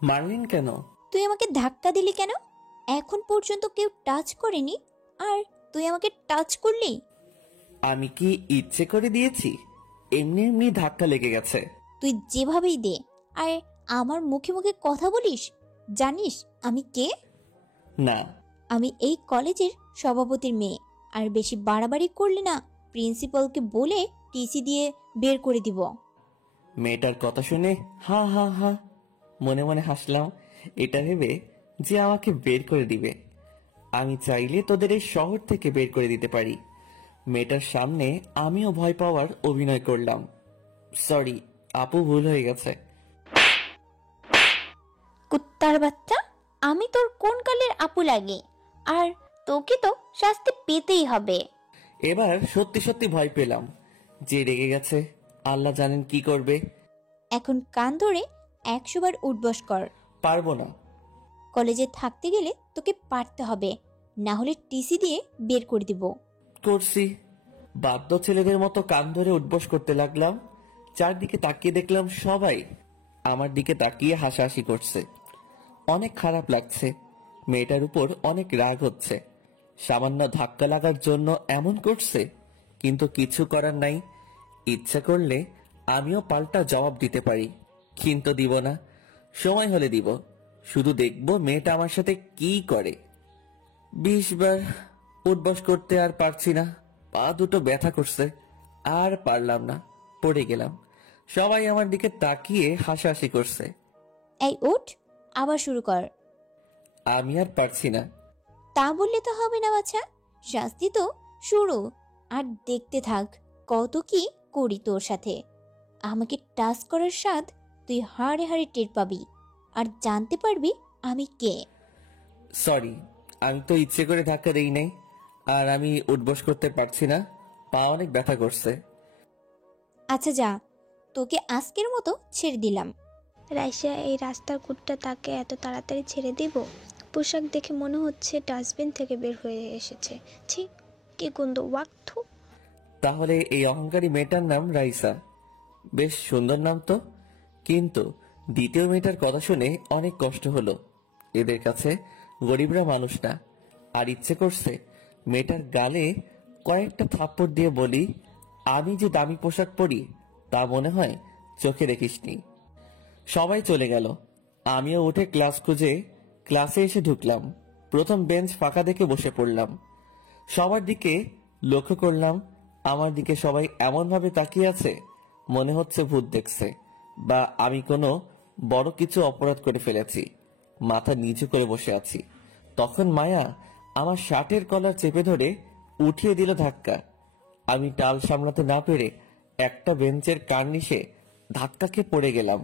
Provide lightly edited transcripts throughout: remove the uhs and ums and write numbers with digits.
মারলেন কেন? তুই আমাকে ধাক্কা দিলি কেন? এখন পর্যন্ত কেউ টাচ করেনি, আর তুই আমাকে টাচ করলি। আমি কি ইচ্ছে করে দিয়েছি? এমনি এমনি ধাক্কা লেগে গেছে। তুই যেভাবেই দে, আর আমার মুখে মুখে কথা বলিস। জানিস আমি কে? না। আমি এই কলেজের সভাপতির মেয়ে, আর বেশি বাড়াবাড়ি করলে না প্রিন্সিপালকে বলে টিসি দিয়ে বের করে দিব। মেয়েটার কথা শুনে হা হা হা মনে মনে হাসলাম, এটা ভেবে যে আমাকে বের করে দিবে। আমি চাইলে তোদের এই শহর থেকে বের করে দিতে পারি। মেয়েটার সামনে আমিও ভয় পাওয়ার অভিনয় করলাম। সরি আপু, ভুল হয়ে গেছে। কুত্তার বাচ্চা, আমি তোর কোন কালের আপু লাগে? আর তোকে তো শাস্তি পেতেই হবে। এবার সত্যি সত্যি ভয় পেলাম। যে রেগে গেছে আল্লাহ জানেন কি করবে। এখন কান ধরে 100 বার উঠবস কর। পারবো না। কলেজে থাকতে গেলে তোকে পারতে হবে, না হলে টিসি দিয়ে বের করে দিব। করছি। বাধ্য ছেলেদের মতো কান ধরে উঠবস করতে লাগলাম। চারদিকে তাকিয়ে দেখলাম সবাই আমার দিকে তাকিয়ে হাসাহাসি করছে। অনেক খারাপ লাগছে। মেয়েটার উপর অনেক রাগ হচ্ছে। সামান্য ধাক্কা লাগার জন্য এমন করছে, কিন্তু কিছু করার নাই। ইচ্ছা করলে আমিও পাল্টা জবাব দিতে পারি, কিন্তু দিব না। সময় হলে দিব। শুধু দেখবো মেয়েটা আমার সাথে কি করে। 20 বার উঠবস করতে আর পারছি না। পা দুটো ব্যথা করছে। আর পারলাম না, পড়ে গেলাম। সবাই আমার দিকে তাকিয়ে হাসাহাসি করছে। এই উঠ, আবার শুরু কর। আমি আর পারছি না। তা বললে তো হবে না বাছা, শাস্তি তো শুরু। আর দেখতে থাক কত কি করি তোর সাথে। আমাকে টাচ করার স্বাদ তুই হাড়ে হাড়ে টের পাবি, আর জানতে পারবি আমি কে। সরি, আমি তো ইচ্ছে করে ধাক্কা দেই নাই। আর আমি উঠবস করতে পারছি না। পা অনেক ব্যথা করছে। আচ্ছা যা, তোকে আজকের মতো ছেড়ে দিলাম। রাইসা এই রাস্তার কুটটা তাকে এত তাড়াতাড়ি ছেড়ে দিব? পোশাক দেখে মনে হচ্ছে ডাস্টবিন থেকে বের হয়ে এসেছে। ছি, কি গন্ধ, ওয়াক্থু। তাহলে এই অহংকারী মেয়েটার নাম রাইসা। বেশ সুন্দর নাম তো। কিন্তু দ্বিতীয় মেয়েটার কথা শুনে অনেক কষ্ট হলো। এদের কাছে গরিবরা মানুষ না। আর ইচ্ছে করছে মেয়েটার গালে কয়েকটা থাপ্পড় দিয়ে বলি, আমি যে দামি পোশাক পরি তা মনে হয় চোখে দেখিসনি। সবাই চলে গেল। আমিও উঠে ক্লাস খুঁজে ক্লাসে এসে ঢুকলাম। প্রথম বেঞ্চ ফাঁকা দেখে বসে পড়লাম। সবার দিকে লক্ষ্য করলাম। আমার দিকে সবাই এমন ভাবে তাকিয়ে আছে, মনে হচ্ছে ভূত দেখছে, বা আমি কোনো বড় কিছু অপরাধ করে ফেলেছি। মাথা নিচু করে বসে আছি। তখন মায়া আমার শার্টের কলার চেপে ধরে উঠিয়ে দিল ধাক্কা। আমি টাল সামলাতে না পেরে একটা বেঞ্চের কার্নিশে ধাক্কা খেয়ে পড়ে গেলাম।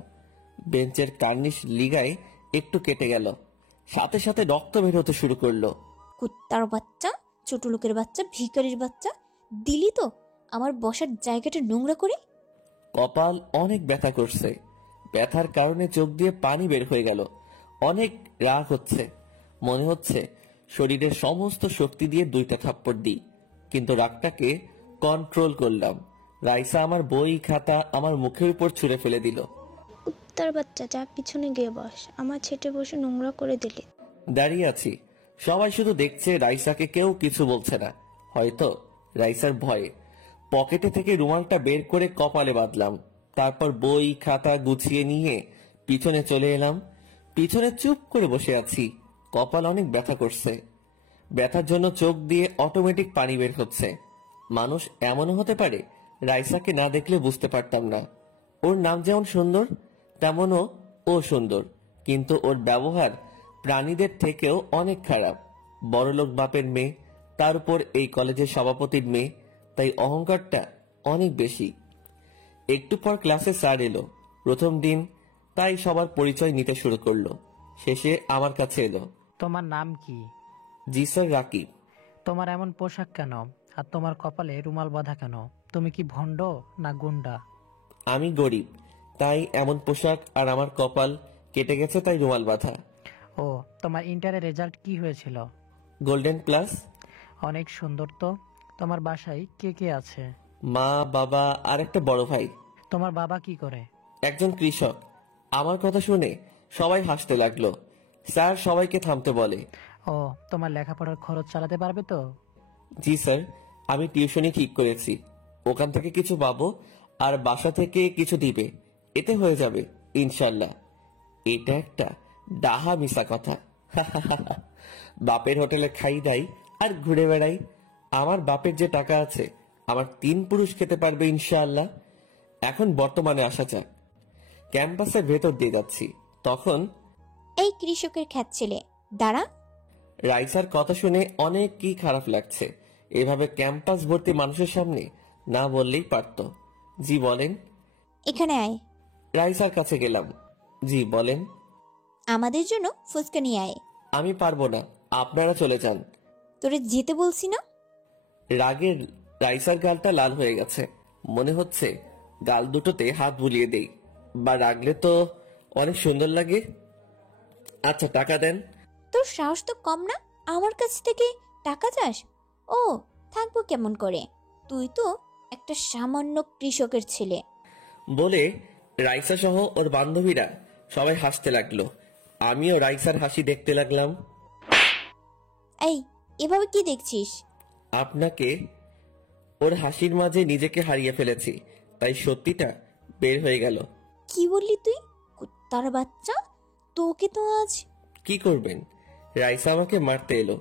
বেঞ্চের কার্নিশ লিগায় একটু কেটে গেল। সাথে সাথে রক্ত বের হতে শুরু করলো। কুত্তার বাচ্চা, ছোট লোকের বাচ্চা, ভিখারির বাচ্চা, দিলি তো আমার বসার জায়গাটা নোংরা করে। কপাল অনেক ব্যথা করছে। ব্যথার কারণে চোখ দিয়ে পানি বের হয়ে গেল। অনেক রাগ হচ্ছে। মনে হচ্ছে শরীরের সমস্ত শক্তি দিয়ে দুইটা থাপ্পড় দিই, কিন্তু রাগটাকে কন্ট্রোল করলাম। রাইসা আমার বই খাতা আমার মুখের উপর ছুঁড়ে ফেলে দিল। কুত্তার বাচ্চা, যা পিছনে গিয়ে বস। আমার ছেটে বসে নোংরা করে দিলি। দাঁড়িয়ে আছি, সবাই শুধু দেখছে। রাইসাকে কেউ কিছু বলছে না, হয়তো রাইসার ভয়ে। পকেটে থেকে রুমালটা বের করে কপালে বাঁধলাম। তারপর বই খাতা গুছিয়ে নিয়ে পিছনে চলে এলাম। পিছনে চুপ করে বসে আছি। কপাল অনেক ব্যথা করছে। ব্যথার জন্য চোখ দিয়ে অটোমেটিক পানি বের হচ্ছে। মানুষ এমনও হতে পারে, রাইসাকে না দেখলে বুঝতে পারতাম না। ওর নাম যেমন সুন্দর, তেমনও ও সুন্দর, কিন্তু ওর ব্যবহার প্রাণীদের থেকেও অনেক খারাপ। বড়লোক বাপের মেয়ে, তার উপর এই কলেজের সভাপতির মেয়ে, তাই অহংকারটা অনেক বেশি। একটু পর ক্লাসে স্যার এলো। প্রথম দিন, তাই সবার পরিচয় নিতে শুরু করলো। শেষে আমার কাছে এলো। তোমার নাম কি? জি স্যার, রাকিব। তোমার এমন পোশাক কেন? আর তোমার কপালে রুমাল বাঁধা কেন? তুমি কি ভণ্ড না গুন্ডা? আমি গরিব, তাই এমন পোশাক, আর আমার কপাল কেটে গেছে তাই রুমাল বাঁধা। ও, তোমার ইন্টারের রেজাল্ট কি হয়েছিল? Golden plus. অনেক সুন্দর তো। তোমার বাসায় কে কে আছে? মা, বাবা আর একটা বড় ভাই। তোমার বাবা কি করে? একজন কৃষক। আমার কথা শুনে সবাই হাসতে লাগলো। স্যার সবাইকে থামতে বলে। ও, তোমার লেখাপড়ার খরচ চালাতে পারবে তো? জি স্যার, আমি টিউশনি ঠিক করেছি, ওখান থেকে কিছু পাবো আর বাসা থেকে কিছু দিবে, এতে হয়ে যাবে ইনশাল্লাহ। এটা একটা ডাহা মিশা কথা। বাপের হোটেলে খাই দাই আর ঘুরে বেড়াই। আমার বাপের যে টাকা আছে আমার 3 পুরুষ খেতে পারবে ইনশাআল্লাহ। এখন বর্তমানে আসা যাক। ক্যাম্পাসের ভেতর দিয়ে যাচ্ছি, তখন এই কৃষকের খ্যাত ছেলে, দাঁড়া। রাইসার কথা শুনে অনেক কি খারাপ লাগছে। এভাবে ক্যাম্পাস ভর্তি মানুষের সামনে না বললেই পারতো। জি বলেন। এখানে আয়। রাইসার কাছে গেলাম। জি বলেন। আমাদের জন্য ফুচকা নিয়ে আয়। আমি পারবো না, আপনারা চলে যান। তোরে যেতে বলছি না? রাগের রাইসার গালটা লাল হয়ে গেছে, মনে হচ্ছে গাল দুটোতে হাত বুলিয়ে দেই, বা রাগলে তো অনেক সুন্দর লাগে। আচ্ছা টাকা দেন। তোর সাহস তো কম না, আমার কাছ থেকে টাকা চাস? ও, থাকবো কেমন করে, তুই তো একটা সামান্য কৃষকের ছেলে। বলে রাইসা সহ ওর বান্ধবীরা সবাই হাসতে লাগলো। আমিও রাইসার হাসি দেখতে লাগলাম। এই, এভাবে কি দেখছিস? আপনাকে, ওর হাসির মাঝে নিজেকে হারিয়ে ফেলেছি, তাই সত্যিটা বের হয়ে গেল। কি বললি তুই? কুত্তার বাচ্চা, তোকে তো আজ। কি করবেন, রাইসা আমাকে মারতে এলো,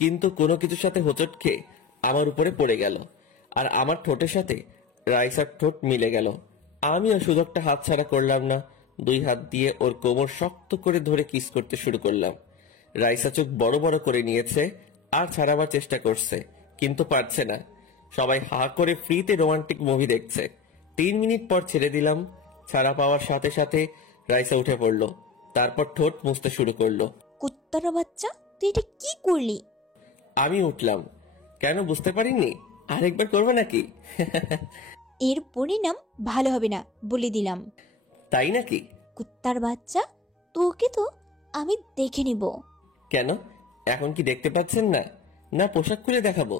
কিন্তু কোনো কিছুর সাথে হোঁচট খেয়ে আমার উপরে পড়ে গেল, আর আমার ঠোঁটের সাথে রাইসার ঠোঁট মিলে গেল। আমিও সুযোগটা হাতছাড়া করলাম না, 2 হাত দিয়ে ওর কোমর শক্ত করে ধরে কিস করতে শুরু করলাম। রাইসা চোখ বড় বড় করে নিয়েছে আর ছাড়াবার চেষ্টা করছে, কিন্তু পারছে না। সবাই হা করে ফ্রিতে রোমান্টিক মুভি দেখছে। 3 মিনিট পর ছেড়ে দিলাম। ছাড়া পাওয়ার সাথে সাথে রাইসা উঠে পড়লো, তারপর ঠোঁট মুছতে শুরু করলো। কুত্তার বাচ্চা, তুই এটা কি করলি? আমি উঠলাম। কেন বুঝতে পারিনি? আরেকবার করবে নাকি? এর পরিণাম ভালো হবে না বলে দিলাম। তাই নাকি? কুত্তার বাচ্চা, তোকে তো আমি দেখে নিব। কেন, এখন কি দেখতে পাচ্ছেন না? না পোশাক খুলে দেখাবো?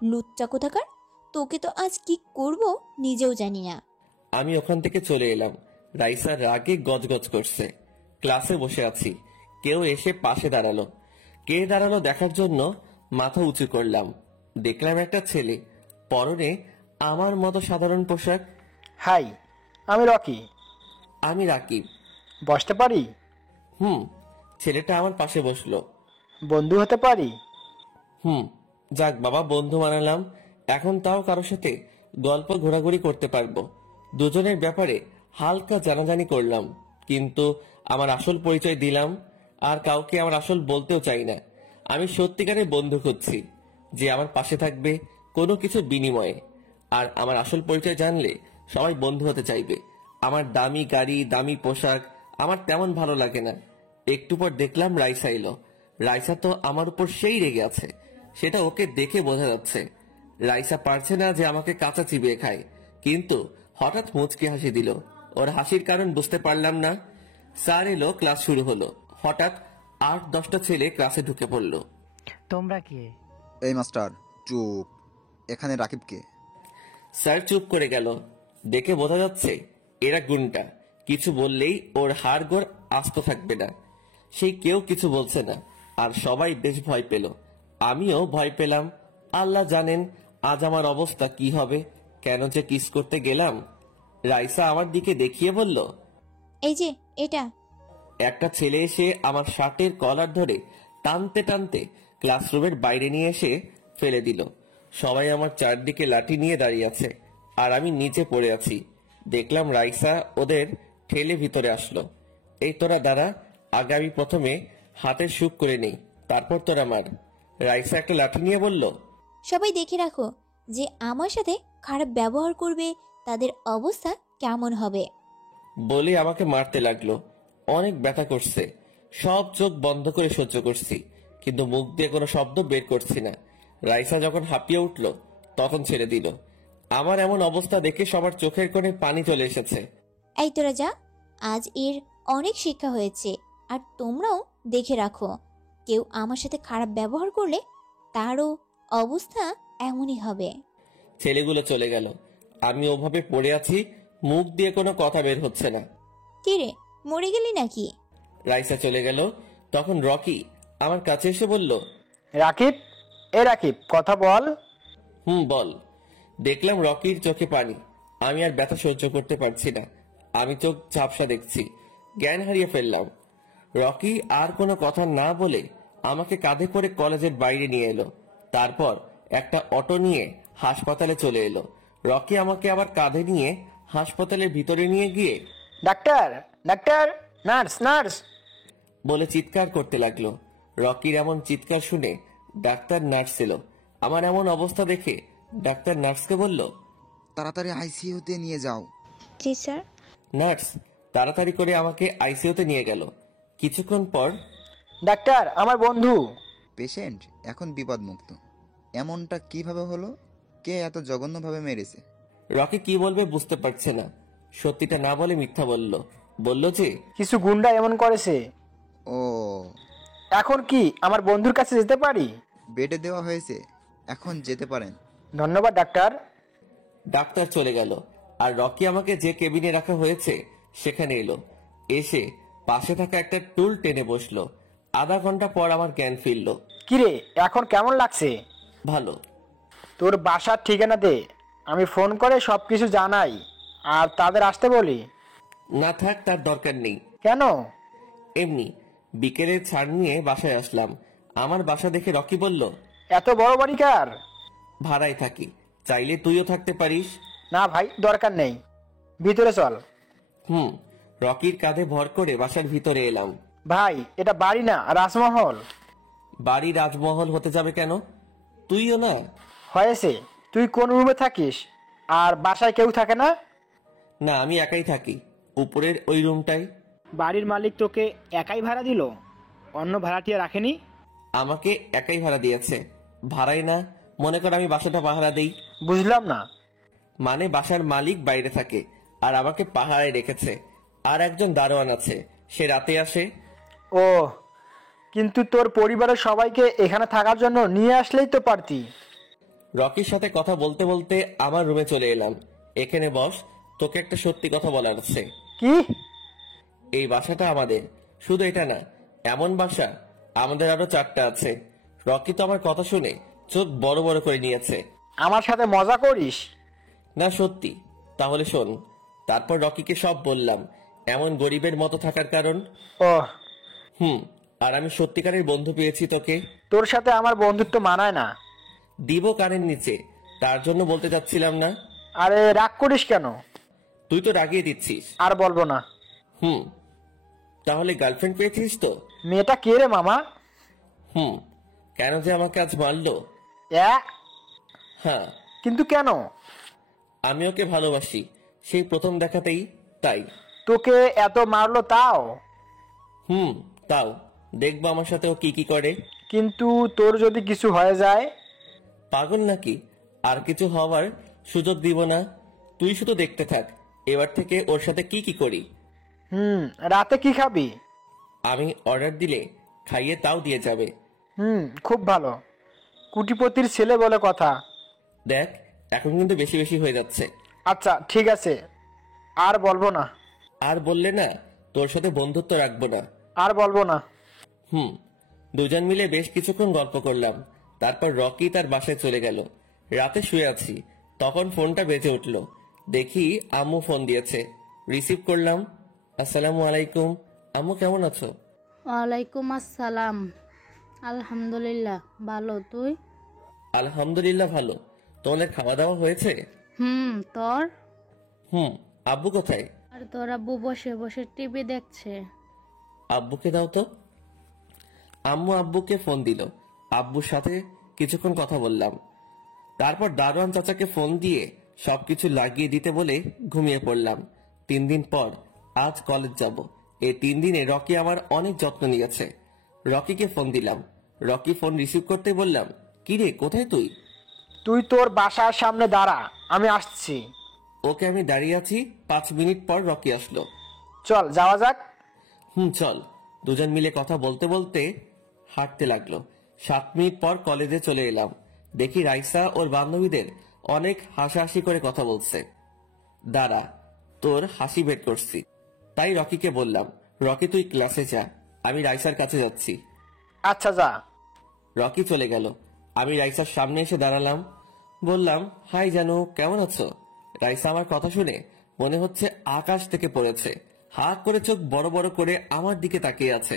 লুচ্চা কোথাকার, তোকে তো আজ কি করব নিজেও জানি না। আমি ওখান থেকে চলে এলাম। রাইসা রাগে গজগজ করছে। ক্লাসে বসে আছি, কেউ এসে পাশে দাঁড়ালো। কে দাঁড়ালো দেখার জন্য মাথা উঁচু করলাম। দেখলাম একটা ছেলে, পরনে আমার মতো সাধারণ পোশাক। হাই, আমি রকি। আমি রাকিব। বসতে পারি? ছেলেটা আমার পাশে বসলো। বন্ধু হতে পারি? যাক বাবা, বন্ধু বানালাম। এখন তাও কারোর সাথে গল্প ঘোরাঘুরি করতে পারবো। দুজনের ব্যাপারে হালকা জানাজানি করলাম, কিন্তু আমার আসল পরিচয় দিলাম। আর কাউকে আমার আসল বলতেও চাই না। আমি সত্যিকারের বন্ধু খুঁজছি, যে আমার পাশে থাকবে কোনো কিছু বিনিময়ে। আর আমার আসল পরিচয় জানলে সবাই বন্ধু হতে চাইবে। আমার দামি গাড়ি, দামি পোশাক আমার তেমন ভালো লাগে না। একটু পর দেখলাম রাইসা এলো। রাইসা তো আমার উপর সেই রেগে আছে, সেটা ওকে দেখে বোঝা যাচ্ছে। রাইসা পারছে না যে আমাকে কাঁচা চিবিয়ে খায়, কিন্তু হঠাৎ মুচকি হাসি দিল। ওর হাসির কারণ বুঝতে পারলাম না। স্যার এলো, ক্লাস শুরু হলো। হঠাৎ 8-10টা ছেলে ক্লাসে ঢুকে পড়লো। তোমরা কে? এই মাস্টার চুপ, এখানে রাকিবকে। স্যার চুপ করে গেল। দেখে বোঝা যাচ্ছে এরা গুন্ডা, কিছু বললেই ওর হাড় গোড় আস্ত থাকবে না। সেই কেউ কিছু বলছে না, আর সবাই বেশ ভয় পেল। আমিও ভয় পেলাম। আল্লাহ জানেন আজ আমার অবস্থা কি হবে। কেন যে কিস করতে গেলাম। রাইসা আমার দিকে দেখিয়ে বলল, এই যে এটা। একটা ছেলে এসে আমার শার্টের কলার ধরে টানতে টানতে ক্লাসরুমের বাইরে নিয়ে এসে ফেলে দিল। সবাই আমার চারদিকে লাঠি নিয়ে দাঁড়িয়ে আছে, আর আমি নিচে পড়ে আছি। দেখলাম রাইসা ওদের ঠেলে ভিতরে আসলো। এই তোরা দাঁড়া, আগে আমি প্রথমে হাতের সুখ করে নেই, তারপর তোরা মার। রাইসা একটা লাঠি নিয়ে বলল, সবাই দেখে রাখো, যে আমার সাথে খারাপ ব্যবহার করবে তাদের অবস্থা কেমন হবে। বলে আমাকে মারতে লাগলো। অনেক ব্যথা করছে, সব চোখ বন্ধ করে সহ্য করছি, কিন্তু মুখ দিয়ে কোনো শব্দ বের করছি না। রাইসা যখন হাঁপিয়ে উঠল তখন ছেড়ে দিল। আমার এমন অবস্থা দেখে সবার চোখের কোণে পানি চলে এসেছে। এই তোরা যা, আজ এর অনেক শিক্ষা হয়েছে। আর তোমরাও দেখে রাখো, কেউ আমার সাথে খারাপ ব্যবহার করলে তারও অবস্থা এমনই হবে। ছেলেগুলো চলে গেল। আমি ওভাবে পড়ে আছি, মুখ দিয়ে কোনো কথা বের হচ্ছে না। কি রে, মরে গেলি নাকি? রাইসা চলে গেল, তখন রকি আমার কাছে এসে বলল, রাকিব, রাকিব কথা বল। বল। দেখলাম রকির চোখে পানি। আমি আর ব্যথা সহ্য করতে পারছি না। আমি চোখ ঝাপসা দেখছি, জ্ঞান হারিয়ে ফেললাম। রকি আর কোনো কথা না বলে আমাকে কাঁধে করে কলেজের বাইরে নিয়ে এলো। তারপর একটা অটো নিয়ে হাসপাতালে চলে এলো। রকি আমাকে আবার কাঁধে নিয়ে হাসপাতালের ভিতরে নিয়ে গিয়ে ডাক্তার, ডাক্তার, নার্স, নার্স বলে চিৎকার করতে লাগলো। রকির এমন চিৎকার শুনে ডাক্তার নার্স এলো। আমার এমন অবস্থা দেখে ডাক্তার নার্সকে বলল, তাড়াতাড়ি আইসিইউতে নিয়ে যাও। জি স্যার। নার্স তাড়াতাড়ি করে আমাকে আইসিইউতে নিয়ে গেল। কিছুক্ষণ পর ডাক্তার, আমার বন্ধু। পেশেন্ট এখন বিপদমুক্ত। এমনটা কিভাবে হলো? কে এত জঘন্যভাবে মেরেছে? রকি কি বলবে বুঝতে পারছে না। সত্যিটা না বলে মিথ্যা বলল। বলল যে কিছু গুন্ডা এমন করেছে। ও, এখন কি আমার বন্ধুর কাছে যেতে পারি? বেডে দেওয়া হয়েছে, এখন যেতে পারেন। ধন্যবাদ ডাক্তার। ডাক্তার চলে গেল আর রকি আমাকে যে কেবিনে রাখা হয়েছে সেখানে এলো। এসে পাশে থাকা একটা টুল টেনে বসলো। আধা ঘন্টা পর আমার জ্ঞান ফিরল। কিরে, এখন কেমন লাগছে? ভালো। তোর বাসার ঠিকানা দে, আমি ফোন করে সবকিছু জানাই আর তাদের আসতে বলি। না থাক, তার দরকার নেই। কেন? এমনি বিকেলের ছাড় নিয়ে বাসায় আসলাম। আমার বাসা দেখে রকি বলল, এত বড় বাড়ি কার? ভাড়ায় থাকি, চাইলে তুইও থাকতে পারিস। না ভাই, দরকার নেই, ভিতরে চল। রকির কাঁধে ভর করে বাসার ভিতরে এলাম। ভাই, এটা বাড়ি না, রাজমহল। বাড়ি রাজমহল হতে যাবে কেন? তুইও না। হয়েছে, তুই কোন রুমে থাকিস? আর বাসায় কেউ থাকে না? না, আমি একাই থাকি, উপরের ওই রুমটাই। বাড়ির মালিক তোকে একাই ভাড়া দিল? অন্য ভাড়াটিয়া রাখেনি? আমাকে একাই ভাড়া দিয়েছে। ভাড়াই না, মনে কর আমি বাসাটা পাহারা দেই। বুঝলাম না। মানে বাসার মালিক বাইরে থাকে আর আমাকে পাহারায় রেখেছে। আর একজন দারোয়ান আছে, সে রাতে আসে। ও, কিন্তু তোর পরিবারের সবাইকে এখানে থাকার জন্য নিয়ে আসলেই তো পারতি। রকির সাথে কথা বলতে বলতে আমার রুমে চলে এলাম। এখানে বস, তোকে একটা সত্যি কথা বলার আছে। কি? এই বাসাটা আমাদের। শুধু এটা না, এমন বাসা আমাদের আরো 4টা আছে। রকি তো আমার কথা শুনে চোখ বড় বড় করে নিয়েছে। আমার সাথে মজা করিস? না সত্যি। তাহলে শোন। তারপর রকিকে সব বললাম, এমন গরিবের মতো থাকার কারণ। ও, আর আমি সত্যিকারের বন্ধু পেয়েছি তোকে। তোর সাথে আমার বন্ধুত্ব মানায় না। দিব কানের নিচে, তার জন্য বলতে চাচ্ছিলাম না। আরে রাগ করিস কেন? তুই তো রাগিয়ে দিচ্ছিস। আর বলবো না। তাহলে গার্লফ্রেন্ড পেয়েছিস তো? মেয়েটা কে রে মামা? কেন যে আমাকে আজ মারলো? এ, হ্যাঁ, কিন্তু কেন? আমি ওকে ভালোবাসি, সেই প্রথম দেখাতেই। তাই। তোকে এত মারলো তাও? তাও দেখবো আমার সাথে ও কি কি করে। কিন্তু তোর যদি কিছু হয়ে যায়? পাগল নাকি? আর কিছু হওয়ার সুযোগ দিব না। তুই শুধু দেখতে থাক এবার থেকে ওর সাথে কি কি করি। রাতে কি খাবি? আমি অর্ডার দিলে খাইয়ে তাও দিয়ে যাবে। খুব ভালো, কুটিপতির ছেলে বলে কথা। দেখ, এখন কিন্তু বেশি বেশি হয়ে যাচ্ছে। আচ্ছা ঠিক আছে, আর বলবো না। আর বললে না, তোর সাথে বন্ধুত্ব রাখবো না। আর বলবো না। দুজন মিলে বেশ কিছুক্ষণ গল্প করলাম। তারপর রকি তার বাসায় চলে গেল। রাতে শুয়ে আছি, তখন ফোনটা বেজে উঠল। দেখি আম্মু ফোন দিয়েছে। রিসিভ করলাম। আসসালামু আলাইকুম। আম্মু কেমন আছো? ওয়ালাইকুম আসসালাম। আলহামদুলিল্লাহ ভালো, তুই? আলহামদুলিল্লাহ ভালো। তোমাদের খাওয়া দাওয়া হয়েছে? তোর? আব্বু কোথায়? আর তোর আব্বু বসে বসে টিভি দেখছে। আব্বুকে দাও তো। আম্মু আব্বুকে ফোন দিল। আব্বুর সাথে কিছুক্ষণ কথা বললাম। তারপর দারোয়ান চাচাকে ফোন দিয়ে সবকিছু লাগিয়ে দিতে বলে ঘুমিয়ে পড়লাম। 3 দিন পর আজ কলেজ যাব। এই 3 দিনে রকি আমার অনেক যত্ন নিয়েছে। রকিকে ফোন দিলাম। রকি ফোন রিসিভ করতে বললাম, কিরে কোথায় তুই? তুই তোর বাসার সামনে দাঁড়া, আমি আসছি। ওকে, আমি দাঁড়িয়ে আছি। 5 মিনিট পর রকি আসলো। চল যাওয়া যাক। চল। দুজন মিলে কথা বলতে বলতে হাঁটতে লাগলো। 7 মিনিট পর কলেজে চলে এলাম। দেখি রাইসা ওর বান্ধবীদের অনেক হাসাহাসি করে কথা বলছে। দাঁড়া, তোর হাসি বের করছি। তাই রকিকে বললাম। রকি তুই ক্লাসে যা, আমি রাইসার কাছে যাচ্ছি। আচ্ছা যা। রকি চলে গেল। আমি রাইসার সামনে এসে দাঁড়ালাম, বললাম, হাই জানু, কেমন আছো? রাইসা আমার কথা শুনে মনে হচ্ছে আকাশ থেকে পড়েছে। হা করে চোখ বড় বড় করে আমার দিকে তাকিয়ে আছে।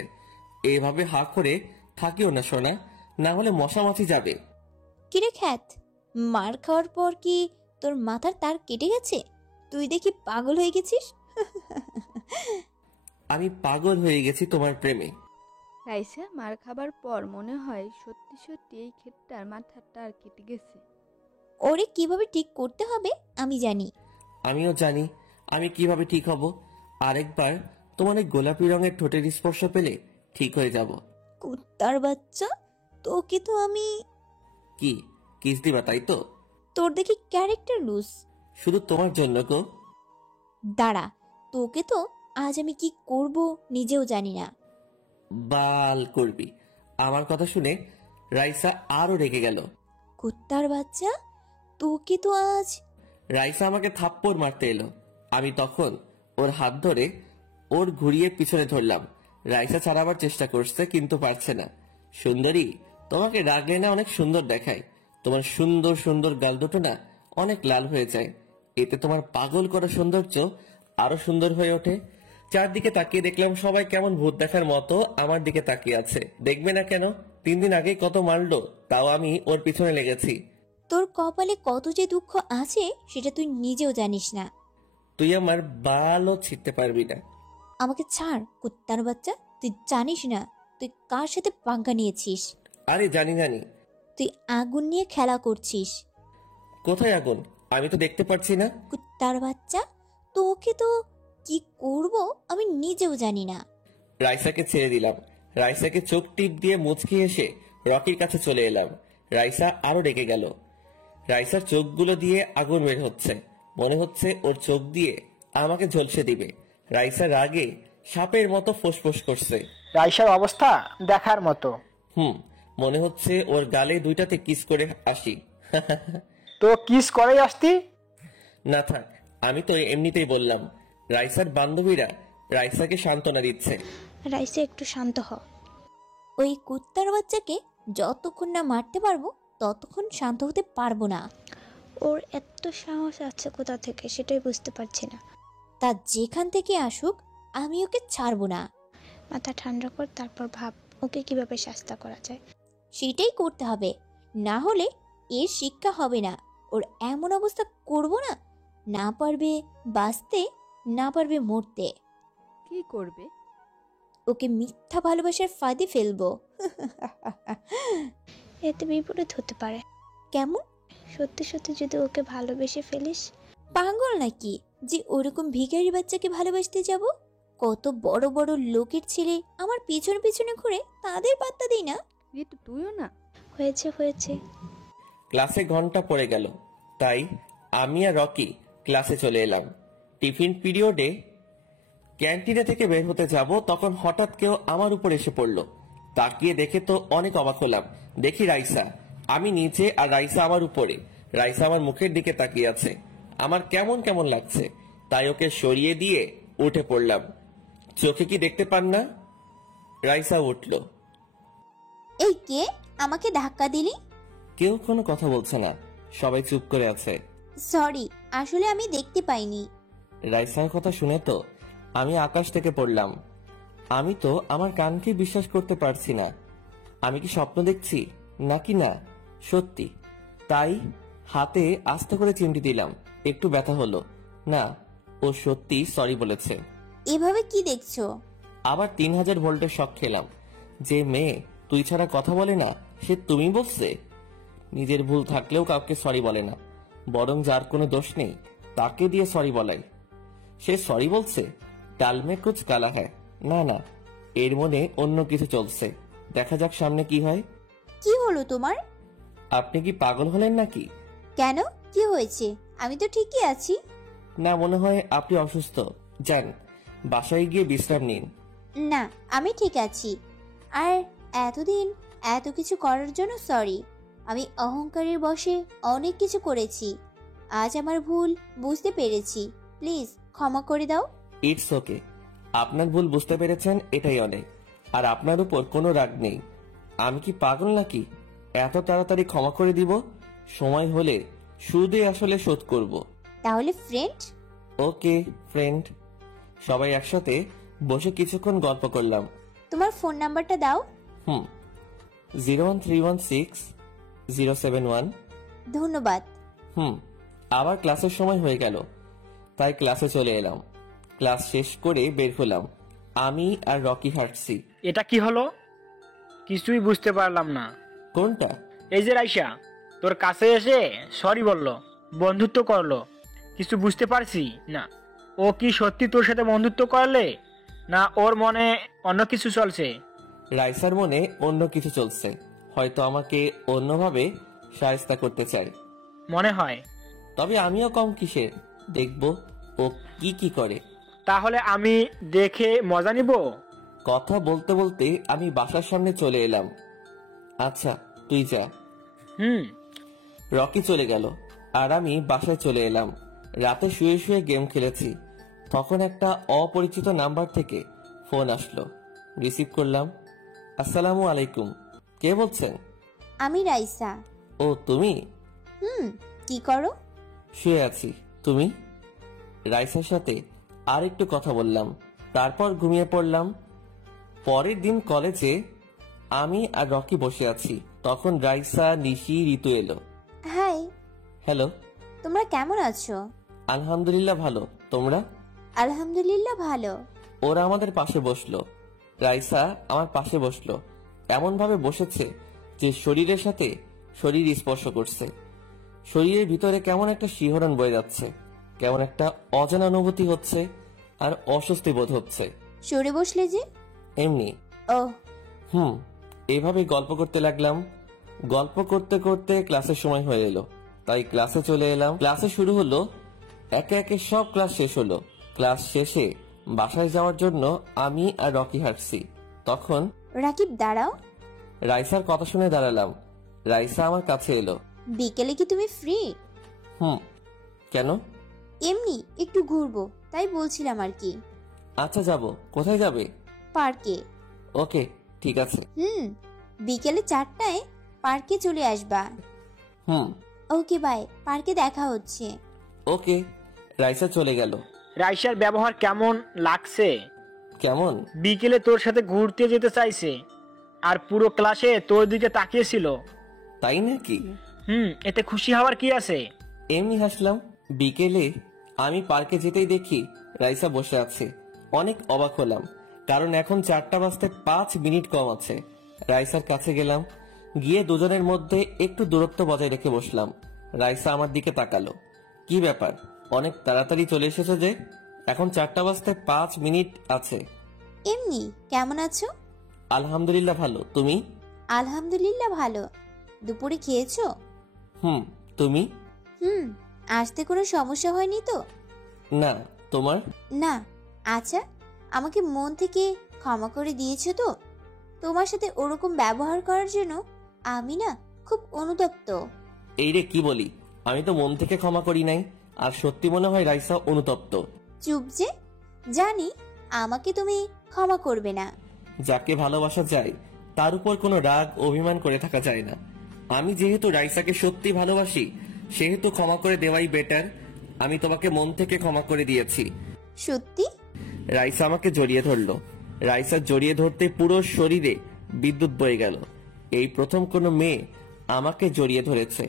এভাবে হা করে থাকিও না সোনা, না হলে মশামাছি যাবে। কিরে খ্যাত, মার খাওয়ার পর কি তোর মাথার তার কেটে গেছে? তুই দেখি পাগল হয়ে গেছিস। আমি পাগল হয়ে গেছি তোমার প্রেমে। রাইসা মার খাবার পর মনে হয় সত্যি সত্যি এই ক্ষেতটার মাথাটা আর কেটে গেছে। ওরে কিভাবে ঠিক করতে হবে আমি জানি। আমিও জানি আমি কিভাবে ঠিক হব। আরেকবার তোমার এই গোলাপি রঙের ঠোঁটের স্পর্শ পেলে ঠিক হয়ে যাব। কুত্তার বাচ্চা, তোকে তো আমি। কি কিস দিবা তাই তো? তোর দেখি ক্যারেক্টার লুজ। শুধু তোমার জন্য গো। দাঁড়া, তোকে তো আজ আমি কি করব নিজেও জানি না। বাল করবি। আমার কথা শুনে রাইসা আরো রেগে গেল। কুত্তার বাচ্চা, তোকে তো আজ। রাইসা আমাকে থাপ্পড় মারতে এলো। আমি তখন ওর হাত ধরে ওর ঘুরিয়ে পিছনে ধরলাম। রাইসা ছাড়াবার চেষ্টা করছে কিন্তু পারছে না। সুন্দরী, তোমাকে রাগলে না অনেক সুন্দর দেখায়। তোমার সুন্দর সুন্দর গাল দুটো না অনেক লাল হয়ে যায়। এতে তোমার পাগল করা সৌন্দর্য আরো সুন্দর হয়ে ওঠে। চারদিকে তাকিয়ে দেখলাম সবাই কেমন ভূত দেখার মতো আমার দিকে তাকিয়ে আছে। দেখবে না কেন, 3 দিন আগে কত মারলো, তাও আমি ওর পিছনে লেগেছি। তোর কপালে কত যে দুঃখ আছে সেটা তুই নিজেও জানিস না। তুই আমার বালও ছিঁড়তে পারবি না। আমাকে ছাড় কুত্তার বাচ্চা, তুই জানিস না তুই কার সাথে পাঙ্গা নিয়েছিস। আরে জানি জানি। তুই আগুন নিয়ে খেলা করছিস। কোথায় আগুন? আমি তো দেখতে পাচ্ছি না। কুত্তার বাচ্চা, তোকে তো কি করব আমি নিজেও জানি না। রাইসাকে ছেড়ে দিলাম। রাইসাকে চোখ টিপ দিয়ে মুচকি এসে রকির কাছে চলে এলাম। রাইসা আরো রেগে গেল। রাইসার চোখগুলো দিয়ে আগুন বের হচ্ছে। মনে হচ্ছে ওর চোখ দিয়ে আমাকে ঝলসে দিবে। রাইসা রাগে সাপের মতো ফোঁসফোঁস করছে। রাইসার অবস্থা দেখার মতো। মনে হচ্ছে ওর গালে 2টাতে কিস করে আসি। তো কিস করেই আসতি। না থাক, আমি তো এমনিতেই বললাম। রাইসার বান্ধবীরা রাইসাকে সান্ত্বনা দিচ্ছে। রাইসা একটু শান্ত হ। ওই কুত্তার বাচ্চাকে যতক্ষণ না মারতে পারবো ততক্ষণ শান্ত হতে পারবো না। ওর এত সাহস আছে কোথা থেকে সেটাই বুঝতে পারছি না। তা যেখান থেকে আসুক আমি ওকে ছাড়বো না। মাথা ঠান্ডা কর, তারপর ভাব ওকে কিভাবে শাস্তি করা যায়। সেটাই করতে হবে, না হলে এর শিক্ষা হবে না। ওর এমন অবস্থা করব না, না পারবে বাঁচতে, না পারবে মরতে। কি করবে? ওকে মিথ্যা ভালোবাসার ফাঁদে ফেলবো। এতে বিপরীত হতে পারে। কেমন? সত্যি সত্যি যদি ওকে ভালোবেসে ফেলিস। পাগল নাকি যে ওরকম ভিখারি বাচ্চাকে ভালোবাসতে যাব? কত বড় বড় লোকের ছেলে আমার পিছনে পিছনে ঘুরে, তাদের পাত্তা দিই না। ঋতু তুইও না। হয়েছে হয়েছে। ক্লাসে ঘন্টা পড়ে গেল, তাই আমি আর রকি ক্লাসে চলে এলাম। টিফিন পিরিয়ডে ক্যান্টিনে থেকে বের হতে যাব, তখন হঠাৎ কেউ আমার উপর এসে পড়ল। তাকিয়ে দেখে তো অনেক অবাক হলাম। দেখি রাইসা। আমি নিচে আর রাইসা আমার উপরে। রাইসা আমার মুখের দিকে তাকিয়ে আছে। আমার কেমন কেমন লাগছে, তাই ওকে সরিয়ে দিয়ে উঠে পড়লাম। চোখে কি দেখতে পান না? রাইসা উঠল। এই কে আমাকে ধাক্কা দিলি? কেউ কোনো কথা বলছে না, সবাই চুপ করে আছে। সরি, আসলে আমি দেখতে পাইনি। রাইসার কথা শুনে তো আমি আকাশ থেকে পড়লাম। আমি তো আমার কানকে বিশ্বাস করতে পারছি না। আমি কি স্বপ্ন দেখছি নাকি না সত্যি? তাই হাতে আস্তে করে চিমটি দিলাম। একটু ব্যথা হলো। না, ও সত্যি সরি বলেছে। এভাবে কি দেখছো? আবার 3000 ভোল্টের শক খেলাম। যে মেয়ে তুই ছাড়া কথা বলে না সে তুমি বলছে। নিজের ভুল থাকলেও কাউকে সরি বলে না, বরং যার কোনো দোষ নেই তাকে দিয়ে সরি বলাই। সে সরি বলছে, ডাল মে কুছ কালা হ্যায়। না না, এর মনে অন্য কিছু চলছে। দেখা যাক সামনে কি হয়। কি হলো তোমার? আপনি কি পাগল হলেন নাকি? কেন, কি হয়েছে? আমি তো ঠিকই আছি। না, মনে হয় আপনি অসুস্থ। যান, বাসায় গিয়ে বিশ্রাম নিন। না, আমি ঠিক আছি। আর এতদিন এত কিছু করার জন্য সরি। আমি অহংকারের বশে অনেক কিছু করেছি। আজ আমার ভুল বুঝতে পেরেছি। প্লিজ ক্ষমা করে দাও। It's okay. আপনার ভুল বুঝতে পেরেছেন, এটাই অনেক। আর আপনার উপর কোনো রাগ নেই। আমি কি পাগল নাকি এত তাড়াতাড়ি ক্ষমা করে দিব? সময় হলে সুদে আসলে শোধ করব। তাহলে ফ্রেন্ড? ওকে ফ্রেন্ড। সবাই একসাথে বসে কিছুক্ষণ গল্প করলাম। তোমার ফোন নাম্বারটা দাও। 01316 071। ধন্যবাদ। আবার ক্লাসের সময় হয়ে গেল, তাই ক্লাসে চলে এলাম। ক্লাস শেষ করে বের হলাম। আমি আর রকি হাঁটছি। এটা কি হলো? কিছুই বুঝতে পারলাম না। কোনটা? এই যে রাইসা তোর কাছে এসে সরি বলল, বন্ধুত্ব করলো, কিছু বুঝতে পারছি না। ও কি সত্যি তোর সাথে বন্ধুত্ব করলে, না ওর মনে অন্য কিছু চলছে? রাইসার মনে অন্য কিছু চলছে, হয়তো আমাকে অন্যভাবে সাহায্য করতে চায় মনে হয়। তবে আমিও কম কিসের, দেখবো ও কি কি করে। তাহলে আমি দেখে মজা নিব। কথা বলতে বলতে আমি বাসার সামনে চলে এলাম। আচ্ছা তুই যা। রকি চলে গেল আর আমি বাসায় চলে এলাম। রাতে শুয়ে শুয়ে গেম খেলেছি, তখন একটা অপরিচিত নাম্বার থেকে ফোন আসলো। রিসিভ করলাম। আসসালামু আলাইকুম, কে বলছেন? আমি রাইসা। ও তুমি? কি করো? শুয়ে আছি। তুমি? রাইসার সাথে আর একটু কথা বললাম, তারপর ঘুমিয়ে পড়লাম। পরের দিন কলেজে আমি আর রকি বসে আছি, তখন রাইসা, নিশি, ঋতু এলো। হাই। হ্যালো। তোমরা কেমন আছো? আলহামদুলিল্লাহ ভালো, তোমরা? আলহামদুলিল্লাহ ভালো। ওরা আমাদের পাশে বসলো। রাইসা আমার পাশে বসলো, এমন ভাবে বসেছে যে শরীরের সাথে শরীর স্পর্শ করছে। শরীরের ভিতরে কেমন একটা শিহরণ বয়ে যাচ্ছে, কেমন একটা অজানা অনুভূতি হচ্ছে আর অস্বস্তি বোধ হচ্ছে। সরে বসলে যে? এমনি। ও। এইভাবে গল্প করতে লাগলাম। গল্প করতে করতে ক্লাসের সময় হয়ে এলো, তাই ক্লাসে চলে এলাম। ক্লাসে শুরু হলো, একে একে সব ক্লাস শেষ হলো। ক্লাস শেষে বাসায় যাওয়ার জন্য আমি আর রকি হাঁটছি, তখন রাকিব দাঁড়াও। রাইসার কথা শুনে দাঁড়ালাম। রাইসা আমার কাছে এলো। বিকেলে কি তুমি ফ্রি? কেন? এমনি একটু ঘুরবো, তাই বলছিলাম আর কি। আচ্ছা যাব। কোথায় যাবে? পার্কে। ওকে ঠিক আছে। বিকেলে 4টায় পার্কে চলে আসবা। ওকে বাই, পার্কে দেখা হচ্ছে। ওকে। রাইসা চলে গেল। রাইসার ব্যবহার কেমন লাগছে? কেমন? বিকেলে তোর সাথে ঘুরতে যেতে চাইছে আর পুরো ক্লাসে তোর দিকে তাকিয়েছিল। তাই নাকি? এতে খুশি হওয়ার কি আছে? এমনি হাসলাম। বিকেলে আমি পার্কে যেতেই দেখি রাইসা বসে আছে। অনেক অবাক হলাম, কারণ এখন 4টা বাজতে 5 মিনিট কম আছে। রাইসার কাছে গেলাম, গিয়ে দুজনের মধ্যে একটু দূরত্ব বজায় রেখে বসলাম। রাইসা আমার দিকে তাকালো। কি ব্যাপার, অনেক তাড়াতাড়ি চলে এসেছে যে? এখন 4টা বাজতে 5 মিনিট আছে। এমনি। কেমন আছো? আলহামদুলিল্লাহ ভালো, তুমি? আলহামদুলিল্লাহ ভালো। দুপুরে খেয়েছো? তুমি? আসতে কোনো সমস্যা হয়নি তো? না। তোমার? না। আচ্ছা, আমাকে মন থেকে ক্ষমা করে দিয়েছো তো? তোমার সাথে ওরকম ব্যবহার করার জন্য আমি না খুব অনুতপ্ত। এই রে কি বলি, আমি তো মন থেকে ক্ষমা করি নাই। আর সত্যি মনে হয় রাইসা অনুতপ্ত। চুপ যে। জানি আমাকে তুমি ক্ষমা করবে না। যাকে ভালোবাসা যায় তার উপর কোনো রাগ অভিমান করে থাকা যায় না। আমি যেহেতু রাইসাকে সত্যি ভালোবাসি, সেহেতু ক্ষমা করে দেওয়াই বেটার। আমি তোমাকে মন থেকে ক্ষমা করে দিয়েছি। সত্যি? রাইসা আমাকে জড়িয়ে ধরলো। রাইসা জড়িয়ে ধরতে পুরো শরীরে বিদ্যুৎ বয়ে গেল। এই প্রথম কোনো মেয়ে আমাকে জড়িয়ে ধরেছে।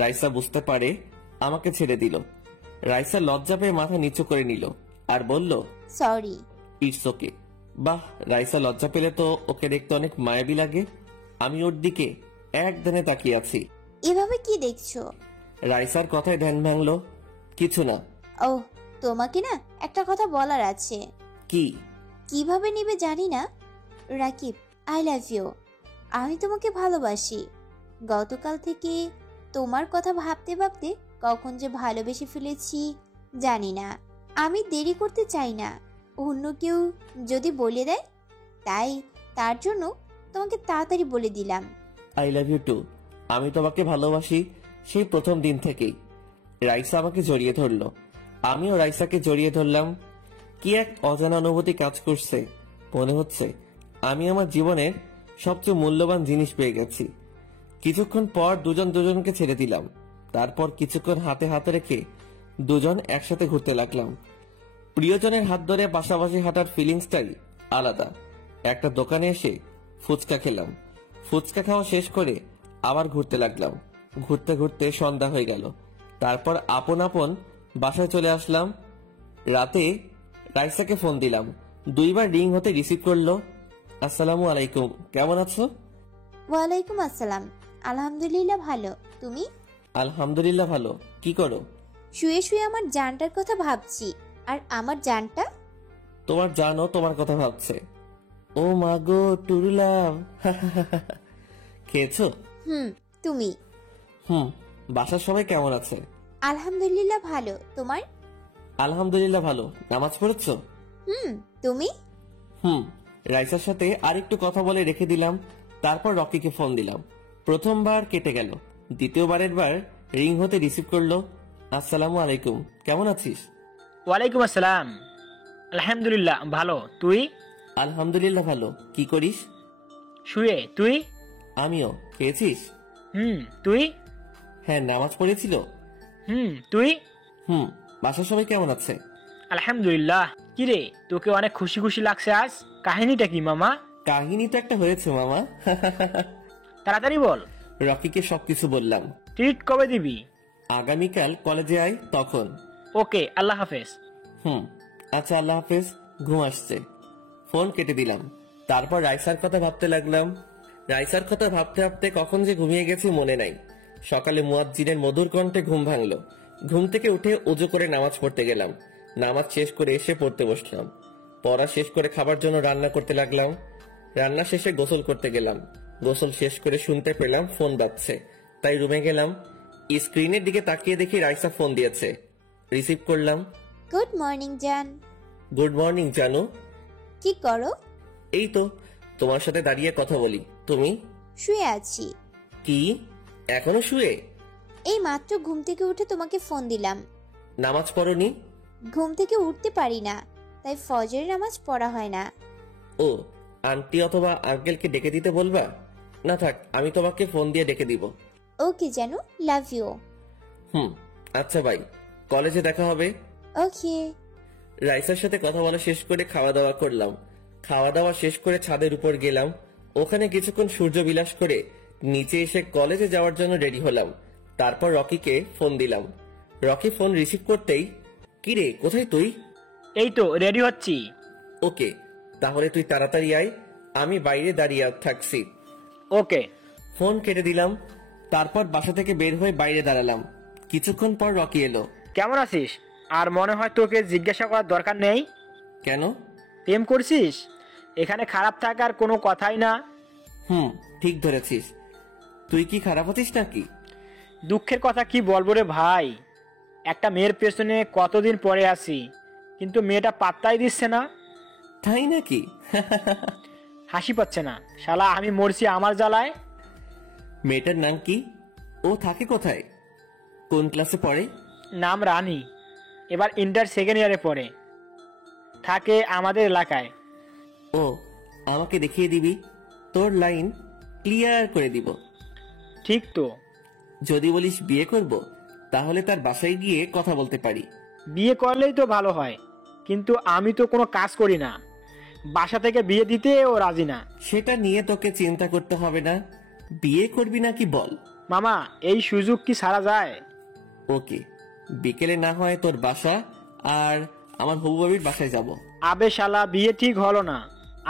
রাইসা বুঝতে পারে, আমাকে ছেড়ে দিল। রাইসা লজ্জা পেয়ে মাথা নিচু করে নিল আর বলল, সরি। It's okay. বাহ, রাইসা লজ্জা পেলে তো ওকে দেখতে অনেক মায়াবী লাগে। আমি ওর দিকে একদিনে তাকিয়ে আছি। এভাবে কি দেখছো? রাইসার কথায় ধ্যান ভাঙলো। কিছু না। ও, তোমাকে না একটা কথা বলার আছে। কি? কিভাবে নিবে জানি না। Rakib, I love you. আমি তোমাকে ভালোবাসি। গতকাল থেকে তোমার কথা ভাবতে ভাবতে কখন যে ভালোবেসে ফেলেছি জানি না। আমি দেরি করতে চাই না, অন্য কেউ যদি বলে দেয়, তাই তার জন্য তোমাকে তাড়াতাড়ি বলে দিলাম। I love you too. আমি তোমাকে ভালোবাসি সেই প্রথম দিন থেকেই। রাইসা আমাকে জড়িয়ে ধরলো, আমিও রাইসাকে জড়িয়ে ধরলাম। কি এক অজানা অনুভূতি কাজ করছে। মনে হচ্ছে আমি আমার জীবনের সবচেয়ে মূল্যবান জিনিস পেয়ে গেছি। কিছুক্ষণ পর দুজন দুজনকে ছেড়ে দিলাম। তারপর কিছুক্ষণ হাতে হাতে রেখে দুজন একসাথে ঘুরতে লাগলাম। প্রিয়জনের হাত ধরে পাশাপাশি হাঁটার ফিলিংসটাই আলাদা। একটা দোকানে এসে ফুচকা খেলাম। ফুচকা খাওয়া শেষ করে আবার ঘুরতে লাগলাম। ঘুরতে ঘুরতে সন্ধ্যা হয়ে গেল। তারপর আপন আপন বাসায় চলে আসলাম। রাতে রাইসাকে ফোন দিলাম। 2 বার রিং হতে রিসিভ করলো। আসসালামু আলাইকুম, কেমন আছো? ওয়ালাইকুম আসসালাম। আলহামদুলিল্লাহ ভালো, তুমি? আলহামদুলিল্লাহ ভালো। কি করো? শুয়ে শুয়ে আমার জানটার কথা ভাবছি। আর আমার জানটা? তোমার জানো তোমার কথা ভাবছে। ও মা গো টুরুলাম। খেয়েছো? তুমি? বাসার সবাই কেমন আছে? আলহামদুলিল্লাহ ভালো, তোমার? আলহামদুলিল্লাহ ভালো। নামাজ পড়েছো? তুমি? রাইসার সাথে আরেকটু কথা বলে রেখে দিলাম। তারপর রকিকে ফোন দিলাম। প্রথমবার কেটে গেল। দ্বিতীয়বারের বার রিং হতে রিসিভ করলো। আসসালামু আলাইকুম, কেমন আছিস? ওয়ালাইকুম আসসালাম। আলহামদুলিল্লাহ ভালো, তুই? আলহামদুলিল্লাহ ভালো। কি করিস? শুয়ে, তুই? আমিও। খেয়েছিস? তুই? হ্যাঁ, নামাজ পড়েছিল। তুই? বাসার সবাই কেমন আছে? আলহামদুলিল্লাহ। কিরে, তোকে অনেক খুশি খুশি লাগছে আজ, কাহিনীটা কি মামা? কাহিনী তো একটা হয়েছে মামা। তাড়াতাড়ি বল। রকিকে সবকিছু বললাম। ট্রিট কবে দিবি? আগামীকাল কলেজে আয় তখন। ওকে, আল্লাহ হাফেজ। আচ্ছা, আল্লাহ হাফেজ। ঘুম আসছে। ফোন কেটে দিলাম। তারপর রাইসার কথা ভাবতে লাগলাম। রাইসার কথা ভাবতে ভাবতে কখন যে ঘুমিয়ে গেছি মনে নাই। সকালে মুয়াজ্জিনের মধুর কণ্ঠে ঘুম ভাঙলো। ঘুম থেকে উঠে ওযু করে নামাজ পড়তে গেলাম। নামাজ শেষ করে এসে পড়তে বসলাম। পড়া শেষ করে খাবার জন্য রান্না করতে লাগলাম। রান্না শেষে গোসল করতে গেলাম। গোসল শেষ করে শুনতে পেলাম ফোন বাজছে। তাই রুমে গেলাম। স্ক্রিনের দিকে তাকিয়ে দেখি রাইসা ফোন দিয়েছে। রিসিভ করলাম। গুড মর্নিং জান। গুড মর্নিং জানু। কি করো? এই তো তোমার সাথে দাঁড়িয়ে কথা বলি। তুমি? শুয়ে আছি। কি, এখনো শুয়ে? এই মাত্র ঘুম থেকে উঠে তোমাকে ফোন দিলাম। নামাজ পড়নি? ঘুম থেকে উঠতে পারি না, তাই ফজরের নামাজ পড়া হয় না। ও, আন্টি অথবা আঙ্কেলকে ডেকে দিতে বলবা? না থাক, আমি তোমাকে ফোন দিয়ে ডেকে দিব। ওকে জানু, লাভ ইউ। আচ্ছা বাই, কলেজে দেখা হবে। ওকে। রাইসার সাথে কথা বলা শেষ করে খাওয়া দাওয়া করলাম। খাওয়া দাওয়া শেষ করে ছাদের উপর গেলাম। ওখানে কিছুক্ষণ সূর্য বিলাস করে নিচে এসে কলেজে যাওয়ার জন্য রেডি হলাম। তারপর রকিকে ফোন দিলাম। রকি ফোন রিসিভ করতেই, কি রে, কোথায় তুই? এই তো রেডি হচ্ছি। ওকে, তাহলে তুই তাড়াতাড়ি আয়, আমি বাইরে দাঁড়িয়ে থাকছি। ওকে। ফোন কেটে দিলাম। তারপর বাসা থেকে বের হয়ে বাইরে দাঁড়ালাম। কিছুক্ষণ পর রকি এলো। কেমন আছিস? আর মনে হয় তোকে জিজ্ঞাসা করার দরকার নেই। কেন? প্রেম করছিস? এখানে খারাপ থাকার কোনো কথাই না। ঠিক ধরেছিস। তুই কি খারাপ আছিস নাকি? দুঃখের কথা কি বলবো রে ভাই, একটা মেয়ের পেছনে কতদিন পরে আছি, কিন্তু মেয়েটা পাত্তাই দিচ্ছে না। তাই নাকি? হাসি পাচ্ছে না, শালা আমি মরছি আমার জ্বালায়। মেয়েটার নাম কি? ও থাকে কোথায়? কোন ক্লাসে পড়ে? নাম রানী, এবার ইন্টার সেকেন্ড ইয়ারে পড়ে, থাকে আমাদের এলাকায়। ও, আমাকে দেখিয়ে দিবি? তোর লাইন ক্লিয়ার করে দিব। ঠিক তো। যদি বলিস বিয়ে করব, তাহলে তার বাসায় গিয়ে কথা বলতে পারি। বিয়ে করলেই তো ভালো হয়, কিন্তু আমি তো কোনো কাজ করি না, বাসা থেকে বিয়ে দিতেও রাজি না। সেটা নিয়ে তোকে চিন্তা করতে হবে না। বিয়ে করবি নাকি বল? মামা, এই সুযোগ কি ছাড়া যায়? ওকে, বিকেলে না হয় তোর বাসা আর আমার হবু বাবির বাসায় যাব। আবে শালা, বিয়ে ঠিক হলো না,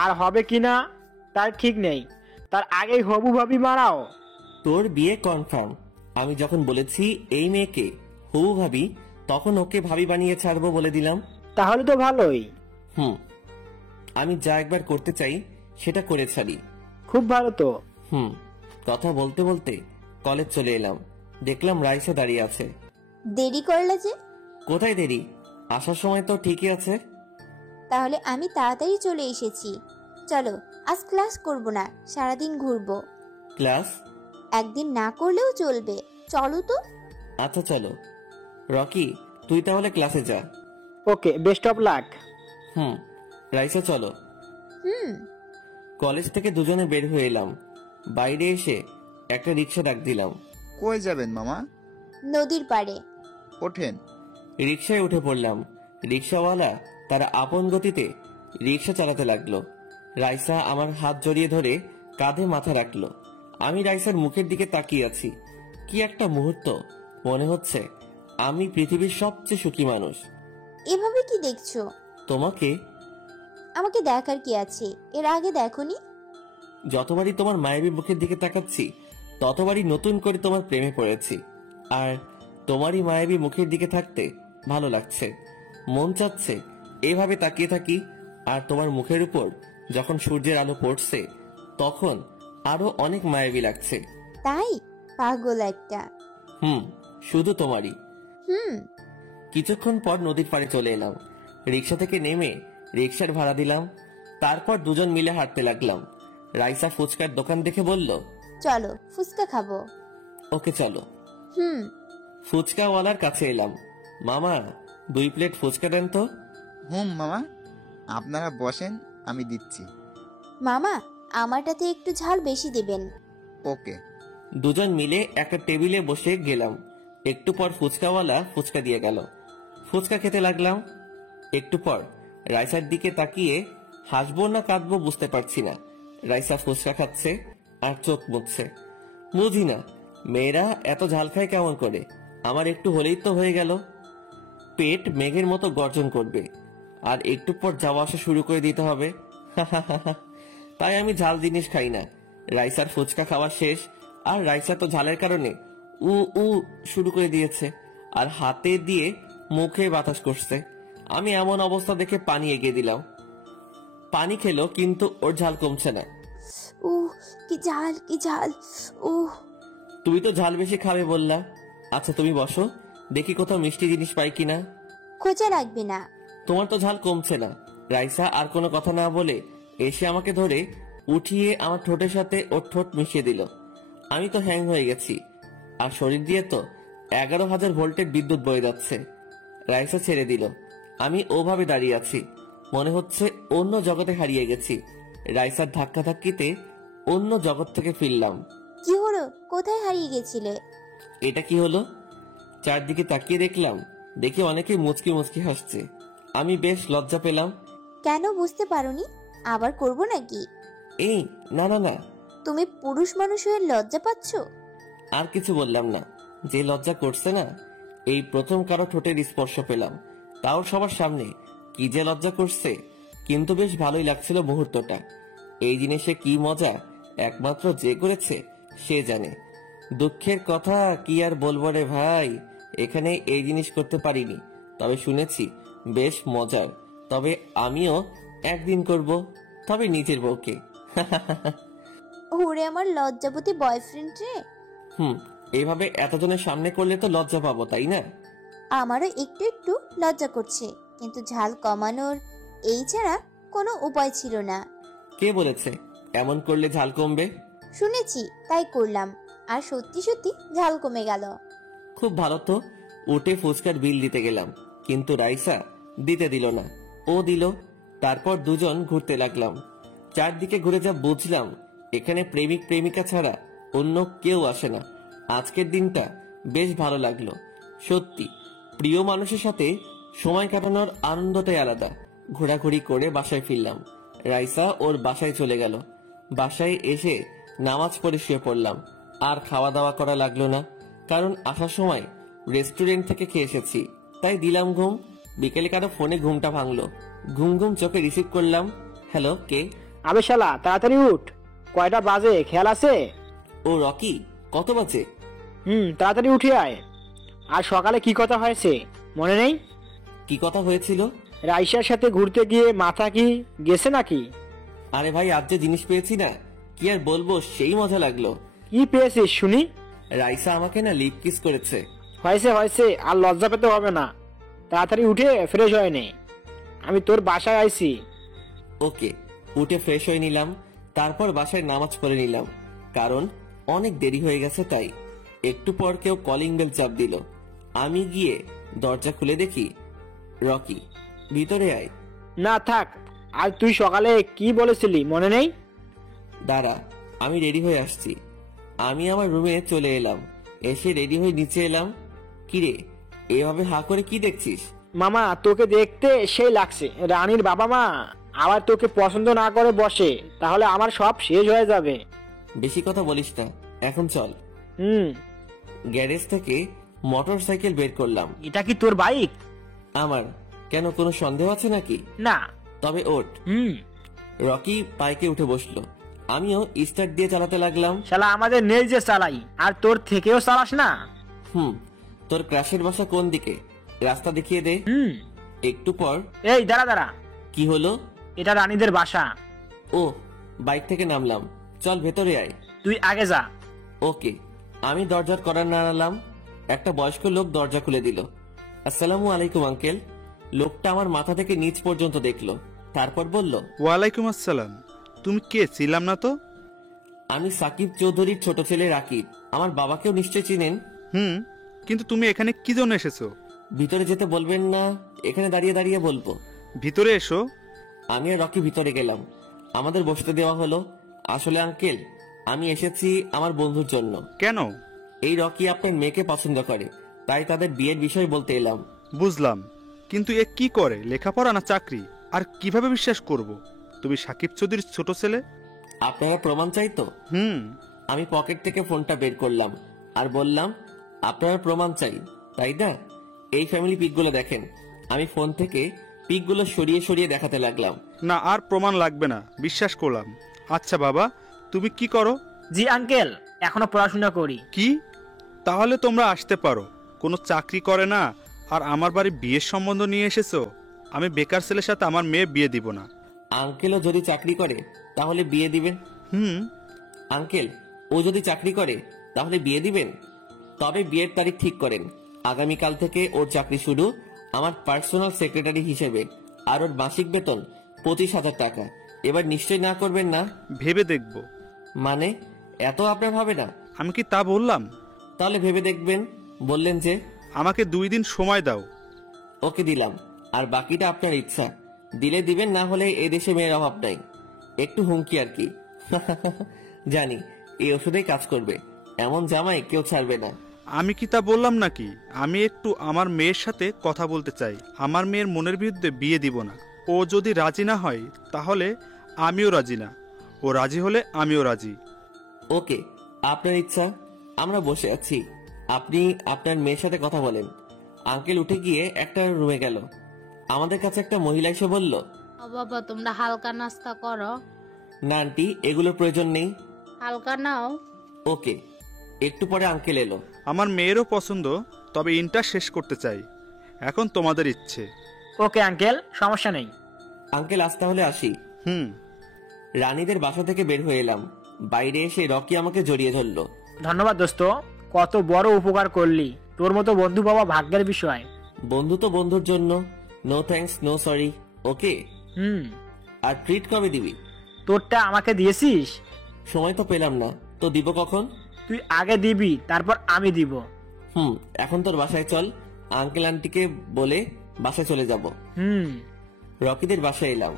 আর হবে কিনা তার ঠিক নেই, তার আগেই হবু ভাবি মারাও। তোর বিয়ে কনফার্ম। আমি যখন বলেছি এই মেয়েকে হবু ভাবি, তখন ওকে ভাবি বানিয়ে ছাড়বো বলে দিলাম। তাহলে তো ভালোই। আমি যা একবার করতে চাই সেটা করে ছাড়ি। খুব ভালো তো। কথা বলতে বলতে কলেজ চলে এলাম। দেখলাম রাইসা দাঁড়িয়ে আছে। দেরি করলে যে? কোথায় দেরি, আসার সময় তো ঠিকই আছে। তাহলে আমি তাড়াতাড়ি চলে এসেছি। চলো, আজ ক্লাস করব না, সারাদিন ঘুরবো। ক্লাস? একদিন না করলেও চলবে, চলো তো। আচ্ছা চলো। রকি, তুই তাহলে ক্লাসে যা। ওকে, বেস্ট অফ লাক। হুম, রাইসা চলো। হুম। কলেজ থেকে দুজনে বের হয়ে এলাম। বাইরে এসে একটা রিক্সা ডাক দিলাম। কই যাবেন মামা? নদীর পাড়ে। ওঠেন। রিক্সায় উঠে পড়লাম। রিক্সাওয়ালা তার আপন গতিতে রিক্সা চালাতে লাগলো। রাইসা আমার হাত জড়িয়ে ধরে কাঁধে মাথা রাখলো। আমি রাইসার মুখের দিকে তাকিয়ে আছি। কি একটা মুহূর্ত, মনে হচ্ছে আমি পৃথিবীর সবচেয়ে সুখী মানুষ। এভাবে কি দেখছো? তোমাকে আমাকে দেখার কি আছে? এর আগে দেখোনি? যতবারই তোমার মায়াবী মুখের দিকে তাকাচ্ছি ততবারই নতুন করে তোমার প্রেমে পড়েছি। আর তোমারই মায়াবী মুখের দিকে থাকতে ভালো লাগছে। মন চাচ্ছে এভাবে তাকিয়ে থাকি। আর তোমার মুখের উপর যখন সূর্যের আলো পড়ছে তখন আরো অনেক মায়াবী লাগছে। তাই? পাগল একটা। শুধু তোমারই। হুম। কিছুক্ষণ পর নদীর পাড়ে চলে এলাম। রিক্সা থেকে নেমে রিক্সার ভাড়া দিলাম। তারপর দুজন মিলে হাঁটতে লাগলাম। রাইসা ফুচকার দোকান দেখে বলল, চলো ফুচকা খাবো। ওকে চলো। হুম। ফুচকাওয়ালার কাছে এলাম। মামা, 2 প্লেট ফুচকা দেন তো। মামা, আপনারা বসেন, আমি দিচ্ছি। মামা, আমারটাতে একটু ঝাল বেশি দেবেন। ওকে। দুজন মিলে একটা টেবিলে বসে গেলাম। একটু পর ফুচকাওয়ালা ফুচকা দিয়ে গেল। ফুচকা খেতে লাগলাম। একটু পর রাইসার দিকে তাকিয়ে হাসবো না কাঁদবো বুঝতে পারছি না। রাইসা ফুচকা খাচ্ছে আর চোখ মুছছে। বুঝি না মেয়েরা এত ঝাল খায় কেমন করে। আমার একটু হলেই তো হয়ে গেল। পেট মেঘের মতো গর্জন করবে আর একটু পর যাওয়া আসা শুরু করে দিতে হবে। তাই আমি ঝাল জিনিস খাই না। রাইসার ফুচকা খাওয়া শেষ। আর রাইসা তো ঝালের কারণে উ উ শুরু করে দিয়েছে আর হাতে দিয়ে মুখে বাতাস করছে। আমি এমন অবস্থা দেখে পানি এগিয়ে দিলাম। পানি খেলো কিন্তু ওর ঝাল কমছে না। কি ঝাল, কি ঝাল। তুমি তো ঝাল বেশি খাবে বললা। আচ্ছা তুমি বসো, দেখি কোথাও মিষ্টি জিনিস পাই কিনা। খোঁজা লাগবে না। তোমার তো ঝাল কমছে না। রাইসা আর কোনো কথা না বলে এসে আমাকে ধরে উঠিয়ে আমার ঠোঁটের সাথে ওর ঠোঁট মিশিয়ে দিল। আমি তো হ্যাং হয়ে গেছি। আর শরীর দিয়ে তো 11,000 ভোল্টের বিদ্যুৎ বয়ে যাচ্ছে। রাইসা ছেড়ে দিল। আমি ওভাবে দাঁড়িয়ে আছি, মনে হচ্ছে অন্য জগতে হারিয়ে গেছি। রাইসার ধাক্কাধাক্কিতে অন্য জগৎ থেকে ফিরলাম। কি হলো? কোথায় হারিয়ে গেছিলে? এটা কি হলো? চারদিকে তাকিয়ে দেখলাম, দেখি অনেকে মুচকি মুচকি হাসছে। আমি বেশ লজ্জা পেলাম। কেন বুঝতে পারোনি? আবার করব নাকি? এই না না না। তুমি পুরুষ মানুষ হয়ে লজ্জা পাচ্ছ? আর কিছু বললাম না। যে লজ্জা করছে না, এই প্রথম কারো ঠোঁটের স্পর্শ পেলাম, তাও সবার সামনে। কি যে লজ্জা করছে, কিন্তু বেশ ভালোই লাগছিল মুহূর্তটা। এই জিনিসে কি মজা একমাত্র যে করেছে সে জানে। দুঃখের কথা কি আর বলবো রে ভাই, এখানে এই জিনিস করতে পারিনি, তবে শুনেছি বেশ মজার। তবে আমিও একদিন করব, তবে নিজের বউকে। ওরে আমার লজ্জাবতী বয়ফ্রেন্ড রে। এইভাবে এতজনের সামনে করলে তো লজ্জা পাবো, তাই না? আমারও একটু একটু লজ্জা করছে, কিন্তু ঝাল কমানোর এই ছাড়া কোনো উপায় ছিল না। কে বলেছে এমন করলে ঝাল কমবে? শুনেছি তাই করলাম, আর সত্যি সত্যি ঝাল কমে গেল। খুব ভালো তো। উঠে ফুচকার বিল দিতে গেলাম, কিন্তু রাইসা দিতে দিল না। ও দিল। তারপর দুজন ঘুরতে লাগলাম। চারদিকে ঘুরে যা বুঝলাম, এখানে প্রেমিক প্রেমিকা ছাড়া অন্য কেউ আসে না। আজকের দিনটা বেশ ভালো লাগলো। সত্যি প্রিয় মানুষের সাথে সময় কাটানোর আনন্দটাই আলাদা। ঘোরাঘুরি করে বাসায় ফিরলাম। রাইসা ওর বাসায় চলে গেল। বাসায় এসে নামাজ পড়ে শুয়ে পড়লাম। আর খাওয়া দাওয়া করা লাগলো না, কারণ আসার সময় রেস্টুরেন্ট থেকে খেয়ে এসেছি, তাই দিলাম ঘুম। বিকেলে কারো ফোনে ঘুমটা ভাঙলো। ঘুম ঘুম চোখে রিসিভ করলাম। হ্যালো, কে? আবে শালা তাড়াতাড়ি উঠ, কয়টা বাজে খেয়াল আছে? ও রকি, কত বাজে? তাড়াতাড়ি উঠে আয়। আর সকালে কি কথা হয়েছে মনে নেই? কি কথা হয়েছিল? রাইসার সাথে ঘুরতে গিয়ে মাথা কি গেছে নাকি? আরে ভাই, আজ যে জিনিস পেয়েছি না, কি আর বলবো, সেই মজা লাগলো। কি পেয়েছিস শুনি? রাইসা আমাকে না লিপ কিস করেছে। হয়েছে হয়েছে, আর লজ্জা পেতে হবে না। তাড়াতাড়ি উঠে ফ্রেশ হয়ে নে, আমি তোর বাসায় আইছি। ওকে। উঠে ফ্রেশ হয়ে নিলাম। তারপর বাসায় নামাজ পড়ে নিলাম, কারণ অনেক দেরি হয়ে গেছে। তাই একটু পর কেউ কলিং বেল চাপ দিল। আমি গিয়ে দরজা খুলে দেখি রকি। ভিতরে আয়। না থাক, আজ তুই সকালে কি বলেছিলি মনে নেই? দাঁড়া, আমি রেডি হয়ে আসছি। আমি আমার রুমে চলে এলাম, এসে রেডি হয়ে নিচে এলাম। কিরে, এভাবে হা করে কি দেখছিস? মামা তোকে দেখতে সেই লাগছে, রানীর বাবা মা আবার তোকে পছন্দ না করে বসে, তাহলে আমার সব শেষ হয়ে যাবে। বেশি কথা বলিস না, এখন চল। হুম। গ্যারেজ থেকে মোটর সাইকেল বের করলাম। এটা কি তোর বাইক? আমার। কেন, কোনো সন্দেহ আছে নাকি? না। তবে ওঠ। হুম। রকি বাইকে উঠে বসলো, আমিও স্টার্ট দিয়ে চালাতে লাগলাম। শালা আমাদের নেই যে চালাই, আর তোর থেকেও চালাস না। তোর ক্রাশের বাসা কোন দিকে? রাস্তা দেখিয়ে দে। একটু পর। এই দাঁড়া দাঁড়া। কি হলো? এটা রানীদের বাসা। ও, বাইক থেকে নামলাম, চল ভেতরে আয়। তুই আগে যা। ওকে। আমি দরজার করার নাড়ালাম, একটা বয়স্ক লোক দরজা খুলে দিল। আসসালামু আলাইকুম আঙ্কেল। লোকটা আমার মাথা থেকে নিচ পর্যন্ত দেখলো, তারপর বলল, ওয়ালাইকুম আসসালাম। তুমি কে, ছিলাম না তো? আমি সাকিব চৌধুরীর ছোট ছেলে রাকিব। আমার বাবাকেও নিশ্চয় চিনেন। কিন্তু তুমি এখানে কি জন্য এসেছো? ভিতরে যেতে বলবেন না, এখানে দাঁড়িয়ে দাঁড়িয়ে বলবো। ভিতরে এসো। আমি আর রকি ভিতরে গেলাম, আমাদের বসতে দেওয়া হলো। আসলে আঙ্কেল, আমি এসেছি আমার বন্ধুর জন্য। কেন? এই রকি আপনার মেয়েকে পছন্দ করে, তাই তাদের বিয়ের বিষয় বলতে এলাম। বুঝলাম, কিন্তু এ কি করে, লেখাপড়া না চাকরি? আর কিভাবে বিশ্বাস করব? তুমি সাকিব চৌধুরীর ছোট ছেলে। আপনারা প্রমাণ চাই তো? আমি পকেট থেকে ফোনটা বের করলাম আর বললাম, আপনারা প্রমাণ চাই তাই না? এই ফ্যামিলি পিকগুলো দেখেন। আমি ফোন থেকে পিকগুলো সরিয়ে সরিয়ে দেখাতে লাগলাম। না, আর প্রমাণ লাগবে না, বিশ্বাস করলাম। আচ্ছা বাবা, তুমি কি করো? জি আঙ্কেল, এখনো পড়াশোনা করি। কি? তাহলে তোমরা আসতে পারো। কোনো চাকরি করে না, আর আমার বাড়ি বিয়ের সম্বন্ধ নিয়ে এসেছো। আমি বেকার ছেলের সাথে আমার মেয়ে বিয়ে দিব না। আঙ্কেলও যদি চাকরি করে তাহলে বিয়ে দিবেন? আঙ্কেল, ও যদি চাকরি করে তাহলে বিয়ে দিবেন? তবে বিয়ের তারিখ ঠিক করেন। আগামীকাল থেকে ওর চাকরি শুরু আমার পার্সোনাল সেক্রেটারি হিসেবে, আর ওর মাসিক বেতন 25,000 টাকা। এবার নিশ্চয় না করবেন না? ভেবে দেখব। মানে এত আপনার হবে না? আমি কি তা বললাম? তাহলে ভেবে দেখবেন বললেন যে। আমাকে 2 দিন সময় দাও। ওকে, দিলাম। আর বাকিটা আপনার ইচ্ছা, দিলে দিবেন, না হলে এই দেশে মেয়ের অভাব নাই। একটু হুমকি আর কি। জানি এই ওষুধেই কাজ করবে, এমন জামাই কেউ ছাড়বে না। আমি কি তা বললাম নাকি? আমি একটু আমার মেয়ের সাথে কথা বলতে চাই। আমার মেয়ের মনের বিরুদ্ধে বিয়ে দিব না। ও যদি রাজি না হয় তাহলে আমিও রাজি না, ও রাজি হলে আমিও রাজি। ওকে, আপনার ইচ্ছা। আমরা বসে আছি, আপনি আপনার মেয়ের সাথে কথা বলেন। আঙ্কেল উঠে গিয়ে একটা রুমে গেল। আমাদের কাছে একটা মহিলা এসে বলল, ও বাবা, তোমরা হালকা নাস্তা করো। না আন্টি, এগুলোর প্রয়োজন নেই। হালকা নাও। ওকে। একটু পরে আঙ্কেল এলো। আমার মেয়েরও পছন্দ, তবে ইন্টার শেষ করতে চাই। এখন তোমাদের ইচ্ছে। ওকে আঙ্কেল, সমস্যা নেই। আঙ্কেল, আজ তাহলে আসি। রানীদের বাসা থেকে বের হয়ে এলাম। বাইরে এসে রকি আমাকে জড়িয়ে ধরলো। ধন্যবাদ দোস্ত, কত বড় উপকার করলি। তোর মতো বন্ধু পাওয়া ভাগ্যের বিষয়। বন্ধু তো বন্ধুর জন্য, নো থ্যাঙ্কস নো সরি। ওকে। আর ট্রিট কবে দিবি? তোরটা আমাকে দিয়েছিস? সময় তো পেলাম না, তো দিব কখন? তুই আগে দিবি, তারপর আমি দিব। এখন তোর বাসায় চল, আঙ্কেল আন্টিকে বলে বাসায় চলে যাব। রকিদের বাসায় এলাম,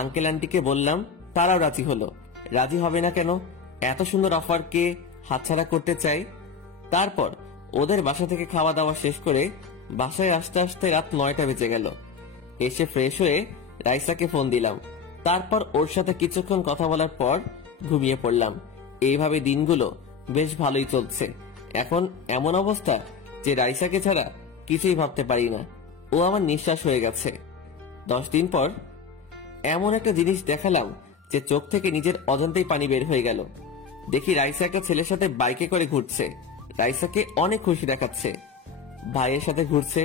আঙ্কেল আন্টিকে বললাম, তারাও রাজি হলো। রাজি হবে না কেন? এত সুন্দর অফারকে হাতছাড়া করতে চাই। তারপর ওদের বাসা থেকে খাওয়া দাওয়া শেষ করে বাসায় আসতে আসতে রাত 9টা বেজে গেল। এসে ফ্রেশ হয়ে রাইসাকে ফোন দিলাম। তারপর ওর সাথে কিছুক্ষণ কথা বলার পর ঘুমিয়ে পড়লাম। এইভাবে দিনগুলো বেশ ভালোই চলছে। এখন এমন অবস্থা যে রাইসাকে ছাড়া কিছুই ভাবতে পারি না। ও আমার নিঃশ্বাস হয়ে গেছে। 10 দিন পর এমন একটা জিনিস দেখালাম যে চোখ থেকে নিজের অজান্তেই পানি বের হয়ে গেল। দেখি রাইসা একটা ছেলের সাথে বাইকে করে ঘুরছে। রাইসাকে অনেক খুশি দেখাচ্ছে। ভাইয়ের সাথে ঘুরছে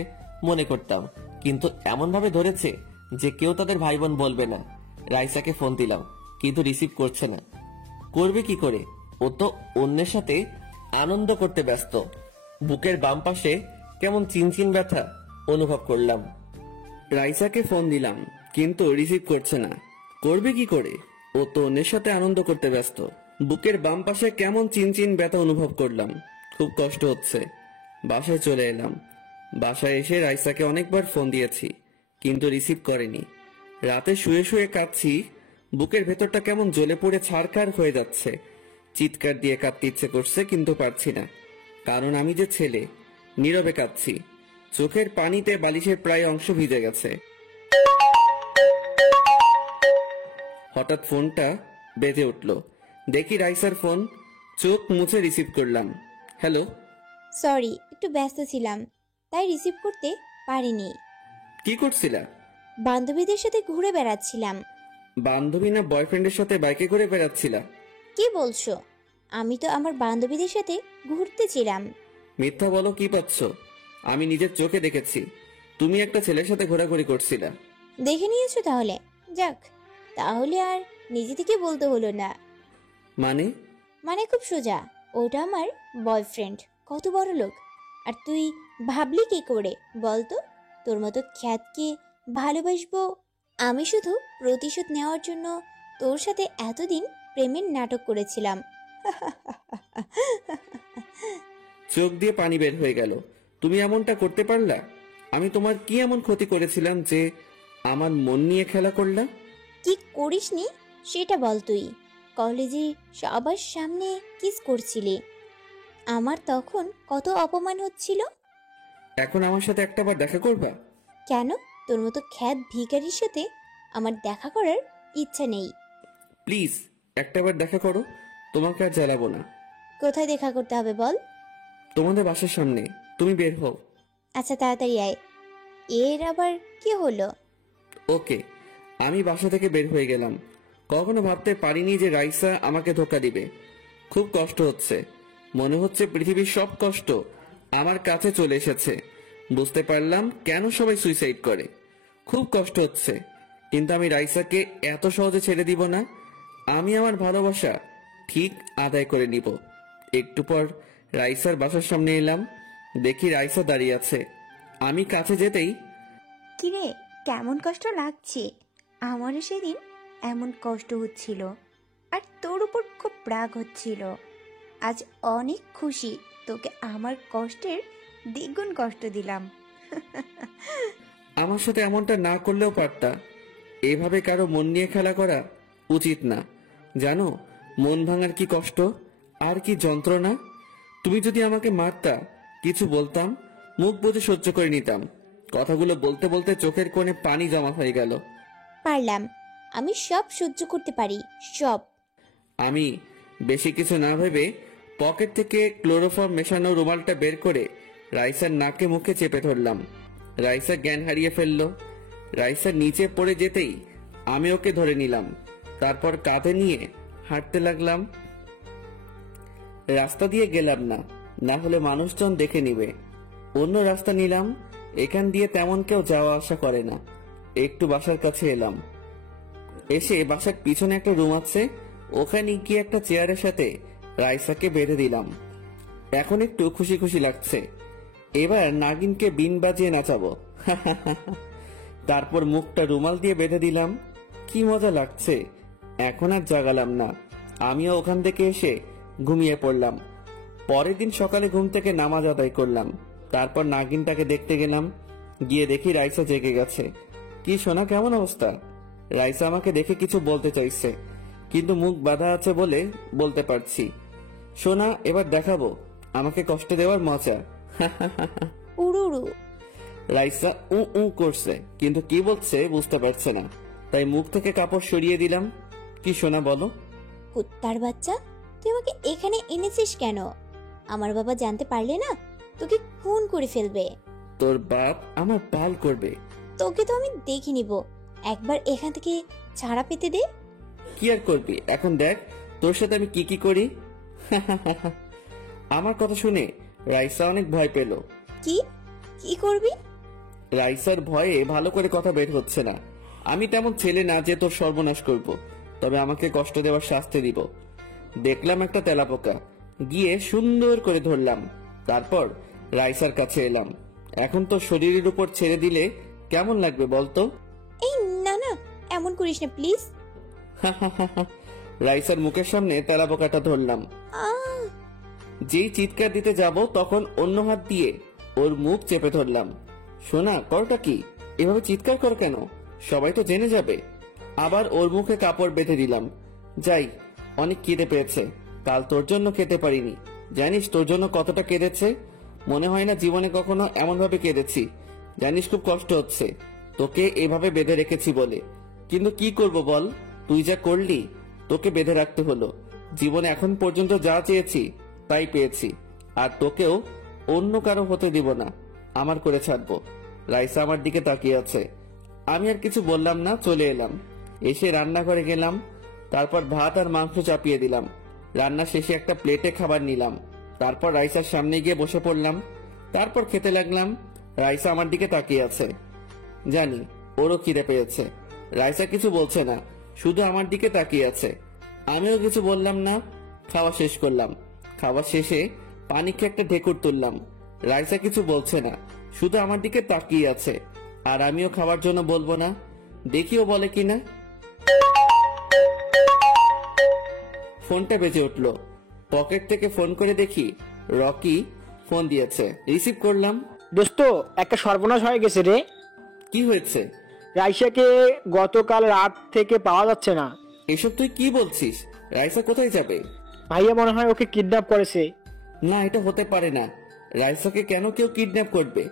মনে করতাম, কিন্তু এমন ভাবে ধরেছে যে কেউ তাদের ভাই বোন বলবে না। রাইসাকে ফোন দিলাম, কিন্তু রিসিভ করছে না। করবে কি করে? ও তো অন্যের সাথে আনন্দ করতে ব্যস্ত। বুকের বাম পাশে কেমন চিনচিন ব্যথা অনুভব করলাম। রাইসাকে ফোন দিলাম, কিন্তু রিসিভ করছে না। করবে কি করে? ও তো অন্যের সাথে আনন্দ করতে ব্যস্ত। বুকের বাম পাশে কেমন চিনচিন ব্যথা অনুভব করলাম। খুব কষ্ট হচ্ছে। বাসায় চলে এলাম। বাসায় এসে রাইসাকে অনেকবার ফোন দিয়েছি, কিন্তু রিসিভ করেনি। রাতে শুয়ে শুয়ে কাঁদছি, বুকের ভেতরটা কেমন জ্বলে পড়ে ছারখার হয়ে যাচ্ছে। চিৎকার দিয়ে কাঁদতে ইচ্ছে করছে কিন্তু পারছি না, কারণ আমি যে ছেলে। নীরবে কাঁদছি, চোখের পানিতে বালিশের প্রায় অংশ ভিজে গেছে। হঠাৎ ফোনটা বেজে উঠল, দেখি রাইসার ফোন। চোখ মুছে রিসিভ করলাম। হ্যালো। সরি, একটু ব্যস্ত ছিলাম তাই রিসিভ করতে পারিনি। কি করছিলা? বান্ধবীদের সাথে ঘুরে বেড়াচ্ছিলাম। বান্ধবী না বয়ফ্রেন্ডের সাথে বাইকে করে বেড়াচ্ছিলা? কি বলছো? আমি তো আমার বান্ধবীদের সাথে ঘুরতে ছিলাম। মিথ্যা বলো, কি পাচ্ছ? আমি নিজের চোখে দেখেছি তুমি একটা ছেলের সাথে ঘোরাঘুরি করছিলা। দেখে নিয়েছো তাহলে? যাক, তাহলে আর নিজে থেকে বলতে হলো না। মানে খুব সোজা, ওটা আমার বয়ফ্রেন্ড। কত বড় লোক! আর তুই ভাবলি কি করে বলতো তোর মতো খ্যাতকে ভালোবাসবো? আমি শুধু প্রতিশোধ নেওয়ার জন্য তোর সাথে এতদিন প্রেমের নাটক করেছিলাম। চোখ দিয়ে পানি বের হয়ে গেল। তুমি এমনটা করতে পারলা? আমি তোমার কি এমন ক্ষতি করেছিলাম যে আমার মন নিয়ে খেলা করলা? কি করিসনি সেটা বল। তুই কলেজে সবার সামনে কিস করছিলি, আমার তখন কত অপমান হচ্ছিল। এখন আমার সাথে একটাবার দেখা করবা? কেন? তোর মতো খ্যাত ভিখারির সাথে আমার দেখা করার ইচ্ছা নেই। প্লিজ একটাবার দেখা করো, তোমাকে আর জ্বালাবো না। কোথায় দেখা করতে হবে বল? তোমাদের বাসার সামনে। তুমি বের হও। আচ্ছা, তাড়াতাড়ি আয়। এর আবার কি হলো? ওকে। আমি বাসা থেকে বের হয়ে গেলাম। কখনো ভাবতে পারিনি যে রাইসা আমাকে ধোকা দিবে। খুব কষ্ট হচ্ছে, মনে হচ্ছে পৃথিবীর সব কষ্ট আমার কাছে চলে এসেছে। বুঝতে পারলাম কেন সবাই সুইসাইড করে। খুব কষ্ট হচ্ছে, কিন্তু আমি রাইসাকে এত সহজে ছেড়ে দিব না। আমি আমার ভালোবাসা ঠিক আদায় করে নিব। একটু পর রাইসার বাসার সামনে এলাম, দেখি রাইসা দাঁড়িয়ে আছে। আমি কাছে যেতেই, কিরে, কেমন কষ্ট লাগছে? আমারও সেদিন এমন কষ্ট হচ্ছিল, আর তোর উপর খুব রাগ হচ্ছিল। আজ অনেক খুশি তোকে আমার কষ্টের দ্বিগুণ কষ্ট দিলাম। আমার সাথে এমনটা না করলেও পারতা। এভাবে কারো মন নিয়ে খেলা করা উচিত না। জানো মন ভাঙার কি কষ্ট আর কি যন্ত্রণা? তুমি যদি আমাকে মারতা, কিছু বলতাম, মুখ বুজে সহ্য করে নিতাম। কথাগুলো বলতে বলতে চোখের কোণে পানি জমা হয়ে গেল। পারলাম, আমি সব সহ্য করতে পারি, সব। আমি বেশি কিছু না ভেবে পকেট থেকে ক্লোরোফর্ম মেশানো রুমালটা বের করে রাইসার নাকে মুখে চেপে ধরলাম। রাইসা জ্ঞান হারিয়ে ফেলল। রাইসা নিচে পড়ে যেতেই আমি ওকে ধরে নিলাম, তারপর কাঁধে নিয়ে হাঁটতে লাগলাম। রাস্তা দিয়ে গেলাম না, না হলে মানুষজন দেখে নিবে। অন্য রাস্তা নিলাম, এখান দিয়ে তেমন কেউ যাওয়া আসা করে না। একটু বাসার কাছে এলাম, এসে বাসার পিছনে একটা রুম আছে, ওখানে গিয়ে একটা চেয়ারের সাথে রাইসাকে বেঁধে দিলাম। এখন একটু খুশি খুশি লাগছে। এবার নাগিনকে বিন বাজিয়ে নাচাবো। তারপর মুখটা রুমাল দিয়ে বেঁধে দিলাম। কি মজা লাগছে। এখন আর জাগালাম না, আমিও ওখান থেকে এসে ঘুমিয়ে পড়লাম। পরের দিন সকালে ঘুম থেকে নামাজ আদায় করলাম, তারপর নাগিনটাকে দেখতে গেলাম। গিয়ে দেখি রাইসা জেগে গেছে। কি সোনা, কেমন অবস্থা? রাইসা আমাকে দেখে কিছু বলতে চাইছে, কিন্তু মুখ বাঁধা আছে বলে বলতে পারছি। সোনা, এবার দেখাবো আমাকে কষ্ট দেওয়ার মজা। উড়ুড়ু। রাইসা উ উ করছে, কিন্তু কি বলছে বুঝতে পারছে না, তাই মুখ থেকে কাপড় সরিয়ে দিলাম। কি সোনা বলো? কুত্তার বাচ্চা, তুই আমাকে এখানে এনেছিস কেন? আমার বাবা জানতে পারলে না তোকে খুন করে ফেলবে। তোর বাপ আমার পাল করবে। তোকে তো আমি দেখে নিব, একবার এখান থেকে ছাড়া পেতে দে। কি আর করবি, এখন দেখ তোর সাথে আমি কি কি করি। আমার কথা শুনে রাইসা অনেক ভয় পেল। কি কি করবি? রাইসার ভয়ে ভালো করে কথা বের হচ্ছে না। আমি তেমন ছেলে না যে তোর সর্বনাশ করব, তবে আমাকে কষ্ট দেওয়ার শাস্তি দিব। দেখলাম একটা তেলাপোকা, গিয়ে সুন্দর করে ধরলাম, তারপর রাইসার কাছে এলাম। এখন তো শরীরের উপর ছেড়ে দিলে কেমন লাগবে বলতো? এই না না, এমন করিস না প্লিজ। রাইসার মুখের সামনে তেলাপোকাটা ধরলাম। যেই চিৎকার দিতে যাব তখন অন্য হাত দিয়ে ওর মুখ চেপে ধরলাম। সোনা, করটা কি? এভাবে চিৎকার কর কেন? সবাই তো জেনে যাবে। আবার ওর মুখে কাপড় বেঁধে দিলাম। যাই, অনেক খিদে পেয়েছে, কাল তোর জন্য খেতে পারিনি। জানিস তোর জন্য কতটা কেঁদেছে? মনে হয় না জীবনে কখনো এমন ভাবে কেঁদেছি। জানিস খুব কষ্ট হচ্ছে তোকে এভাবে বেঁধে রেখেছি বলে, কিন্তু কি করব বল, তুই যা করলি, তোকে বেঁধে রাখতে হলো। জীবনে এখন পর্যন্ত যা চেয়েছি তাই পেয়েছি, আর তোকেও অন্য কারো হতে দিব না, আমার করে ছাড়বো। রাইসা আমার দিকে তাকিয়ে আছে। আমি আর কিছু বললাম না, চলে এলাম। এসে রান্নাঘরে গেলাম, তারপর ভাত আর মাংস চাপিয়ে দিলাম। রান্না শেষে একটা প্লেটে খাবার নিলাম, তারপর রাইসার সামনে গিয়ে বসে পড়লাম। তারপর খেতে লাগলাম। রাইসা আমার দিকে তাকিয়ে আছে, জানি ওরও খিদে পেয়েছে। রাইসা কিছু বলছে না, শুধু আমার দিকে তাকিয়ে আছে। আমিও কিছু বললাম না। খাওয়া শেষ করলাম। খাওয়া শেষে পানি খেয়ে একটা ঢেকুর তুললাম। রাইসা কিছু বলছে না, শুধু আমার দিকে তাকিয়ে আছে। আর আমিও খাওয়ার জন্য বলবো না, দেখিও বলে কিনা। ফোনটা বেজে উঠলো। পকেট থেকে ফোন করে দেখি রকি ফোন দিয়েছে। রিসিভ করলাম। দোস্ত, একটা সর্বনাশ হয়ে গেছে রে। কি হয়েছে? রাইসাকে গতকাল রাত থেকে পাওয়া যাচ্ছে না। এসব তুই কি বলছিস? রাইসা কোথায় যাবে? ভাইয়া মনে হয় ওকে কিডন্যাপ করেছে। না, এটা হতে পারে না। রাইসাকে কেন কেউ কিডন্যাপ করবে?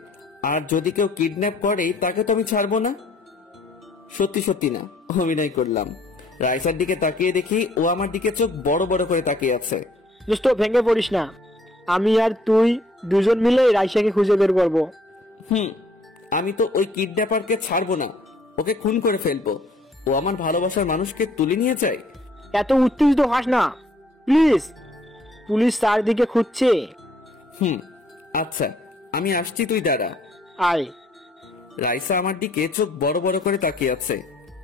আর যদি কেউ কিডন্যাপ করে তাকে তো আমি ছাড়বো না। সত্যি সত্যি না, অভিনয় করলাম। রাইসার দিকে তাকিয়ে দেখি ও আমার দিকে চোখ বড় বড় করে তাকিয়ে আছে। দোস্ত, ভেঙে পড়িস না, আমি আর তুই দুজন মিলে রাইসাকে খুঁজে বের করবো। আমি তো ওই কিডন্যাপারকে ছাড়বো না, ওকে খুন করে ফেলবো। ও আমার ভালোবাসার মানুষকে তুলে নিয়ে যায়। এত উত্তেজিত হাস না প্লিজ, পুলিশ চারদিকে খুঁজছে। আচ্ছা, আমি আসছি, তুই দাঁড়া। আয়। রাইসা আমার দিকে চোখ বড় বড় করে তাকিয়ে আছে।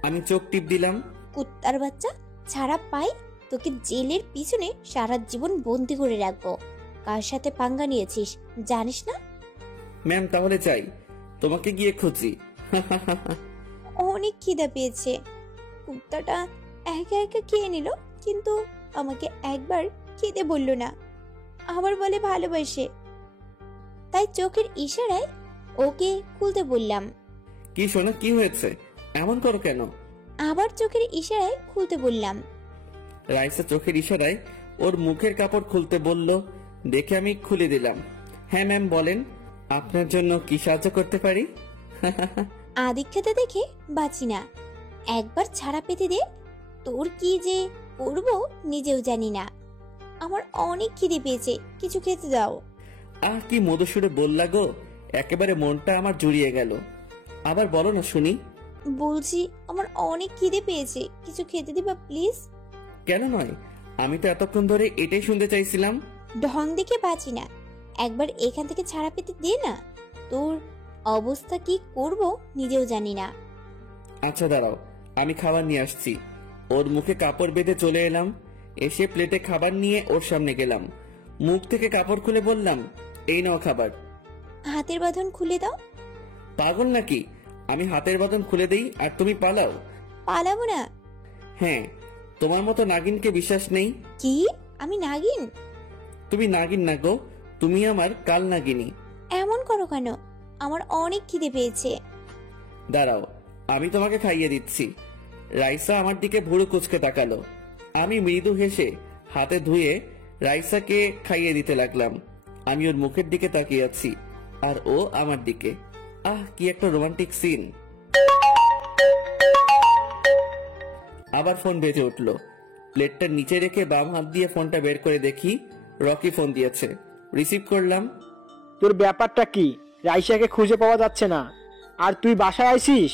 আমি চোখ টিপ দিলাম। কুত্তার বাচ্চা, ছাড়া পাই তোকে জেলের পিছনে সারা জীবন বন্দি করে রাখবো। কার সাথে পাঙ্গা নিয়েছিস জানিস না? ম্যাম, তাহলে যাই, তোমাকে গিয়ে খুঁজি। অনেক খিদা পেয়েছে। কুত্তাটা একা একা খেয়ে নিল, কিন্তু আমাকে একবার খেতে বললো না। আবার বলে ভালোবাসে, তাই চোখের ইশারায় ওকে খুলতে বললাম। কি শোনো, কি হয়েছে? এমন করো কেন? আবার চোখের ইশারায় খুলতে বললাম। রাইসা চোখের ইশারায় ওর মুখের কাপড় খুলতে বলল, দেখে আমি খুলে দিলাম। হ্যাঁ ম্যাম, বলেন, আপনার জন্য কি সাহায্য করতে পারি? আদিক্ষেতে দেখে বাঁচি না, একবার ছাড়া পেতে দে। তোর কি যে করবো নিজেও জানি না। আমার অনেক খিদে পেয়েছে, কিছু খেতে দাও। আহ, কি মধুসুরে বললা গো, একেবারে মনটা আমার জুড়িয়ে গেল। আবার বলো না শুনি। বলছি আমার অনেক খিদে পেয়েছে, কিছু খেতে দিবা প্লিজ। কেন নয়, আমি তো এতক্ষণ ধরে এটাই শুনতে চাইছিলাম। ঢং দেখে বাঁচি না, একবার এখান থেকে ছাড়া পেতে দে না। তোর অবস্থা কি করব নিজেও জানি না। আচ্ছা দাঁড়াও, আমি খাবার নিয়ে আসছি। ওর মুখে কাপড় বেঁধে চলে এলাম। এসে প্লেটে খাবার নিয়ে ওর সামনে গেলাম। মুখ থেকে কাপড় খুলে বললাম, এই নাও খাবার। হাতের বাঁধন খুলে দাও। পাগল নাকি? আমি হাতের বাঁধন খুলে দেই আর তুমি পালাও? পালাবো না। হ্যাঁ, তোমার মতো নাগিনকে বিশ্বাস নেই। কি? আমি নাগিন? তুমি নাগিন না গো, তুমি আমার কাল নাগিনী। এমন করো কেন? আমার অনেক খিদে পেয়েছে। দাঁড়াও, আমি তোমাকে খাইয়ে দিচ্ছি। রাইসা আমার দিকে ভুরু কুচকে তাকালো। আমি মৃদু হেসে হাতে ধুয়ে রাইসাকে খাইয়ে দিতে লাগলাম। আমি ওর মুখের দিকে তাকিয়ে আছি আর ও আমার দিকে। আহ, কি একটা রোমান্টিক সিন। আবার ফোন বেজে উঠলো। প্লেটটা নিচে রেখে বাম হাত দিয়ে ফোনটা বের করে দেখি রকি ফোন দিয়েছে। রিসিভ করলাম। তোর ব্যাপারটা কি? রাইসাকে খুঁজে পাওয়া যাচ্ছে না, আর তুই বাসায় আইছিস?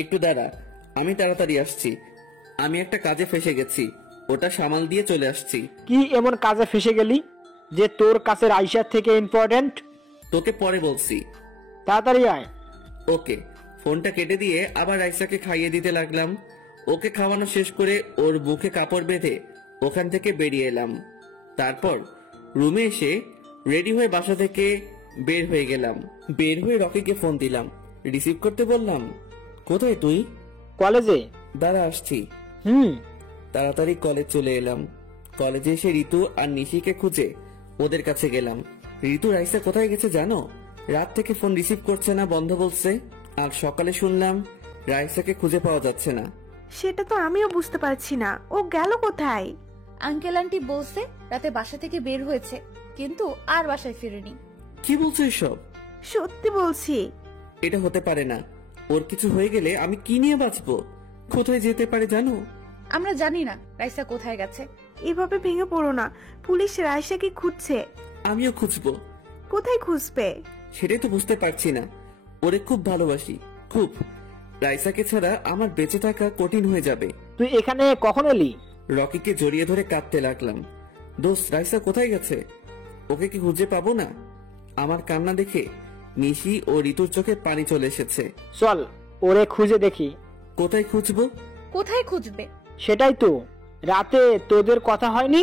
একটু দাঁড়া, আমি তাড়াতাড়ি আসছি। আমি একটা কাজে ফেসে গেছি, ওটা সামাল দিয়ে চলে আসছি। কি এমন কাজে ফেসে গেলি যে তোর কাছে রাইসার থেকে ইম্পর্টেন্ট? তোকে পরে বলছি। তাড়াতাড়ি আয়। ওকে। ফোনটা কেটে দিয়ে আবার রাইসাকে খাইয়ে দিতে লাগলাম। ওকে খাওয়ানো শেষ করে ওর মুখে কাপড় বেঁধে ওখান থেকে বেরিয়ে এলাম। তারপর রুমে এসে রেডি হয়ে বাসা থেকে বের হয়ে গেলাম। বের হয়ে রকিকে ফোন দিলাম, রিসিভ করতে বললাম। কোথায় তুই? কলেজে। দাঁড়া, আসছি। তাড়াতাড়ি কলেজ চলে এলাম। কলেজে এসে ঋতু আর নিশিকে খুঁজে ওদের কাছে গেলাম। ঋতু রাইসা কোথায় গেছে জানো? রাত থেকে ফোন রিসিভ করছে না, বন্ধ বলছে। আর সকালে শুনলাম রাইসাকে খুঁজে পাওয়া যাচ্ছে না। সেটা তো আমিও বুঝতে পারছি না, ও গেল কোথায়? আঙ্কেল আন্টি বলছে রাতে বাসা থেকে বের হয়েছে, কিন্তু আর বাসায় ফিরেনি। কি বলছো এসব? সত্যি বলছি। এটা হতে পারে না। ওর কিছু হয়ে গেলে আমি কি নিয়ে বাঁচবো? কোথায় যেতে পারে জানো? আমরা জানি না রাইসা কোথায় গেছে। এভাবে ভেঙে পড়ো না, পুলিশ রাইসাকে খুঁজছে। আমিও খুঁজবো। কোথায় খুঁজবে? সেটাই তো বুঝতে পারছি না। ওরে খুব ভালোবাসি, খুব। রাইসাকে ছাড়া আমার বেঁচে থাকা কঠিন হয়ে যাবে। তুই এখানে কখন এলি? রকিকে জড়িয়ে ধরে কাঁদতে লাগলাম। দোস্ত, রাইসা কোথায় গেছে? ওকে কি খুঁজে পাবো না? আমার কান্না দেখে নিশি ও ঋতুর চোখে পানি চলে এসেছে। চল ওরে খুঁজে দেখি। কোথায় খুঁজবো? কোথায় খুঁজবে? সেটাই তো, রাতে তোদের কথা হয়নি?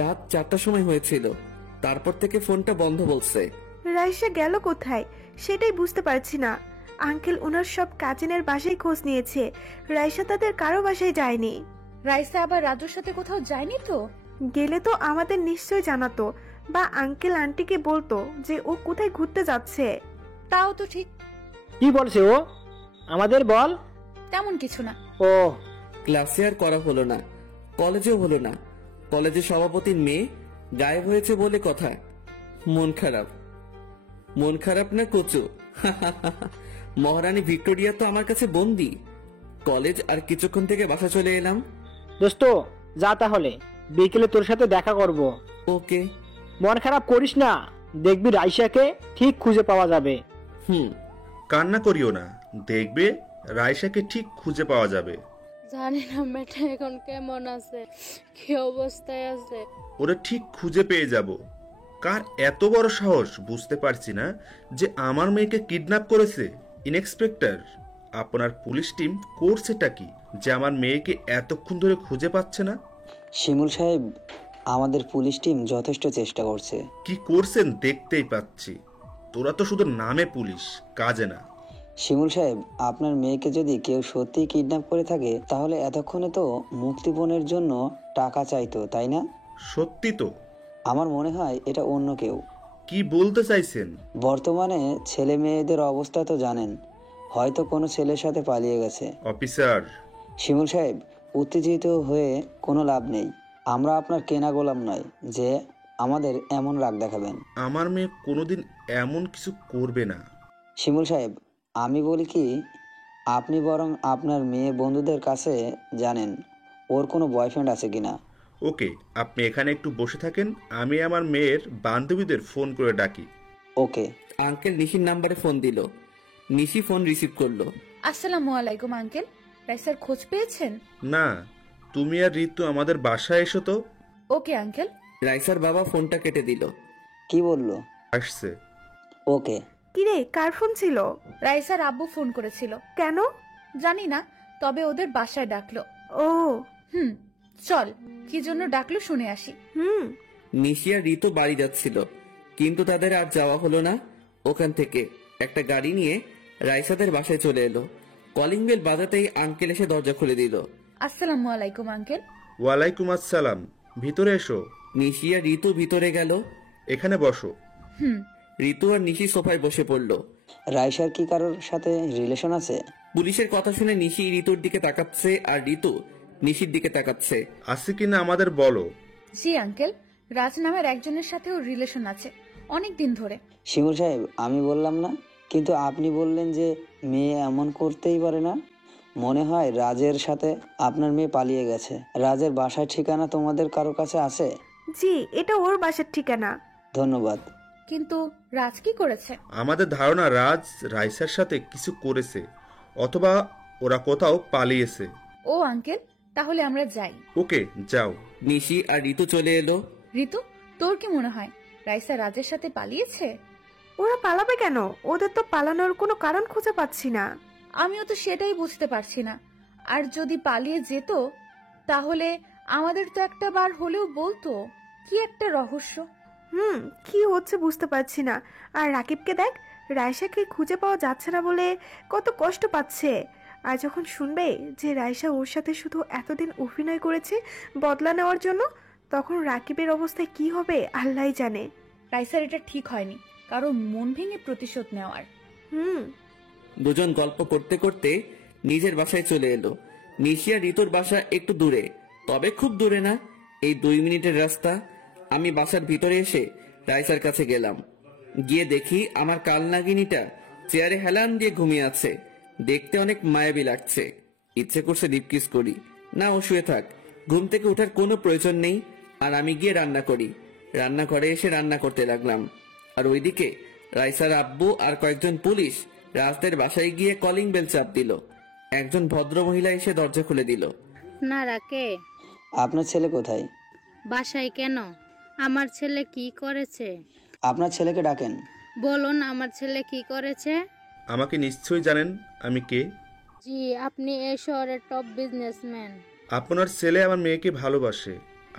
রাত 4টার সময় হয়েছিল, তারপর থেকে ফোনটা বন্ধ বলছে। রাইসা গেল কোথায় সেটাই বুঝতে পারছি না। আঙ্কেল ওনার সব কাজিনের বাসায় খোঁজ নিয়েছে, রাইসা তাদের কারো বাসায় যায়নি। রাইসা আবার রাজুর সাথে কোথাও যায়নি তো? গেলে তো আমাদের নিশ্চয় জানাতো, বা আঙ্কেল আন্টিকে বলতো যে ও কোথায় ঘুরতে যাচ্ছে। তাও তো ঠিক। কি বলছে ও? আমাদের বল। তেমন কিছু না। ও, ক্লাসে আর করা হলো না, কলেজেও হলো না। কলেজের সভাপতির মেয়ে গায়েব হয়েছে বলে কথা। মন খারাপ। মন খারাপ না কচু। মহারানী ভিক্টোরিয়া তো আমার কাছে বন্দি। কলেজ আর কিছুক্ষণ থেকে বাসা চলে এলাম। দোস্ত যা তাহলে, বিকেলে তোর সাথে দেখা করব। ওকে। মন খারাপ করিস না, দেখবি রাইসাকে ঠিক খুঁজে পাওয়া যাবে। কান্না করিও না, দেখবে রাইসাকে ঠিক খুঁজে পাওয়া যাবে। জানি না মেয়েটা এখন কেমন আছে, কি অবস্থায় আছে। ওরা ঠিক খুঁজে পেয়ে যাব। কার এত বড় সাহস বুঝতে পারছি না যে আমার মেয়েকে কিডন্যাপ করেছে। ইন্সপেক্টর, আপনার পুলিশ টিম করছেটা কি যে আমার মেয়েকে এতক্ষণ ধরে খুঁজে পাচ্ছে না? শিমুল সাহেব, আমাদের পুলিশ টিম যথেষ্ট চেষ্টা করছে। কি করছেন দেখতেই পাচ্ছি। তোরা তো শুধু নামে পুলিশ, কাজে না। শিমুল সাহেব, আপনার মেয়েকে যদি কেউ সত্যি কিডন্যাপ করে থাকে তাহলে এতক্ষণে তো মুক্তিপণের জন্য টাকা চাইতো, তাই না? সত্যি তো। আমার মনে হয় এটা অন্য কেউ। কি বলতে চাইছেন? বর্তমানে ছেলে মেয়েদের অবস্থা তো জানেন, হয়তো কোনো ছেলের সাথে পালিয়ে গেছে। অফিসার। শিমুল সাহেব, উত্তেজিত হয়ে কোনো লাভ নেই। আমরা আপনার কেনা গোলাম নয় যে আমাদের এমন রাগ দেখাবেন। আমার মেয়ে কোনোদিন এমন কিছু করবে না। শিমুল সাহেব, আমি বলি কি, আপনি বরং আপনার মেয়ে বন্ধুদের কাছে জানেন ওর কোনো বয়ফ্রেন্ড আছে কিনা। ওকে, আপনি এখানে একটু বসে থাকেন, আমি আমার মেয়ের বান্ধবীদের ফোন করে ডাকি। ওকে। আঙ্কেল নিশির নাম্বারে ফোন দিল। নিশি ফোন রিসিভ করলো। আসসালামু আলাইকুম আঙ্কেল, রাইসার খোঁজ পেয়েছেন? না, তুমি আর ঋতু আমাদের বাসায় এসো তো। Okay uncle. রাইসার বাবা ফোনটা কেটে দিল। কি বললো? আসছে। ওকে। কিরে, কার ফোন ছিল? রাইসার আব্বু ফোন করেছিল। কেন? জানি না, তবে ওদের বাসায় ডাকলো। ও চল, কি জন্য ডাকলো শুনে আসি। নিশি আর ঋতু বাড়ি যাচ্ছিল, কিন্তু তাদের আর যাওয়া হলো না। ওখান থেকে একটা গাড়ি নিয়ে রাইসাদের বাসায় চলে এলো। কলিং বেল বাজাতেই আঙ্কেল এসে দরজা খুলে দিল। আসসালামু আলাইকুম আঙ্কেল। ওয়ালাইকুম আসসালাম, ভিতরে এসো। নিশি আর ঋতু ভিতরে গেল। এখানে বসো। ঋতু আর নিশি সোফায় বসে পড়লো। রাইসার কি কারোর সাথে রিলেশন আছে? পুলিশের কথা শুনে নিশি ঋতুর দিকে তাকাচ্ছে আর ঋতু নিশির দিকে তাকাচ্ছে। আছে কিনা আমাদের বলো। জি আঙ্কেল, রাজ নামের একজনের সাথে ওর রিলেশন আছে, অনেক দিন ধরে। শিমুল সাহেব, আমি বললাম না, কিন্তু আপনি বললেন যে মেয়ে এমন করতেই পারে না। মনে হয় রাজের সাথে আপনার মেয়ে পালিয়ে গেছে। রাজের বাসার ঠিকানা তোমাদের কারোর কাছে আছে? জি, এটা ওর বাসার ঠিকানা। ধন্যবাদ। কিন্তু রাজ কি করেছে? আমাদের ধারণা রাজ রাইসার সাথে কিছু করেছে, অথবা ওরা কোথাও পালিয়েছে। ও আঙ্কেল, তাহলে আমরা যাই। ওকে, যাও। নিশি আর ঋতু চলে এলো। ঋতু, তোর কি মনে হয় রাইসা রাজের সাথে পালিয়েছে? ওরা পালাবে কেন? ওদের তো পালানোর কোনো কারণ খুঁজে পাচ্ছি না। আমিও তো সেটাই বুঝতে পারছি না। আর যদি পালিয়ে যেত তাহলে আমাদের তো একটা বার হলেও বলতো। কি একটা রহস্য। কি হচ্ছে বুঝতে পারছি না। আর রাকিবকে দেখ, রাইসাকে খুঁজে পাওয়া যাচ্ছে না বলে কত কষ্ট পাচ্ছে। আর যখন শুনবে যে রাইসা ওর সাথে শুধু এতদিন অভিনয় করেছে বদলা নেওয়ার জন্য, তখন রাকিবের অবস্থায় কি হবে আল্লাহই জানে। রাইসার এটা ঠিক হয়নি কারো মন ভেঙে প্রতিশোধ নেওয়ার। দুজন গল্প করতে করতে নিজের বাসায় চলে এলো। নিশি আর ঋতুর বাসা একটু দূরে, তবে খুব দূরে না, এই 2 মিনিটের রাস্তা। আমি বাসার ভিতরে এসে রাইসার কাছে গেলাম। গিয়ে দেখি আমার কালনাগিনীটা চেয়ারে হেলান দিয়ে ঘুমিয়ে আছে। দেখতে অনেক মায়াবী লাগছে। ইচ্ছে করছে ডিপ কিস করি, না ও শুয়ে থাক, ঘুম থেকে ওঠার কোনো প্রয়োজন নেই। আর আমি গিয়ে রান্না করি। রান্নাঘরে এসে রান্না করতে লাগলাম। আর ওইদিকে রাইসার আব্বু আর কয়েকজন পুলিশ রাজদের বাসায় গিয়ে কলিং বেল চাপ দিল। একজন ভদ্র মহিলা এসে দরজা খুলে দিল। না রাকে, আপনার ছেলে কোথায়? বাসায় কেন? আমার ছেলে কি করেছে? আপনার ছেলেকে ডাকেন। বলুন আমার ছেলে কি করেছে? আমাকে নিশ্চয়ই জানেন আমি কে। জি, আপনি এই শহরের টপ বিজনেসম্যান। আপনার ছেলে আমার মেয়েকে ভালোবাসে,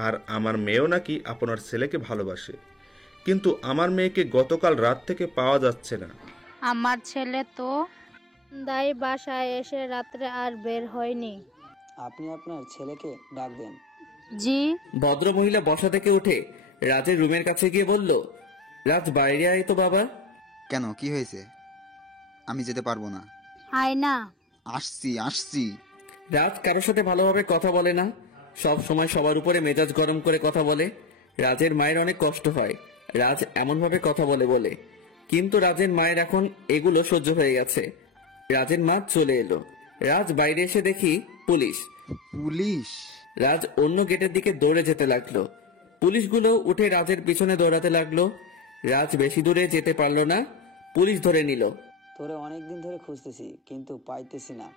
আর আমার মেয়েও নাকি আপনার ছেলেকে ভালোবাসে, কিন্তু আমার মেয়েকে গতকাল রাত থেকে পাওয়া যাচ্ছে না। আমার ছেলে তো দাই বাসায় এসে রাত্রে আর বের হয়নি। আপনি আপনার ছেলেকে ডাক দেন। জি। ভদ্র মহিলা বসা থেকে উঠে রাজের রুমের কাছে গিয়ে বলল, রাজ বাইরে আয় তো বাবা। কেন, কি হয়েছে? আমি যেতে পারবো না। আয় না। আসছি আসছি। রাজ কারোর সাথে ভালোভাবে কথা বলে না, সব সময় সবার উপরে মেজাজ গরম করে কথা বলে। রাজের মায়ের অনেক কষ্ট হয় রাজ এমনভাবে কথা বলে। কিন্তু রাজের মায়ের এখন এগুলো সহ্য হয়ে গেছে। রাজের মা চলে এলো। রাজ বাইরে এসে দেখি পুলিশ। পুলিশ? রাজ অন্য গেটের দিকে দৌড়ে যেতে লাগলো। পুলিশগুলো উঠে রাজের পিছনে দৌড়াতে লাগলো। রাজ বেশি দূরে যেতে পারলো না, পুলিশ ধরে নিল। তোরে অনেকদিন ধরে খুঁজতেছি, কিন্তু পাইতেছি না,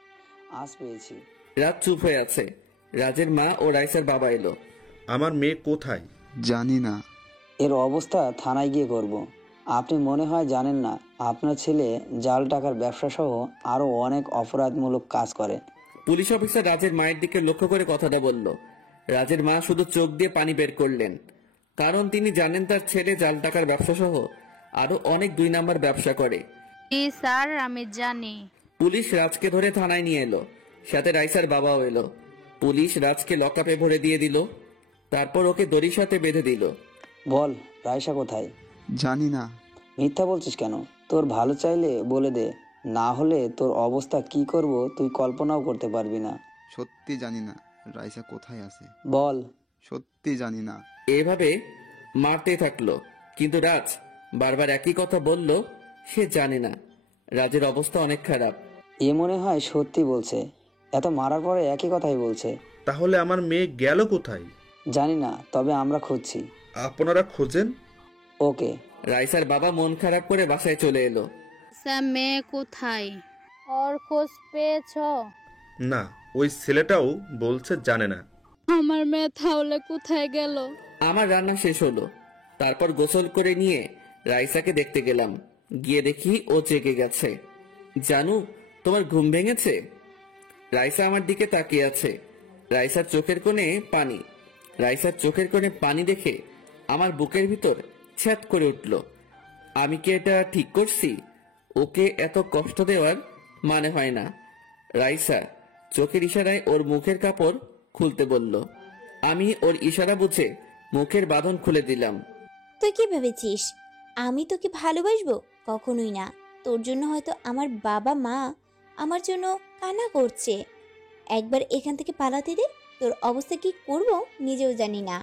আজ পেয়েছি। রাজ চুপ হয়ে আছে। রাজের মা ও রাইসার বাবা এলো। আমার মেয়ে কোথায়? জানি না। এর অবস্থা থানায় গিয়ে করব। আপনি মনে হয় জানেন না, আপনার ছেলে জাল টাকার ব্যবসা সহ আরো অনেক অপরাধমূলক কাজ করে। পুলিশ অফিসার রাজের মায়ের দিকে লক্ষ্য করে কথাটা বলল। রাজের মা শুধু চোখ দিয়ে পানি বের করলেন, কারণ তিনি জানেন তার ছেলে জাল টাকার ব্যবসা সহ আরো অনেক 2 নাম্বার ব্যবসা করে। জি স্যার, আমি জানি। পুলিশ রাজকে ধরে থানায় নিয়ে এলো, সাথে রাইসার বাবাও এলো। পুলিশ রাজকে লকআপে ভরে দিয়ে দিল, তারপর ওকে দড়ির সাথে বেঁধে দিল। বল, রাইসা কোথায়? জানি না। মিথ্যা বলছিস কেন? তোর ভালো চাইলে বলে দে, না হলে তোর অবস্থা কি করব তুই কল্পনাও করতে পারবি না। সত্যি জানি না রাইসা কোথায় আছে। বল। সত্যি জানি না। এভাবে মারতে থাকলো, কিন্তু রাজ বারবার একই কথা বলল, সে জানে না। রাজের অবস্থা অনেক খারাপ। এ মনে হয় সত্যি বলছে, এত মারার পরে একই কথাই বলছে। তাহলে আমার মেয়ে গেল কোথায়? জানি না, তবে আমরা খুঁজছি। আপনারা খোঁজেন। ওকে। রাইসার বাবা মন খারাপ করে বাসায় চলে এলো। স্যার, মেয়ে কোথায়? ওর খোঁজ পেয়েছ? না, ওই ছেলেটাও বলছে জানে না। আমার মেয়ে তাহলে কোথায় গেল? আমার রান্না শেষ হলো, তারপর গোসল করে নিয়ে রাইসাকে দেখতে গেলাম। গিয়ে দেখি ও জেগে গেছে। জানু, তোমার ঘুম ভেঙেছে? রাইসা আমার দিকে তাকিয়ে আছে। রাইসার চোখের কোণে পানি দেখে আমার বুকের ভিতর ছ্যাত করে উঠল। আমি কি এটা ঠিক করছি? ওকে এত কষ্ট দেওয়ার মানে হয় না। রাইসা চোখের ইশারায় ওর মুখের কাপড় খুলতে বলল। আমি ওর ইশারা বুঝে মুখের বাঁধন খুলে দিলাম। তুই কি ভেবেছিস আমি তোকে ভালোবাসবো? কখনোই না। তোর জন্য হয়তো আমার বাবা মা আমার জন্য কান্না করছে। একবার এখান থেকে পালাতে দে, তোর অবস্থা কি করব নিজেও জানি না।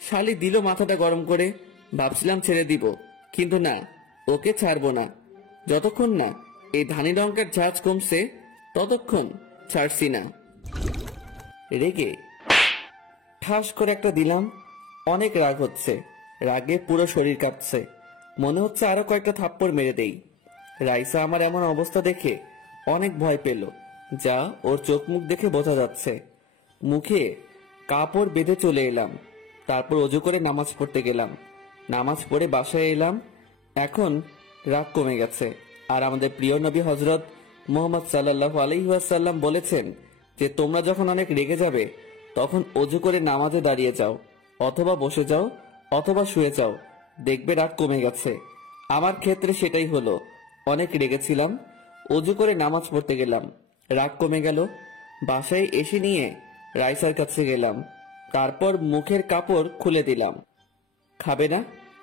শালি দিল মাথাটা গরম করে। ভাবছিলাম ছেড়ে দিব, কিন্তু না, ওকে ছাড়বো না। যতক্ষণ না এই ধানি লঙ্কার ঝাঁজ কমছে ততক্ষণ ছাড়ছি না। রেগে ঠাস করে একটা দিলাম। অনেক রাগ হচ্ছে, রাগে পুরো শরীর কাঁপছে। মনে হচ্ছে আরো কয়েকটা থাপ্পড় মেরে দেই। রাইসা আমার এমন অবস্থা দেখে অনেক ভয় পেল, যা ওর চোখ মুখ দেখে বোঝা যাচ্ছে। মুখে কাপড় বেঁধে চলে এলাম। তারপর অজু করে নামাজ পড়তে গেলাম। নামাজ পড়ে বাসায় এলাম। এখন রাগ কমে গেছে। আর আমাদের প্রিয় নবী হজরত মুহাম্মদ সাল্লাল্লাহু আলাইহি ওয়াসাল্লাম বলেছেন যে তোমরা যখন অনেক রেগে যাবে তখন অজু করে নামাজে দাঁড়িয়ে যাও, অথবা বসে যাও, অথবা শুয়ে যাও, দেখবে রাগ কমে গেছে। আমার ক্ষেত্রে সেটাই হলো। অনেক রেগেছিলাম, অজু করে নামাজ পড়তে গেলাম, রাগ কমে গেল। বাসায় এসে নিয়ে রাইসার কাছে গেলাম, তারপর মুখের কাপড় খুলে দিলাম। খাবে না?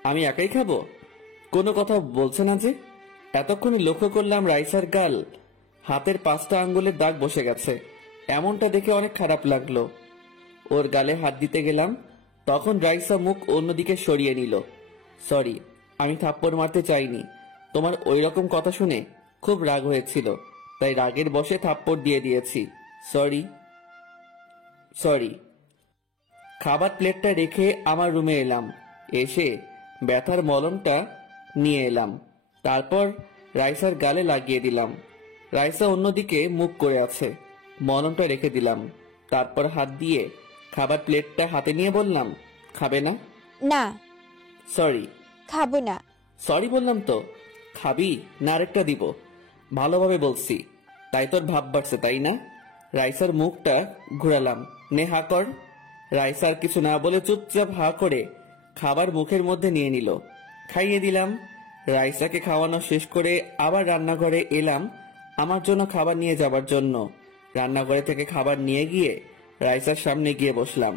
আমি একাই খাবো? কোনো কথা বলছে না যে? এতক্ষণে লক্ষ্য করলাম রাইসার গাল হাতের 5টা আঙ্গুলের দাগ বসে গেছে। এমনটা দেখে অনেক খারাপ লাগলো। ওর গালে হাত দিতে গেলাম, তখন রাইসা মুখ অন্যদিকে সরিয়ে নিল। সরি, আমি থাপ্পড় মারতে চাইনি। তোমার ওই রকম কথা শুনে খুব রাগ হয়েছিল, তাই রাগের বশে থাপ্পড় দিয়ে দিয়েছি। Sorry sorry. খাবার প্লেটটা রেখে আমার রুমে এলাম। এসে ব্যথার মলমটা নিয়ে এলাম, তারপর রাইসার গালে লাগিয়ে দিলাম। রাইসা অন্যদিকে মুখ করে আছে। মলমটা রেখে দিলাম, তারপর হাত দিয়ে খাবার প্লেটটা হাতে নিয়ে বললাম, খাবে না? না। সরি। খাবো না। সরি বললাম তো। খাবি না আরেকটা দিব? ভালোভাবে বলছি, তাই তোর ভাব বাড়ছে তাই না? রাইসার মুখটা ঘুরালাম। নে হা কর। রাইসার কিছু না বলে চুপচাপ হা করে খাবার মুখের মধ্যে নিয়ে নিল। খাইয়ে দিলাম। রাইসাকে খাওয়ানো শেষ করে আবার রান্নাঘরে এলাম আমার জন্য খাবার নিয়ে যাবার জন্য। রান্নাঘরে থেকে খাবার নিয়ে গিয়ে রাইসার সামনে গিয়ে বসলাম।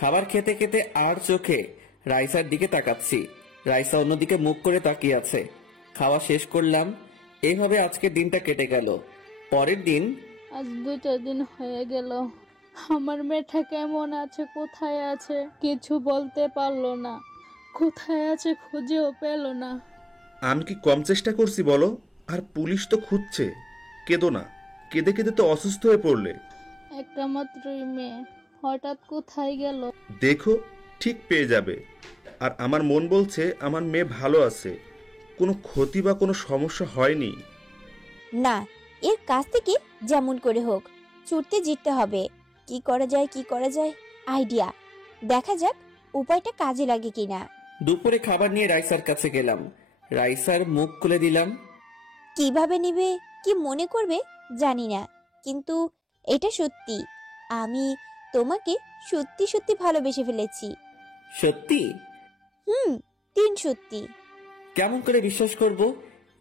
খাবার খেতে খেতে আর চোখে রাইসার দিকে তাকাচ্ছি। রাইসা অন্যদিকে মুখ করে তাকিয়ে আছে। খাওয়া শেষ করলাম। এইভাবে আজকের দিনটা কেটে গেল। পরের দিন। আজ 2টা দিন হয়ে গেল। আমার মেয়েটা কেমন আছে, কোথায় আছে কিছু বলতে পারলো না। কোথায় আছে খুঁজেও পেল না। আমি কি কম চেষ্টা করছি বলো? আর পুলিশ তো খুঁজছে। কেঁদো না, কেঁদে কেঁদে তো অসুস্থ হয়ে পড়লে। একটা মাত্রই মেয়ে, হঠাৎ কোথায় গেল? দেখো, ঠিক পেয়ে যাবে। আর আমার মন বলছে আমার মেয়ে ভালো আছে, কোনো ক্ষতি বা কোনো সমস্যা হয়নি। না, এর কাছ থেকে যেমন করে হোক ছুটতে জিততে হবে। কি করা যায় আইডিয়া। দেখা যাক উপায়টা কাজে লাগে কিনা। দুপুরে খাবার নিয়ে রাইসার কাছে গেলাম। রাইসার মুখ খুলে দিলাম। কিভাবে নিবে, কি মনে করবে জানি না, কিন্তু এটা সত্যি। আমি তোমাকে সত্যি সত্যি ভালোবেসে ফেলেছি। সত্যি? 3 সত্যি। কেমন করে বিশ্বাস করব?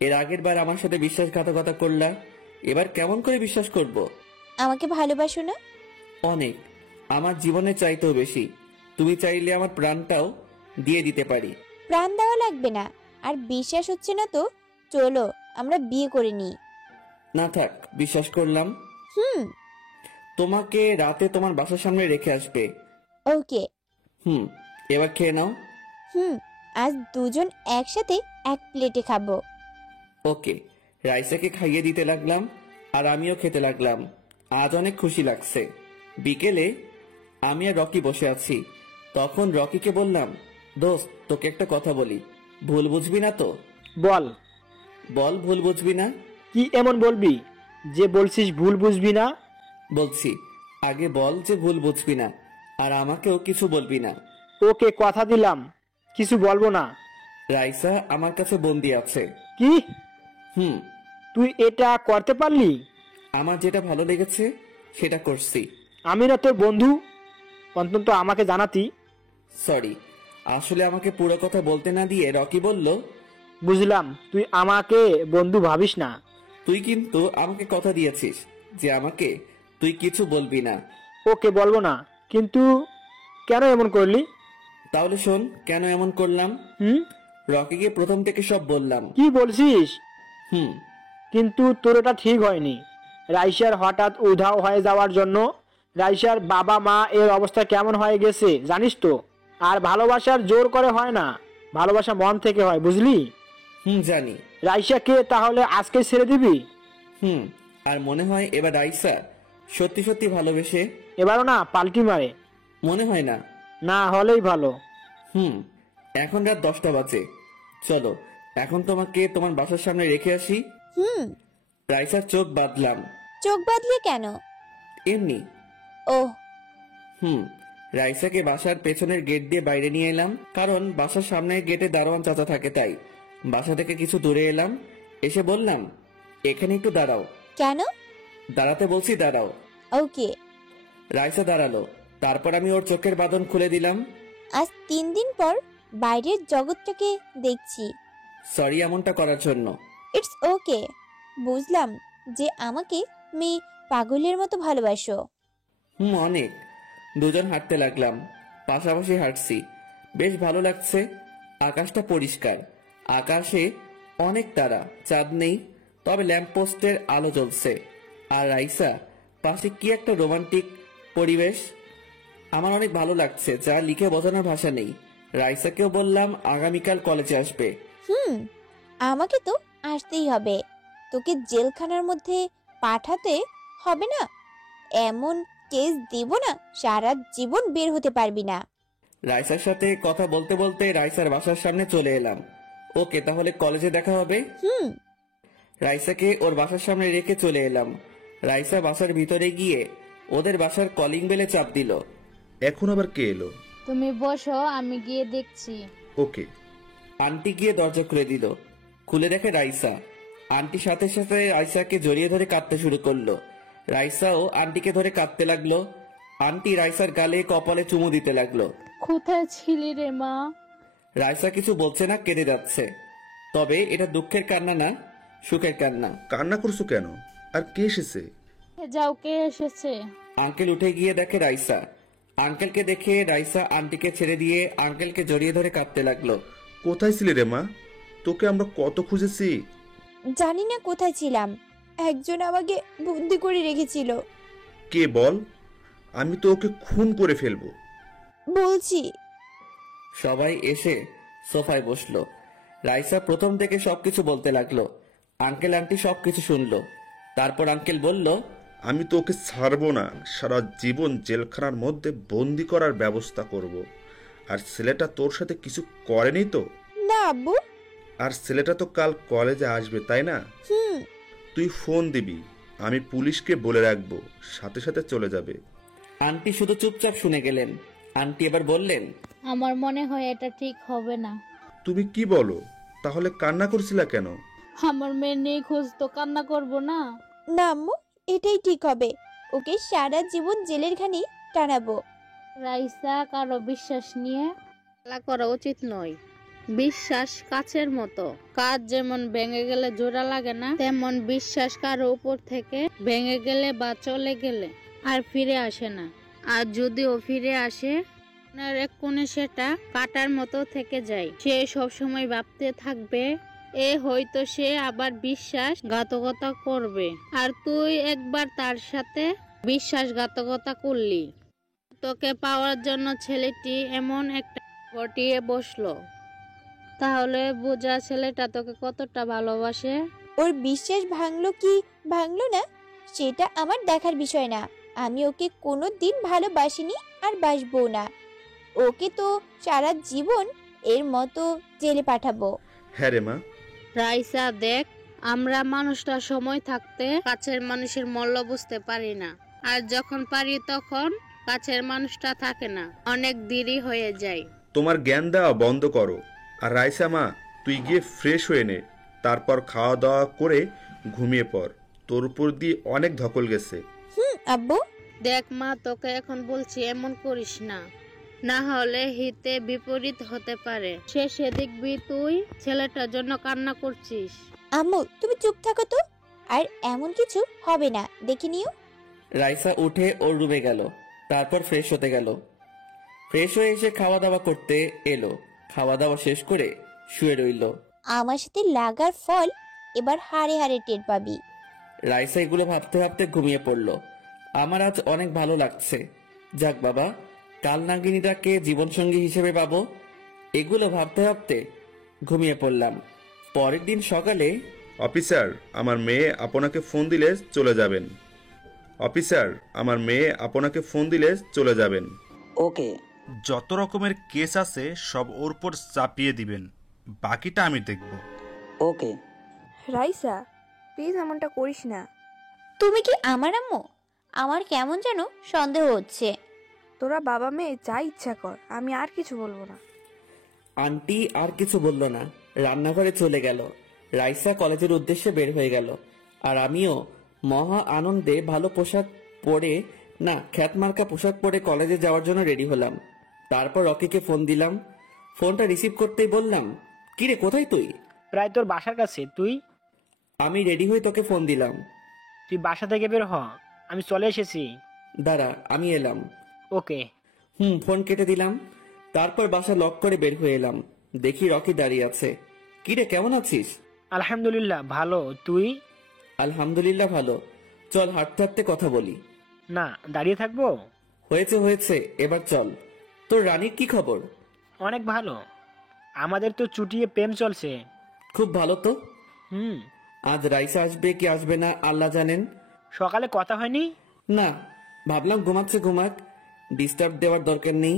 এর আগের বার আমার সাথে বিশ্বাসঘাতকতা করলা, এবার কেমন করে বিশ্বাস করব? আমাকে ভালোবাসো না? অনেক, আমার জীবনে চাইতেও বেশি। তুমি চাইলে আমার প্রাণটাও দিয়ে দিতে পারি। প্রাণ দেওয়া লাগবে না। আর বিশ্বাস হচ্ছে না তো চলো আমরা বিয়ে করে নিই। না থাক, বিশ্বাস করলাম। তোমাকে রাতে তোমার বাসার সামনে রেখে আসবে। ওকে। এবার খেয়ে নাও। আজ দুজন একসাথে এক প্লেটে খাবো। ওকে। রাইসাকে খাইয়ে দিতে লাগলাম আর আমিও খেতে লাগলাম। আজ অনেক খুশি লাগছে। বিকেলে আমি আর রকি বসে আছি। তখন রকিকে বললাম, দোস্ত তোকে একটা কথা বলি, ভুল বুঝবি না তো? বল। বল, ভুল বুঝবি না? কি এমন বলবি যে বলছিস ভুল বুঝবি না? বলছি, আগে বল যে ভুল বুঝবি না, আর আমাকেও কিছু বলবি না। ওকে, কথা দিলাম কিছু বলবো না। রাইসা আমার কাছে বন্দি আছে। কি? তুই এটা করতে পারলি? আমার যেটা ভালো লেগেছে সেটা করছি। আমি না তোর বন্ধু, অন্তত আমাকে জানাতি। সরি, আসলে আমাকে পুরো কথা বলতে না দিয়ে রকি বলল, বুঝলাম তুই আমাকে বন্ধু ভাবিস না। তুই কিন্তু আমাকে কথা দিয়েছিস যে আমাকে তুই কিছু বলবি না। ওকে, বলবো না, কিন্তু কেন এমন করলি? তাহলে শোন কেন এমন করলাম। রকিকে প্রথম থেকে সব বললাম। কি বলছিস? কিন্তু তোর এটা ঠিক হয়নি। রাইসার হঠাৎ উধাও হয়ে যাওয়ার জন্য রাইসার বাবা মা এর অবস্থা কেমন হয়ে গেছে জানিস তো। আর ভালোবাসার জোর করে হয় না, ভালোবাসা মন থেকে হয়, বুঝলি? জানি। রাইসাকে তাহলে আজকে ছেড়ে দিবি? আর মনে হয় এবার রাইসা সত্যি সত্যি ভালোবেসে এবারও না পাল্টি মারে। মনে হয় না। না হলেই ভালো। এখন রাত 10টা বাজে। চলো এখন তোমাকে তোমার বাসার সামনে রেখে আসি। রাইসার চোখ বাঁধলাম। চোখ বাঁধলে কেন? এমনি। ও। রাইসাকে বাসার পেছনের গেট দিয়ে বাইরে নিয়ে এলাম, কারণ বাসার সামনের গেটে দারোয়ান চাচা থাকে। তাই বাসা থেকে কিছু দূরে এলাম, এসে বললাম, এখানে একটু দাঁড়াও। কেন? দাঁড়াতে বলছি, দাঁড়াও। ওকে। রাইসা দাঁড়ালো, তারপর আমি ওর চোখের বাঁধন খুলে দিলাম। আজ 3 দিন পর বাইরের জগৎটাকে দেখছি। সরি এমনটা করার জন্য। It's okay. বুঝলাম যে আমাকে মেয়ে পাগলের মতো ভালোবাসো। অনেক। দুজন হাঁটতে লাগলাম, পাশাপাশি হাঁটছি। বেশ ভালো লাগছে। আকাশটা পরিষ্কার, আকাশে অনেক তারা, চাঁদ নেই, তবে ল্যাম্পপোস্টের আলো জ্বলছে আর রাইসা পাশে কি একটা রোমান্টিক পরিবেশ। আমার অনেক ভালো লাগছে, যা লিখে বোঝানোর ভাষা নেই। রাইসাকেও বললাম আগামীকাল কলেজে আসবে। আমাকে তো আসতেই হবে, তোকে জেলখানার মধ্যে পাঠাতে হবে না। এমন কেস দিব না সারা জীবন বের হতে পারবি না। রাইসার সাথে কথা বলতে বলতে রাইসার বাসার সামনে চলে এলাম। ওকে, তাহলে কলেজে দেখা হবে। রাইসাকে ওর বাসার সামনে রেখে চলে এলাম। রাইসা বাসার ভিতরে গিয়ে ওদের বাসার কলিং বেলে চাপ দিল। এখন আবার কে এলো? তুমি বসো, আমি গিয়ে দেখছি। ওকে। আন্টি গিয়ে দরজা খুলে দিল। খুলে দেখে রাইসা। আন্টি সাথে সাথে রাইসাকে জড়িয়ে ধরে কাঁদতে শুরু করলো। রাইসাও আন্টিকে ধরে কাঁদতে লাগলো। আন্টি রাইসার গালে কপালে চুমু দিতে লাগলো। কোথায় ছিলি রে মা? রাইসা কিছু বলছে না, কেঁদে যাচ্ছে। তবে এটা দুঃখের কান্না না, সুখের কান্না। কান্না করছো কেন? আর কে এসেছে? যাও, কে এসেছে? আঙ্কেল উঠে গিয়ে দেখে রাইসা। আঙ্কেলকে দেখে রাইসা আন্টিকে ছেড়ে দিয়ে আঙ্কেলকে জড়িয়ে ধরে কাঁদতে লাগলো। কোথায় ছিলে রে মা? তোকে আমরা কত খুঁজেছি। জানি না কোথায় ছিলাম, একজন আমাকে বন্দি করে রেখেছিল। কে বল? আমি তো ওকে খুন করে ফেলবো। বলছি। সবাই এসে সোফায় বসলো। রাইসা প্রথম থেকে সবকিছু বলতে লাগলো। আঙ্কেল আন্টি সবকিছু শুনলো। তারপর আঙ্কেল বলল, আমি তো ওকে ছাড়বো না, সারা জীবন জেলখানার মধ্যে বন্দি করার ব্যবস্থা করব। আর ছেলেটা তোর সাথে কিছু করেনি তো? না আব্বু। আর ছেলেটা তো কাল কলেজে আসবে, তাই না? তুই ফোন দিবি, আমি পুলিশকে বলে রাখবো, সাথে সাথে চলে যাবে। আন্টি শুধু চুপচাপ শুনে গেলেন। আন্টি এবার বললেন, আমার মনে হয় এটা ঠিক হবে না। তুমি কি বলো? তাহলে কান্না করছিলা কেন? আমার মেয়ে নেই, খোঁজ তো কান্না করব না। না আম্মু, এটাই ঠিক হবে। ওকে সারা জীবন জেলের ঘানি টানাবো। রাইসা, কারো বিশ্বাস নিয়ে খেলা করা উচিত নয়। বিশ্বাস কাচের মতো, কাজ যেমন ভেঙে গেলে জোড়া লাগে না, তেমন বিশ্বাস কারো উপর থেকে ভেঙে গেলে বা চলে গেলে আর ফিরে আসে না। আর যদিও ফিরে আসে, আপনার এক কোণে সেটা কাটার মতো থেকে যায়। সে সবসময় ভাবতে থাকবে হয়তো সে আবার বিশ্বাসঘাতকতা করবে, আর তুই একবার তার সাথে বিশ্বাসঘাতকতা করলি। তোকে পাওয়ার জন্য ছেলেটি এমন একটা ঘটিয়ে বসলো। তাহলে বোঝা ছেলেটা তোকে কতটা ভালোবাসে। ওর বিশ্বাস ভাঙলো কি ভাঙলো না সেটা আমার দেখার বিষয় না। আমি ওকে কোনো দিন ভালোবাসিনি আর বাসবো না। ওকে তো সারা জীবন এর মতো জেলে পাঠাবো। হ্যাঁ রে মা। রাইসা, দেখ, আমরা মানুষটা সময় থাকতে কাছের মানুষের মূল্য বুঝতে পারি না, আর যখন পারি তখন কাছের মানুষটা থাকে না, অনেক দেরি হয়ে যায়। তোমার জ্ঞান দেওয়া বন্ধ করো। আর রাইসা মা, তুই গিয়ে ফ্রেশ হয়ে নে, তারপর খাওয়া দাওয়া করে ঘুমিয়ে পড়। তোর উপর দিয়ে অনেক ধকল গেছে। আব্বু। দেখ মা, তোকে এখন বলছি এমন করিস না, না হলে হিতে বিপরীত হতে পারে। শেষে দেখবি তুই ছেলেটার জন্য কান্না করছিস। আম্মু, তুমি চুপ থাকো তো। আর এমন কিছু হবে না, দেখে নিও। রাইসা উঠে ওর রুমে গেল। তারপর ফ্রেশ হতে গেল। ফ্রেশ হয়ে এসে খাওয়া দাওয়া করতে এলো। খাওয়া দাওয়া শেষ করে শুয়ে রইল। আমার সাথে লাগার ফল এবার হাড়ে হাড়ে টের পাবি। রাইসা এগুলো ভাবতে ভাবতে ঘুমিয়ে পড়ল। আমার আজ অনেক ভালো লাগছে। যাক বাবা, কাল নাগিনীটাকে জীবনসঙ্গী হিসেবে পাবো। এগুলো ভাবতে ভাবতে ঘুমিয়ে পড়লাম। পরের দিন সকালে, অফিসার, আমার মেয়ে আপনাকে ফোন দিলে চলে যাবেন। অফিসার, আমার মেয়ে আপনাকে ফোন দিলে চলে যাবেন। ওকে। যত রকমের কেস আছে সব ওর উপর চাপিয়ে দিবেন, বাকিটা আমি দেখব। ওকে। রাইসা, প্লিজ এমনটা করিস না। তুমি কি আমার আম্মু? আমার কেমন যেন সন্দেহ হচ্ছে। তোরা বাবা মেয়ে যা ইচ্ছা কর, আমি আর কিছু বলবো না। আন্টি আর কিছু বলল না, রান্নাঘরে চলে গেল। রাইসা কলেজের উদ্দেশ্যে বের হয়ে গেল। আর আমিও মহা আনন্দে ভালো পোশাক পরে, না খ্যাতমার্কা পোশাক পরে কলেজে যাওয়ার জন্য রেডি হলাম। তারপর রকিকে ফোন দিলাম। ফোনটা রিসিভ করতেই বললাম, কিরে কোথায় তুই? প্রায় তোর বাসার কাছে। তুই? আমি রেডি হয়ে তোকে ফোন দিলাম। তুই বাসা থেকে বের হ, আমি চলে এসেছি। দাঁড়া, আমি এলাম। ওকে। ফোন কেটে দিলাম। তারপর বাসা লক করে বের হয়ে এলাম। দেখি রকি দাঁড়িয়ে আছে। কিরে কেমন আছিস? আলহামদুলিল্লাহ ভালো। তুই? আলহামদুলিল্লাহ ভালো। চল হাঁটতে হাঁটতে কথা বলি। না, দাঁড়িয়ে থাকবো। হয়েছে হয়েছে, এবার চল। তোর রানীর কি খবর? অনেক ভালো। আমাদের তো চুটিয়ে প্রেম চলছে। খুব ভালো তো। হুম। আজ রাইসা আসবে কি আসবে না আল্লাহ জানেন। সকালে কথা হয়নি? না, ভাবলাম ঘুমাচ্ছে ঘুমাক, ডিস্টার্ব দেওয়ার দরকার নেই।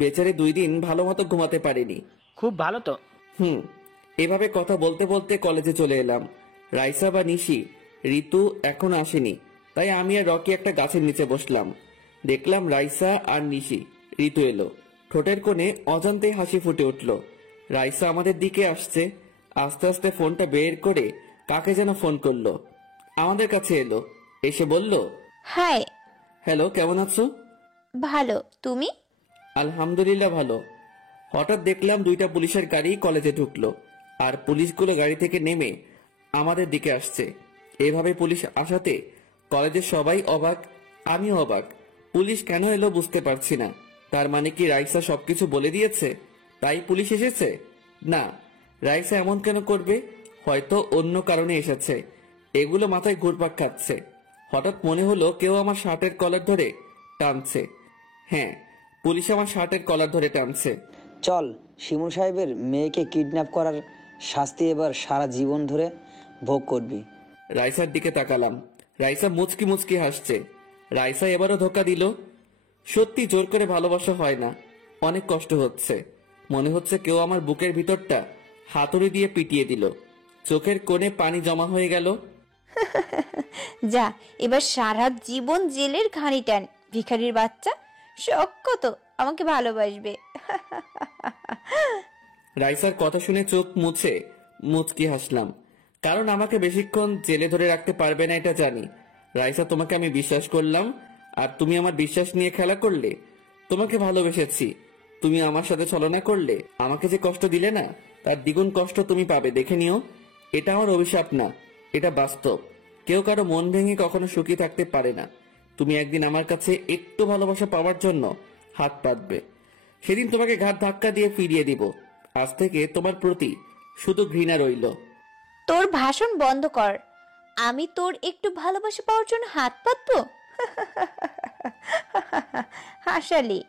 বেচারে 2 দিন ভালো মতো ঘুমাতে পারেনি। খুব ভালো তো। এভাবে কথা বলতে বলতে কলেজে চলে এলাম। রাইসা বা নিশি, ঋতু এখন আসেনি, তাই আমি আর রকি একটা গাছের নিচে বসলাম। দেখলাম রাইসা আর নিশি, ঋতু এলো। ঠোঁটের কোণে অজান্তে হাসি ফুটে উঠল। রাইসা আমাদের দিকে আসছে, আস্তে আস্তে ফোনটা বের করে কাকে যেন ফোন করলো। আমাদের কাছে এলো, এসে বলল, হাই। হ্যালো, কেমন আছো? ভালো, তুমি? আলহামদুলিল্লাহ ভালো। হঠাৎ দেখলাম 2টা পুলিশের গাড়ি কলেজে ঢুকলো, আর পুলিশগুলো গাড়ি থেকে নেমে আমাদের দিকে আসছে। এভাবে পুলিশ আসাতে কলেজের সবাই অবাক, আমিও অবাক। পুলিশ কেন এলো বুঝতে পারছি না। তার মানে কি রাইসা সবকিছু বলে দিয়েছে তাই পুলিশ এসেছে? না, রাইসা এমন কেন করবে? হয়তো অন্য কারণে এসেছে। এগুলো মাথায় ঘুরপাক খাচ্ছে। হঠাৎ মনে হলো কেউ আমার শার্টের কলার ধরে টানছে। হ্যাঁ, পুলিশ আমার শার্টের কলার ধরে টানছে। চল, শিমুল সাহেবের মেয়েকে কিডন্যাপ করার শাস্তি এবার সারা জীবন ধরে ভোগ করবি। রাইসার দিকে তাকালাম, রাইসা মুচকি মুচকি হাসছে। রাইসা এবারও ধোকা দিল। সত্যি জোর করে ভালোবাসা হয় না, অনেক কষ্ট হচ্ছে। মনে হচ্ছে কেউ আমার বুকের ভিতরটা হাতুড়ি দিয়ে পিটিয়ে দিল। চোখের কোণে পানি জমা হয়ে গেল। যা, এবার সারা জীবন জেলের ঘানি টান, ভিখারির বাচ্চা। শখ কত আমাকে ভালোবাসবে। রাইসার কথা শুনে চোখ মুছে মুচকি হাসলাম, কারণ আমাকে বেশিক্ষণ জেলে ধরে রাখতে পারবে না এটা জানি। রাইসা, তোমাকে আমি বিশ্বাস করলাম, আর তুমি আমার বিশ্বাস নিয়ে খেলা করলে। তোমাকে ভালোবেসেছি, তুমি আমার সাথে ছলনা করলে। আমাকে যে কষ্ট দিলে না, তার দ্বিগুণ কষ্ট তুমি পাবে, দেখে নিও। এটা আমার অভিশাপ না, এটা বাস্তব। কেউ কারো মন ভেঙে কখনো সুখী থাকতে পারে না। তুমি একদিন আমার কাছে একটু ভালোবাসা পাওয়ার জন্য হাত পাতবে, সেদিন তোমাকে ঘাট ধাক্কা দিয়ে ফিরিয়ে দিব। আজ থেকে তোমার প্রতি শুধু ঘৃণা রইল। তোর ভাষণ বন্ধ কর। আমি তোর একটু ভালোবাসা পাওয়ার জন্য হাত পাতবো? হাসালি।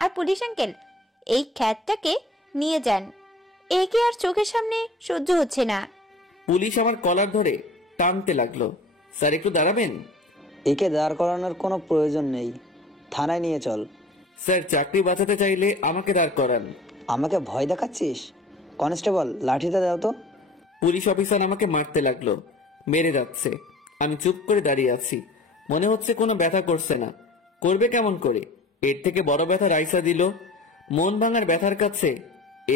আর পুলিশ আঙ্কেল, এই খ্যাতটাকে নিয়ে যান, একে আর চোখের সামনে সহ্য হচ্ছে না। পুলিশ আমার কলার ধরে টানতে লাগলো। স্যার, একটু দাঁড়াবেন? একে দাঁড় করানোর কোনো প্রয়োজন নেই, থানায় নিয়ে চল। স্যার, চাকরি বাঁচাতে চাইলে আমাকে দাঁড় করান। আমাকে ভয় দেখাচ্ছিস? কনস্টেবল, লাঠিটা দাও তো। পুলিশ অফিসার আমাকে মারতে লাগলো, মেরে যাচ্ছে। আমি চুপ করে দাঁড়িয়ে আছি। মনে হচ্ছে কোনো ব্যথা করছে না, করবে কেমন করে? এর থেকে বড় ব্যথা রাইসা দিল। মন ভাঙার ব্যথার কাছে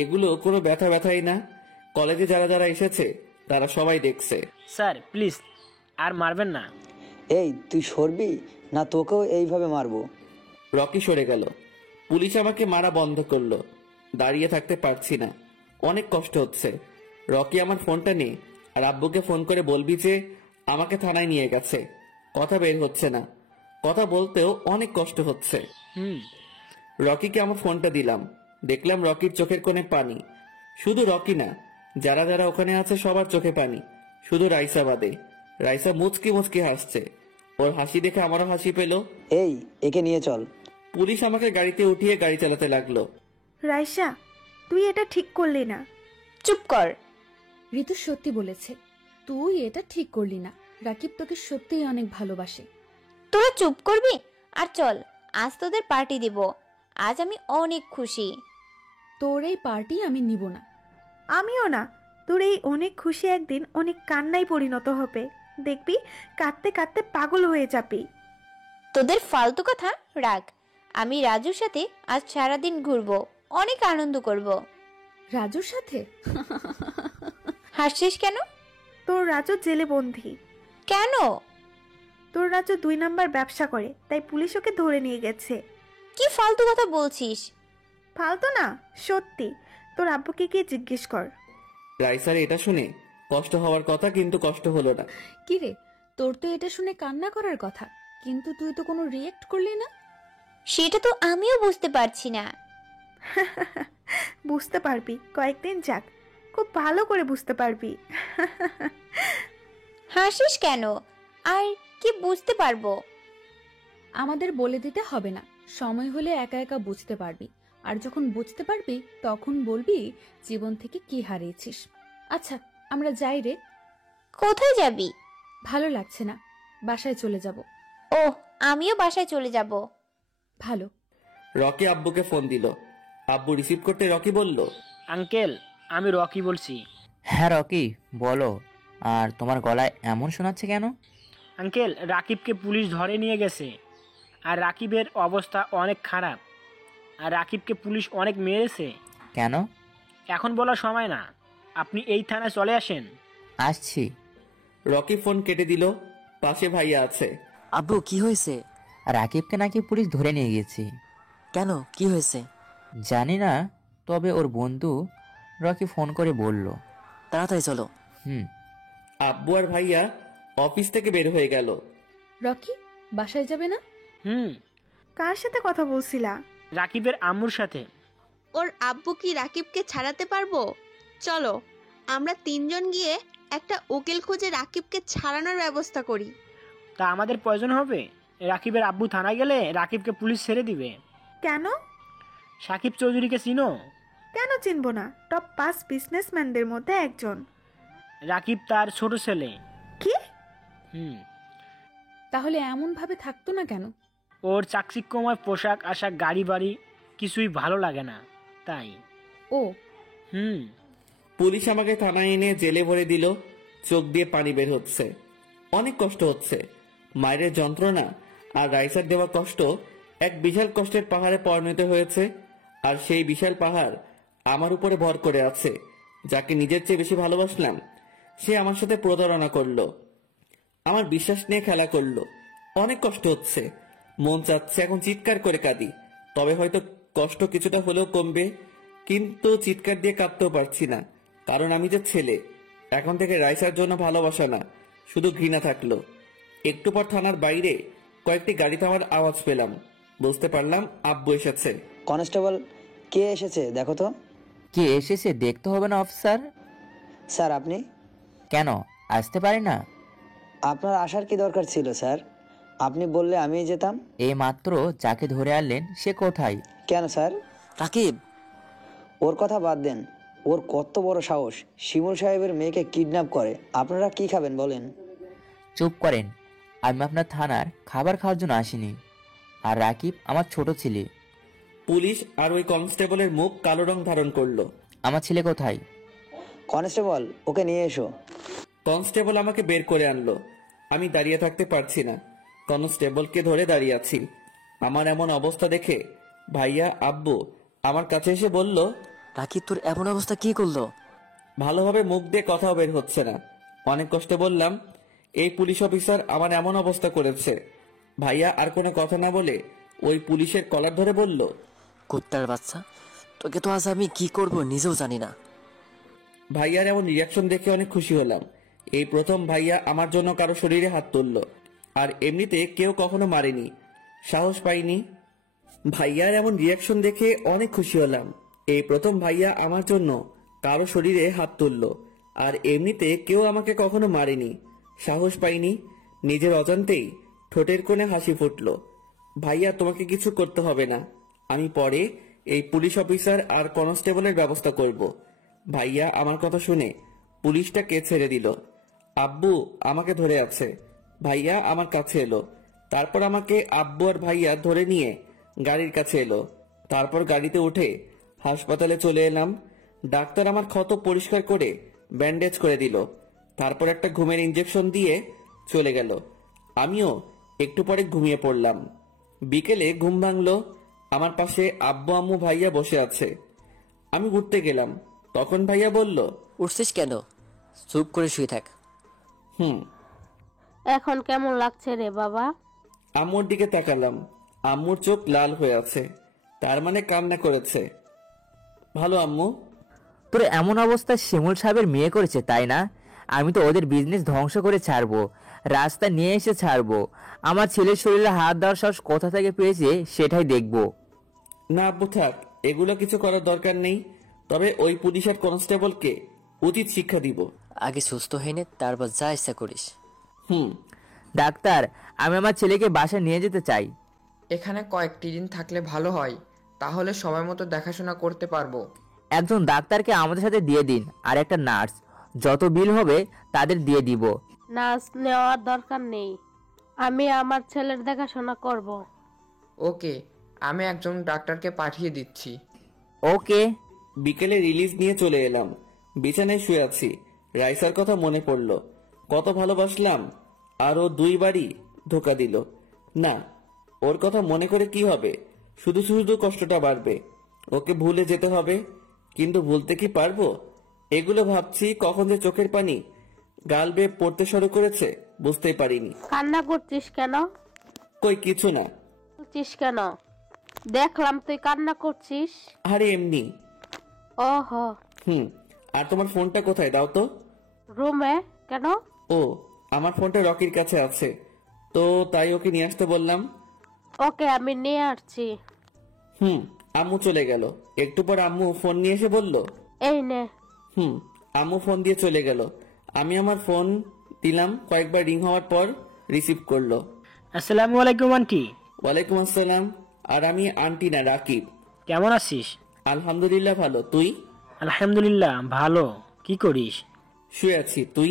এগুলো কোনো ব্যথা ব্যথাই না। কলেজে যারা যারা এসেছে তারা সবাই দেখছে। স্যার প্লিজ, আর মারবেন না। এই, তুই সরবি না তোকেও এইভাবে মারবো? রকি সরে গেল। পুলিশ আমাকে মারা বন্ধ করলো। দাঁড়িয়ে থাকতে পারছি না, অনেক কষ্ট হচ্ছে। রকি আমার ফোনটা নিয়ে আর আব্বুকে ফোন করে বলবি যে আমাকে থানায় নিয়ে গেছে। কথা বের হচ্ছে না, কথা বলতেও অনেক কষ্ট হচ্ছে। রকিকে আমার ফোনটা দিলাম। দেখলাম রকির চোখের কোণে পানি। শুধু রকি না, যারা যারা ওখানে আছে সবার চোখে পানি, শুধু রাইসা বাদে। রাইসা মুচকি মুচকি হাসছে। ওর হাসি দেখে আমারও হাসি পেল। এই, একে নিয়ে চল। পুলিশ আমাকে গাড়িতে উঠিয়ে গাড়ি চালাতে লাগলো। রাইসা, তুই এটা ঠিক করলি না। চুপ কর। ঋতু সত্যি বলেছে, তুই এটা ঠিক করলি না। রাকিব তোকে সত্যিই অনেক ভালোবাসে। তোরা চুপ করবি? আর চল, আজ তোদের পার্টি দিব। আজ আমি অনেক খুশি। তোর এই পার্টি আমি নিব না। আমিও না। তোর এই অনেক খুশি একদিন অনেক কান্নায় পরিণত হবে। দেখবি, কাঁদতে কাঁদতে পাগল হয়ে যাবি। তোদের ফালতু কথা রাখ। আমি রাজুর সাথে আজ সারাদিন ঘুরবো, অনেক আনন্দ করব। রাজুর সাথে? হাসছিস কেন? তোর রাজু জেলে বন্দী। কেন? তোর রাজু 2 নাম্বার ব্যবসা করে, তাই পুলিশ ওকে ধরে নিয়ে গেছে। কি ফালতু কথা বলছিস? ফালতু না, সত্যি। তোর আব্বুকে গিয়ে জিজ্ঞেস কর। রাইসার এটা শুনে কষ্ট হওয়ার কথা, কিন্তু কষ্ট হলো না। কি রে, তোর তো এটা শুনে কান্না করার কথা, কিন্তু তুই তো কোনো রিয়েক্ট করলি না। সেটা তো আমিও বুঝতে পারছি না। বুঝতে পারবি, কয়েকদিন যাক, খুব ভালো করে বুঝতে পারবি। হাসিস কেন? আর কি বুঝতে পারবো? আমাদের বলে দিতে হবে না, সময় হলে একা একা বুঝতে পারবি। আর যখন বুঝতে পারবি তখন বলবি জীবন থেকে কি হারিয়েছিস। আচ্ছা আমরা যাই রে। কোথায় যাবি? ভালো লাগছে না, বাসায় চলে যাব। ও, আমিও বাসায় চলে যাব। ভালো। রকি আব্বুকে ফোন দিল। আব্বু রিসিভ করতে রকি বলল, আঙ্কেল, আমি রকি বলছি। হ্যাঁ রকি, বলো। আর তোমার গলায় এমন শোনাচ্ছে কেন? আঙ্কেল, রাকিবকে পুলিশ ধরে নিয়ে গেছে। আর রাকিবের অবস্থা অনেক খারাপ। আর রাকিবকে পুলিশ অনেক মেরেছে। কেন? এখন বলার সময় না, আপনি এই থানায় চলে আসেন। আসছি। রকি ফোন কেটে দিল। পাশে ভাইয়া আছে। আব্বু কি হয়েছে? রাকিবকে নাকি পুলিশ ধরে নিয়ে গেছে। কেন, কি হয়েছে? জানি না, তবে ওর বন্ধু রকি ফোন করে বলল। তাড়াতাড়ি চলো। আব্বু আর ভাইয়া অফিস থেকে বের হয়ে গেল। রকি বাসায় যাবে না? কার সাথে কথা বলছিলা? রাকিবের আম্মুর সাথে। ওর আব্বু কি রাকিবকে ছাড়াতে পারবো? চলো আমরা তিনজন গিয়ে একটা উকিল খুঁজে রাকিবকে ছাড়ানোর ব্যবস্থা করি। তা আমাদের প্রয়োজন হবে? রাকিবের আব্বু থানায় গেলে রাকিবকে পুলিশ ছেড়ে দিবে। কেন? সাকিব চৌধুরীকে চিনো? কেন চিনব না? টপ 5 বিজনেসম্যানদের মধ্যে একজন। রাকিব তার ছোট ছেলে। কি? তাহলে এমন ভাবে থাকতো না কেন? ওর চাকচিক্যময় পোশাক আশাক গাড়ি বাড়ি কিছুই ভালো লাগে না, তাই। ও পুলিশ আমাকে থানায় এনে জেলে ভরে দিল। চোখ দিয়ে পানি বের হচ্ছে। অনেক কষ্ট হচ্ছে। মায়ের যন্ত্রণা আর রাইসার দেওয়া কষ্ট এক বিশাল কষ্টের পাহাড়ে পরিণত হয়েছে। আর সেই বিশাল পাহাড় আমার উপরে ভর করে আছে। যাকে নিজের চেয়ে বেশি ভালোবাসলাম সে আমার সাথে প্রতারণা করলো, আমার বিশ্বাস নিয়ে খেলা করলো। অনেক কষ্ট হচ্ছে। মন চাচ্ছে এখন চিৎকার করে কাঁদি, তবে হয়তো কষ্ট কিছুটা হলেও কমবে। কিন্তু চিৎকার দিয়ে কাঁদতেও পারছি না, কারণ আমি যে ছেলে। এখন থেকে রাইসার জন্য ভালোবাসা না, শুধু ঘৃণা থাকলো। একটু পর থানার বাইরে কয়েকটি গাড়ি থামার আওয়াজ পেলাম। বুঝতে পারলাম আব্বু এসেছে। কনস্টেবল, কে এসেছে দেখো তো। কে এসেছে দেখতে হবে না অফিসার? স্যার আপনি? কেন আসতে পারি না? আপনার আসার কি দরকার ছিল স্যার? আপনি বললে আমি যেতাম। এই মাত্র যাকে ধরে আনলেন সে কোথায়? কেন স্যার? রাকিব। ওর কথা বাদ দেন। ওর কত বড় সাহস শিমুল সাহেবের মেয়েকে কিডন্যাপ করে। আপনারা কি খাবেন বলেন? চুপ করেন। আমি আপনার থানার খাবার খাওয়ার জন্য আসিনি। আর রাকিব আমার ছোট ছেলে। পুলিশ আর ওই কনস্টেবলের মুখ কালো রং ধারণ করলো। আমার ছেলে কোথায়? কনস্টেবল, ওকে নিয়ে এসো। কনস্টেবল আমাকে বের করে আনলো। আমি দাঁড়িয়ে থাকতে পারছি না, কনস্টেবলকে ধরে দাঁড়িয়ে আছি। আমার এমন অবস্থা দেখে ভাইয়া আব্বু আমার কাছে এসে বলল, রাকিব তোর এমন অবস্থা কি করলো? ভালোভাবে মুখ দিয়ে কথাও বের হচ্ছে না। অনেক কষ্টে বললাম, এই পুলিশ অফিসার আমার এমন অবস্থা করেছে। ভাইয়া আর কোনো কথা না বলে ওই পুলিশের কলার ধরে বলল, কুত্তার বাচ্চা, তোকে তো আজ আমি কি করব নিজেও জানি না। ভাইয়ার এমন রিয়াকশন দেখে অনেক খুশি হলাম। এই প্রথম ভাইয়া আমার জন্য কারো শরীরে হাত তুলল। আর এমনিতে কেউ কখনো মারেনি, সাহস পাইনি। ভাইয়ার এমন রিয়াকশন দেখে অনেক খুশি হলাম। এই প্রথম ভাইয়া আমার জন্য কারো শরীরে হাত তুলল। আর এমনিতে কেউ আমাকে কখনো মারেনি, সাহস পাইনি। নিজের অজান্তেই ঠোঁটের কোণে হাসি ফুটল। ভাইয়া তোমাকে কিছু করতে হবে না, আমি পরে এই পুলিশ অফিসার আর কনস্টেবলের ব্যবস্থা করব। ভাইয়া আমার কথা শুনে পুলিশটাকে ছেড়ে দিল। আব্বু আমাকে ধরে আছে। ভাইয়া আমার কাছে এলো। তারপর আমাকে আব্বু আর ভাইয়া ধরে নিয়ে গাড়ির কাছে এলো। তারপর গাড়িতে উঠে হাসপাতালে চলে এলাম। ডাক্তার আমার ক্ষত পরিষ্কার করে ব্যান্ডেজ করে দিল। তারপর একটা ঘুমের ইঞ্জেকশন দিয়ে চলে গেল। আমিও একটু পরে ঘুমিয়ে পড়লাম। বিকেলে ঘুম ভাঙলো। আমার পাশে আব্বু আম্মু ভাইয়া বসে আছে। আমি ঘুরতে গেলাম, তখন ভাইয়া বলল, উঠছিস কেন? চুপ করে শুয়ে থাক। এখন কেমন লাগছে রে বাবা? আম্মুর দিকে তাকালাম। আম্মুর চোখ লাল হয়ে আছে, তার মানে কান্না করেছে। ভালো আম্মু। তোর এমন অবস্থা শিমুল সাহেবের মেয়ে করেছে তাই না? আমি তো ওদের বিজনেস ধ্বংস করে ছাড়বো, রাস্তা নিয়ে এসে ছাড়বো। আমার ছেলের শরীরে হাত দেওয়ার সাহস কোথা থেকে পেয়েছে সেটাই দেখবো। না আব্বু থাক, এগুলো কিছু করার দরকার নেই। তবে ওই পুলিশ আর কনস্টেবলকে উচিত শিক্ষা দিব। আগে সুস্থ হয়ে নে, তারপর যা ইচ্ছা করিস। হুম। ডাক্তার, আমি আমার ছেলেকে বাসায় নিয়ে যেতে চাই। এখানে কয়েকটি দিন থাকলে ভালো হয়, তাহলে সময় মতো দেখাশোনা করতে পারবো। একজন ডাক্তারকে আমাদের সাথে দিয়ে দিন, আর একটা নার্স। যত বিল হবে তাদের দিয়ে দিব। নার্স নেওয়ার দরকার নেই, আমি আমার ছেলের দেখাশোনা করব। ওকে, আমি একজন ডাক্তারকে পাঠিয়ে দিচ্ছি। ওকে। বিকেলে রিলিজ নিয়ে চলে এলাম। বিছানায় শুয়ে আছি। রাইসার কথা মনে পড়ল। কত ভালোবাসলাম, আরও 2 বারই ধোকা দিল। না, ওর কথা মনে করে কি হবে, শুধু শুধু কষ্টটা বাড়বে। ওকে ভুলে যেতে হবে, কিন্তু ভুলতে কি পারবো? এগুলো ভাবছি কখন যে চোখের পানি গাল বেয়ে পড়তে শুরু করেছে বুঝতেই পারিনি। কান্না করছিস কেন? কই কিছু না। করছিস কেন? দেখলাম তুই কান্না করছিস। আরে এমনি। ওহো। আর তোমার ফোনটা কোথায়, দাও তো। রুমে। কেন? ও, আমার ফোনটা রকির কাছে আছে, তো তাই ওকে নিয়ে আসতে বললাম। ওকে, আমি নিয়ে আসছি। আম্মু চলে গেল। একটু পর আম্মু ফোন নিয়ে এসে বলল, এই নে। আম্মু ফোন দিয়ে চলে গেল। আমি আমার ফোন দিলাম, কয়েকবার রিং হওয়ার পর রিসিভ করলো। আসসালামু আলাইকুম আন্টি। ওয়ালাইকুম আসসালাম। আর আমি আন্টি না, রাকিব। কেমন আছিস? আলহামদুলিল্লাহ ভালো, তুই? আলহামদুলিল্লাহ ভালো। কি করিস? শুয়ে আছি। তুই?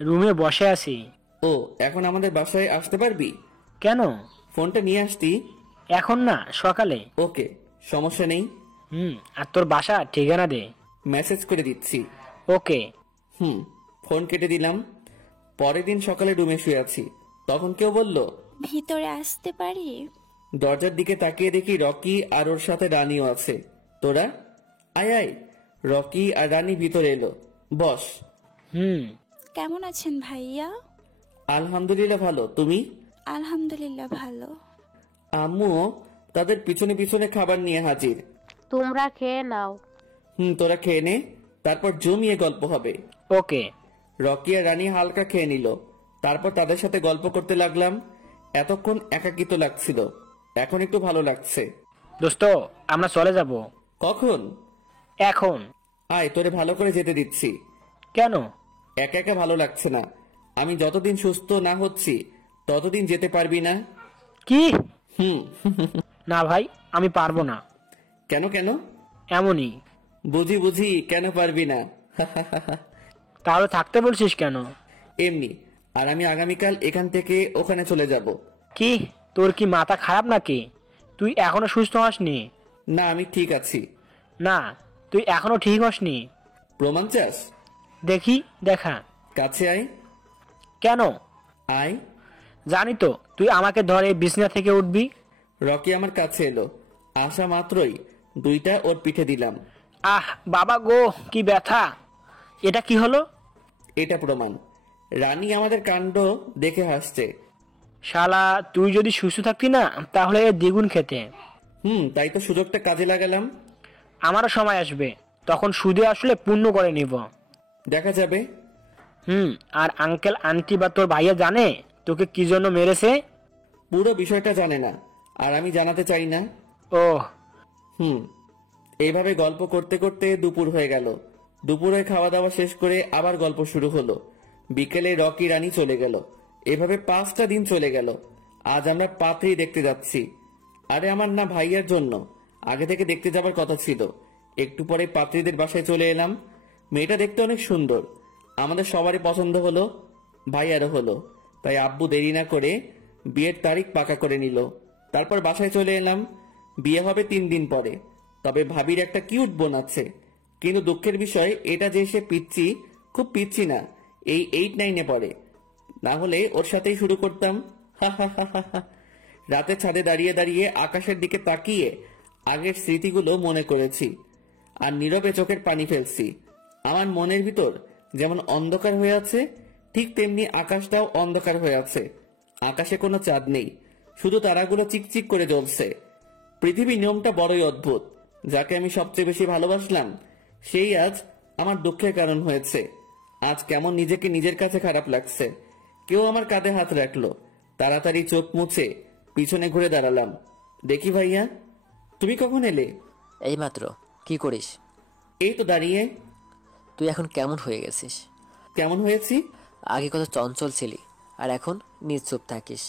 রুমে বসে আছি। ও, এখন আমাদের বাসায় আসতে পারবি? কেন? ফোনটা নিয়ে আসতি। এখন না, সকালে। ওকে, সমস্যা নেই। আর তোর বাসা ঠিকানা দে। মেসেজ করে দিচ্ছি। ওকে। ফোন কেটে দিলাম। পরের দিন সকালে রুমে শুয়ে আছি, তখন কেউ বলল, ভিতরে আসতে পারি? দরজার দিকে তাকিয়ে দেখি রকি আর ওর সাথে রানীও আছে। তোরা আয় আয়। রকি আর রানী ভিতরে এলো। বস। কেমন আছেন ভাইয়া? আলহামদুলিল্লাহ ভালো, তুমি? আলহামদুলিল্লাহ ভালো। আম্মুও তাদের পিছনে পিছনে খাবার নিয়ে হাজির। তোমরা খেয়ে নাও। তোরা খেয়ে নে, তারপর জমিয়ে গল্প হবে। ওকে। রকি আর রানী হালকা খেয়ে নিল। তারপর তাদের সাথে গল্প করতে লাগলাম। এতক্ষণ একাকিত্ব লাগছিল, এখন একটু ভালো লাগছে। দোস্ত, আমরা চলে যাব। কখন? এখন। আয়, তোরে ভালো করে যেতে দিচ্ছি। কেন? একা একা ভালো লাগছে না। আমি যতদিন সুস্থ না হচ্ছি ততদিন যেতে পারবি না। কি? না ভাই, আমি পারবো না। কেন কেন? এমনই। বুঝি বুঝি, কেন পারবি না? তাহলে থাকতে বলছিস কেন? এমনি। আর আমি আগামীকাল এখান থেকে ওখানে চলে যাব। কি, তোর কি মাথা খারাপ নাকি? তুই এখনো সুস্থ হসনি? না, আমি ঠিক আছি। না, তুই এখনো ঠিক হসনি। প্রমাণ চাস? দেখি, দেখা। কাছে আয়। কেন? আয়। জানি তো তুই আমাকে ধরে বিছনা থেকে উঠবি। রকি আমার কাছে এলো। আসা মাত্রই 2টা ওর পিঠে দিলাম। আহ বাবা গো, কি ব্যথা! এটা কি হলো? এটা প্রমাণ। রানী আমাদের কাণ্ড দেখে হাসছে। শালা, তুই যদি সুস্থ থাকতি না তাহলে দ্বিগুণ খেতে। তাই তো সুযোগটা কাজে লাগালাম। আমারও সময় আসবে, তখন সুদে আসলে পূর্ণ করে নিব। দেখা যাবে। আর আঙ্কেল আন্টি বা তোর ভাইয়া জানে তোকে কি জন্য মেরেছে? পুরো বিষয়টা জানে না, আর আমি জানাতে চাই না। ও। এইভাবে গল্প করতে করতে দুপুর হয়ে গেল। দুপুরে খাওয়া দাওয়া শেষ করে আবার গল্প শুরু হলো। বিকেলে রকি রানী চলে গেল। এভাবে 5টা দিন চলে গেল। আজ আমরা পাত্রী দেখতে যাচ্ছি। আরে আমার না ভাইয়ার জন্য, আগে থেকে দেখতে যাবার কথা ছিল। একটু পরে পাত্রীদের বাসায় চলে এলাম। মেয়েটা দেখতে অনেক সুন্দর, আমাদের সবারই পছন্দ হলো, ভাইয়ারও হলো। তাই আব্বু দেরি না করে বিয়ের তারিখ পাকা করে নিল। তারপর বাসায় চলে এলাম। বিয়ে হবে 3 দিন পরে। তবে ভাবির একটা কিউট বোন আছে, কিন্তু দুঃখের বিষয় এটা যে সে পিচ্ছি, খুব পিচ্ছি না, এই 8-9-এ পড়ে। না হলে ওর সাথেই শুরু করতাম। রাতে ছাদে দাঁড়িয়ে দাঁড়িয়ে আকাশের দিকে তাকিয়ে আগের স্মৃতিগুলো মনে করেছি, আর নীরবে চোখের পানি ফেলছি। আমার মনের ভিতর যেমন অন্ধকার হয়ে আছে, ঠিক তেমনি আকাশটাও অন্ধকার হয়ে আছে। আকাশে কোনো চাঁদ নেই, শুধু তারাগুলো চিকচিক করে জ্বলছে। পৃথিবীর নিয়মটা বড়ই অদ্ভুত। যাকে আমি সবচেয়ে বেশি ভালোবাসলাম সেই আজ আমার দুঃখের কারণ হয়েছে। আজ কেমন নিজেকে নিজের কাছে খারাপ লাগছে। কেউ আমার কাঁধে হাত রাখলো। তাড়াতাড়ি চোখ মুছে পিছনে ঘুরে দাঁড়ালাম। দেখি ভাইয়া, তুমি কখন এলে? এইমাত্র। কি করিস? এই তো দাঁড়িয়ে। তুই এখন কেমন হয়ে গেছিস? কেমন হয়েছি? আগে কত চঞ্চল ছিলি, আর এখন নিশ্চুপ থাকিস।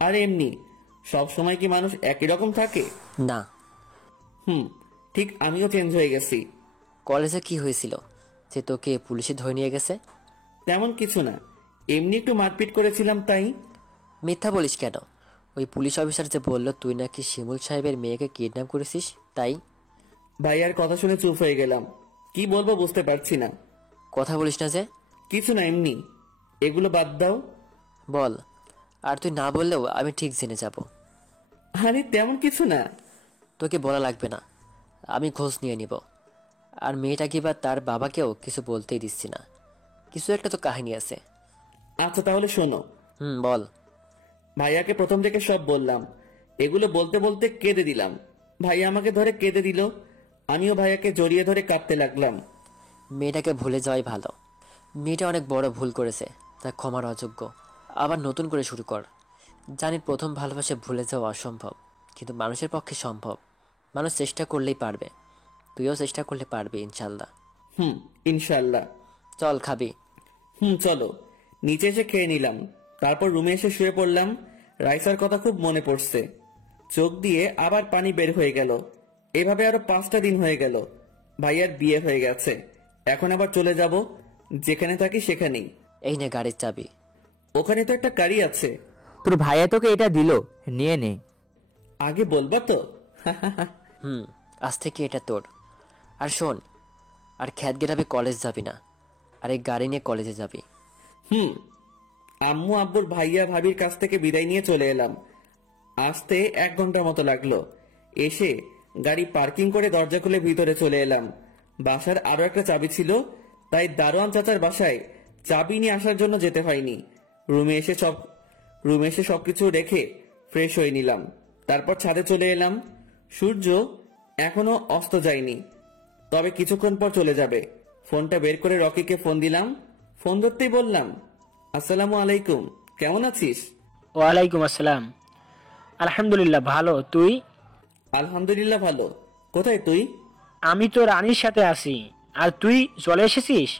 আর এমনি সব সময় কি মানুষ একই রকম থাকে? না। ঠিক আমিও চেঞ্জ হয়ে গেছি। কলেজে কি হয়েছিল যে তোকে পুলিশে ধরে নিয়ে গেছে? তেমন কিছু না, এমনি একটু মারপিট করেছিলাম তাই। মিথ্যা বলিস কেন? ওই পুলিশ অফিসার যে বললো তুই নাকি শিমুল সাহেবের মেয়েকে কিডন্যাপ করেছিস, তাই? ভাইয়ার কথা শুনে চুপ হয়ে গেলাম। কি বলবো বুঝতে পারছি না। কথা বলিস না যে? কিছু না, এমনি। এগুলো বাদ দাও। বল। আর তুই না বললেও আমি ঠিক জেনে যাব। আরে তেমন কিছু না। তোকে বলা লাগবে না, আমি খোঁজ নিয়ে নিব। আর মেয়েটাকে বা তার বাবাকেও কিছু বলতেই দিচ্ছি না। কিছু একটা তো কাহিনী আছে। আচ্ছা তাহলে শোনো। বল। ভাইয়াকে প্রথম থেকে সব বললাম। এগুলো বলতে বলতে কেঁদে দিলাম। ভাইয়া আমাকে ধরে কেঁদে দিল, আমিও ভাইয়াকে জড়িয়ে ধরে কাঁদতে লাগলাম। মেয়েটাকে ভুলে যাওয়াই ভালো। মেয়েটা অনেক বড় ভুল করেছে, তা ক্ষমার অযোগ্য। আবার নতুন করে শুরু কর। জানি প্রথম ভালোবাসা ভুলে যাওয়া অসম্ভব, কিন্তু মানুষের পক্ষে সম্ভব। মানুষ চেষ্টা করলেই পারবে। তুইও চেষ্টা করলে পারবি ইনশাল্লাহ। ইনশাল্লাহ। চল খাবি? চলো। নিচে এসে খেয়ে নিলাম, তারপর রুমে এসে শুয়ে পড়লাম। রাইসার কথা খুব মনে পড়ছে। চোখ দিয়ে আবার পানি বের হয়ে গেল। এভাবে আরো 5টা দিন হয়ে গেল। ভাইয়ার বিয়ে হয়ে গেছে, এখন আবার চলে যাব। যেখানে থাকি সেখানেই। এই নে গাড়ির চাবি। ওখানে তো একটা গাড়ি আছে। তোর ভাইয়া তোকে এটা দিল, নিয়ে নে। আগে বলবা তো? আজ থেকে এটা তোর। আর শোন, আর খ্যাত গেরাবে কলেজ যাবি না, আর এই গাড়ি নিয়ে কলেজে যাবি। আম্মু আব্বুর ভাইয়া ভাবির কাছ থেকে বিদায় নিয়ে চলে এলাম। আসতে 1 ঘন্টা মতো লাগলো। এসে গাড়ি পার্কিং করে দরজা খুলে ভিতরে চলে এলাম। বাসার আরো একটা চাবি ছিল, তাই দারোয়ান চাচার বাসায় চাবি নিয়ে আসার জন্য যেতে হয়নি। রুমে এসে সবকিছু রেখে ফ্রেশ হয়ে নিলাম। তারপর ছাদে চলে এলাম। সূর্য এখনো অস্ত যায়নি, তবে কিছুক্ষণ পর চলে যাবে। ফোনটা বের করে রকিকে ফোন দিলাম। ফোন ধরতেই বললাম, আসসালামু আলাইকুম, কেমন আছিস? ওয়ালাইকুম আসসালাম। আলহামদুলিল্লাহ ভালো, তুই? আলহামদুলিল্লাহ ভালো। কোথায় তুই? আমি তো রানীর সাথে আছি। আর তুই চলে এসেছিস?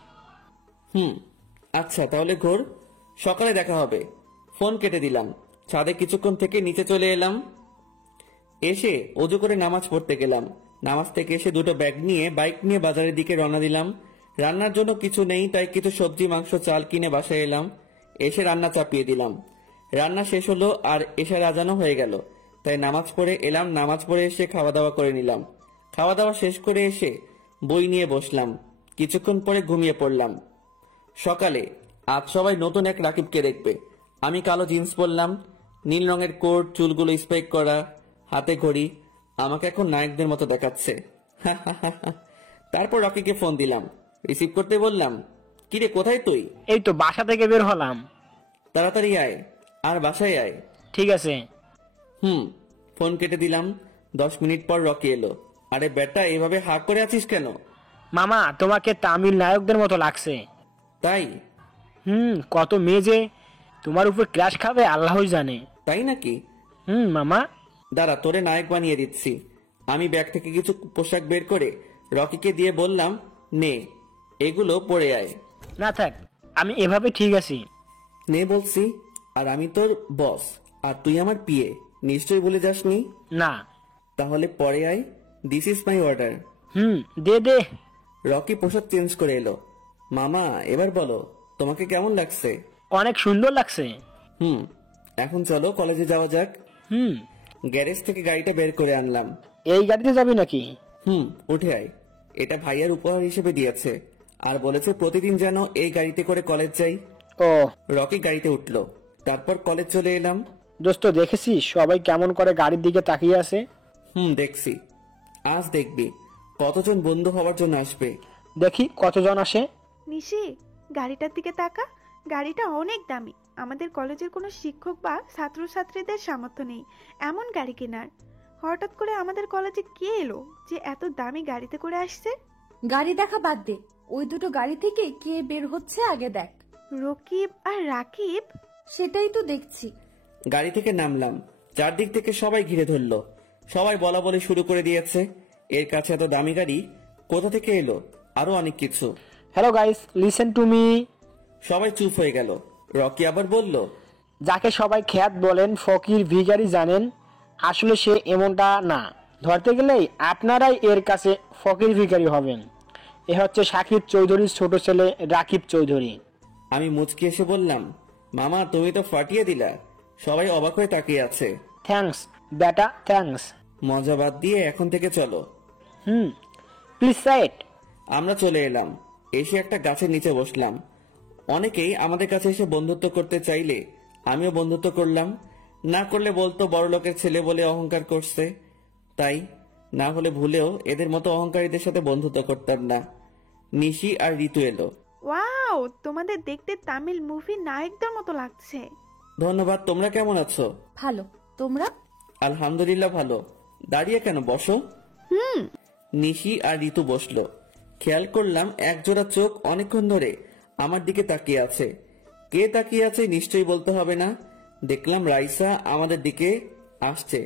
আচ্ছা তাহলে ঘোর, সকালে দেখা হবে। ফোন কেটে দিলাম। ছাদে কিছুক্ষণ থেকে নিচে চলে এলাম। এসে ওযু করে নামাজ পড়তে গেলাম। নামাজ থেকে এসে 2টো ব্যাগ নিয়ে বাইক নিয়ে বাজারের দিকে রওনা দিলাম। রান্নার জন্য কিছু নেই, তাই কিছু সবজি মাংস চাল কিনে বাসায় এলাম। এসে রান্না চাপিয়ে দিলাম। রান্না শেষ হলো আর এশার আজানও হয়ে গেল, তাই নামাজ পড়ে এলাম। নামাজ পড়ে এসে খাওয়া দাওয়া করে নিলাম। খাওয়া দাওয়া শেষ করে এসে বই নিয়ে বসলাম। কিছুক্ষণ পরে ঘুমিয়ে পড়লাম। সকালে আজ সবাই নতুন এক রাকিবকে দেখবে। আমি কালো জিন্স পরলাম, নীল রঙের কোট, চুলগুলো স্প্রেক করা, হাতে ঘড়ি। আমাকে এখন নায়কদের মতো দেখাচ্ছে। তারপর রকিকে ফোন দিলাম। রিসিভ করতে বললাম, কিরে কোথায় তুই? এই তো বাসা থেকে বের হলাম। তাড়াতাড়ি আয়, আর বাসায় আয়। ঠিক আছে। ফোন কেটে দিলাম। 10 মিনিট পর রকি এলো। আরে বেটা, এভাবে হা করে আছিস কেন? মামা, তোমাকে তামিল নায়কদের মতো লাগছে। তাই? কত মেয়ে যে তোমার উপর ক্রাশ খাবে আল্লাহই জানে। তাই নাকি? মামা দাঁড়া, তোরে নায়ক বানিয়ে দিচ্ছি। আমি ব্যাগ থেকে কিছু পোশাক বের করে রকিকে দিয়ে বললাম, নে এগুলো পরে আয়। না থাক, আমি এভাবে ঠিক আছি। নে বলছি। আর আমি তোর বস, আর তুই আমার পিএ, নিশ্চয়ই ভুলে যাসনি? না। তাহলে পরে আয়। This is my order. দে দে। রকি পোশাক চেঞ্জ করে এলো। মামা এবার বলো, তোমাকে কেমন লাগছে? অনেক সুন্দর লাগছে। এখন চলো কলেজে যাওয়া যাক। গ্যারেজ থেকে গাড়িটা বের করে আনলাম। এই গাড়িতে যাবি নাকি? উঠে আয়। এটা ভাইয়ার উপহার হিসেবে দিয়েছে, আর বলেছে প্রতিদিন যেন এই গাড়িতে করে কলেজ যাই। রকি গাড়িতে উঠলো। তারপর কলেজ চলে এলাম। দোস্ত, দেখেছিস সবাই কেমন করে গাড়ির দিকে তাকিয়ে আছে? দেখছি। আজ দেখবি কতজন বন্ধু হওয়ার জন্য আসবে। দেখি কতজন আসে। নিশি, গাড়িটার দিকে তাকা। গাড়িটা অনেক দামি। আমাদের কলেজের কোনো শিক্ষক বা ছাত্রছাত্রীদের সামর্থ্য নেই এমন গাড়ি কেনার। হঠাৎ করে আমাদের কলেজে কে এলো যে এত দামি গাড়িতে করে আসছে? গাড়ি দেখা বাদ দে, ওই দুটো গাড়ি থেকে কে বের হচ্ছে আগে দেখ। রকিব আর রাকিব? সেটাই তো দেখছি। গাড়ি থেকে নামলাম। চারদিক থেকে সবাই ঘিরে ধরলো। সবাই বলা বলি শুরু করে দিয়েছে। এর কাছে এত দামি গাড়ি কোথা থেকে এলো, আরো অনেক কিছু। Hello guys, listen to me. সবাই চুপ হয়ে গেল। রকি আবার বলল, যাকে সবাই খ্যাত বলেন, ফকির ভিখারি জানেন, আসলে সে এমনটা না। ধরতে গেলেই আপনারাই এর কাছে ফকির ভিখারি হবেন। এ হচ্ছে সাকিব চৌধুরীর ছোট ছেলে রাকিব চৌধুরী। আমি মুচকি এসে বললাম, মামা তুমি তো ফাটিয়ে দিলা। সবাই অবাক হয়ে তাকিয়ে আছে। থ্যাঙ্কস বেটা, থ্যাঙ্কস। মজা বাদ দিয়ে এখন থেকে চলো। Please side. আমরা চলে এলাম, এসে একটা গাছের নিচে বসলাম। অনেকেই আমাদের কাছে এসে বন্ধুত্ব করতে চাইলে আমিও বন্ধুত্ব করলাম, না করলে বলতো বড় লোকের ছেলে বলে অহংকার করছে। তাই না হলে ভুলেও এদের মতো অহংকারীদের সাথে বন্ধুত্ব করতাম না। নিশি আর ঋতু এলো। ওয়াও, তোমাদের দেখতে তামিল মুভি নায়কদের মতো লাগছে। ধন্যবাদ। তোমরা কেমন আছো? ভালো, তোমরা? আলহামদুলিল্লাহ ভালো। দাঁড়িয়ে কেন, বসো। নিশি আর ঋতু বসলো। খেয়াল করলাম একজোড়া চোখ অনেকক্ষণ ধরে আমার দিকে তাকিয়ে আছে। কে তাকিয়ে আছে নিশ্চয়ই বলতে হবে না। দেখলাম রাইসা আমাদের দিকে আসছে।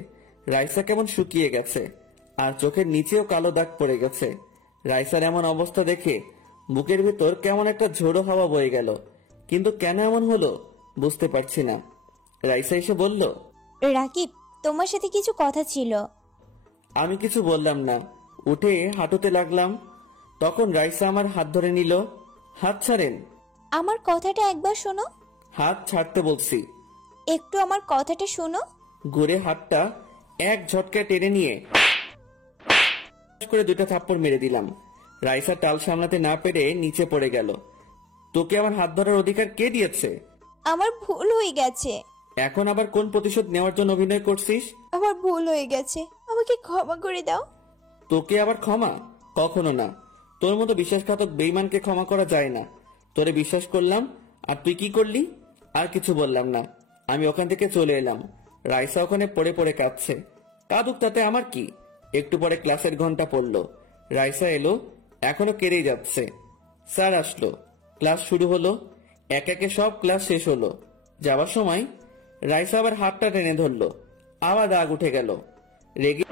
রাইসা কেমন শুকিয়ে গেছে, আর চোখের নিচেও কালো দাগ পড়ে গেছে। রাইসার এমন অবস্থা দেখে বুকের ভেতর কেমন একটা ঝোড়ো হাওয়া বয়ে গেল, কিন্তু কেন এমন হলো বুঝতে পারছি না। রাইসা এসে বলল, রাকিব, তোমার সাথে কিছু কথা ছিল। আমি কিছু বললাম না, উঠে হাঁটুতে লাগলাম। তখন রাইসা আমার হাত ধরে নিল। হাত ছাড়েন। আমার কথাটা একবার শোনো। হাত ছাড়তে বলছি। একটু আমার কথাটা শোনো। ঘুরে হাতটা এক ঝটকায় টেনে নিয়ে করে দুইটা থাপ্পড় মেরে দিলাম। রাইসা টাল সামলাতে না পেরে নিচে পড়ে গেল। তোকে আমার হাত ধরার অধিকার কে দিয়েছে? আমার ভুল হয়ে গেছে। এখন আবার কোন প্রতিশোধ নেওয়ার জন্য অভিনয় করছিস? আমার ভুল হয়ে গেছে, আমাকে ক্ষমা করে দাও। তোকে আবার ক্ষমা? কখনো না। তোর মতো বিশ্বাসঘাতক বেঈমানকে ক্ষমা করা যায় না। তোরে বিশ্বাস করলাম, আর তুই কি করলি? আর কিছু বললাম না, আমি ওখান থেকে চলে এলাম। রাইসা ওখানে পড়ে পড়ে কাঁদছে। কাঁদুক, তাতে আমার কি। একটু পরে ক্লাসের ঘন্টা পড়লো। রাইসা এলো, এখনো কেড়েই যাচ্ছে। স্যার আসলো, ক্লাস শুরু হলো। এক একে সব ক্লাস শেষ হলো। যাবার সময় রাইসা আবার হাতটা টেনে ধরলো। আবার রাগ উঠে গেল। রেগে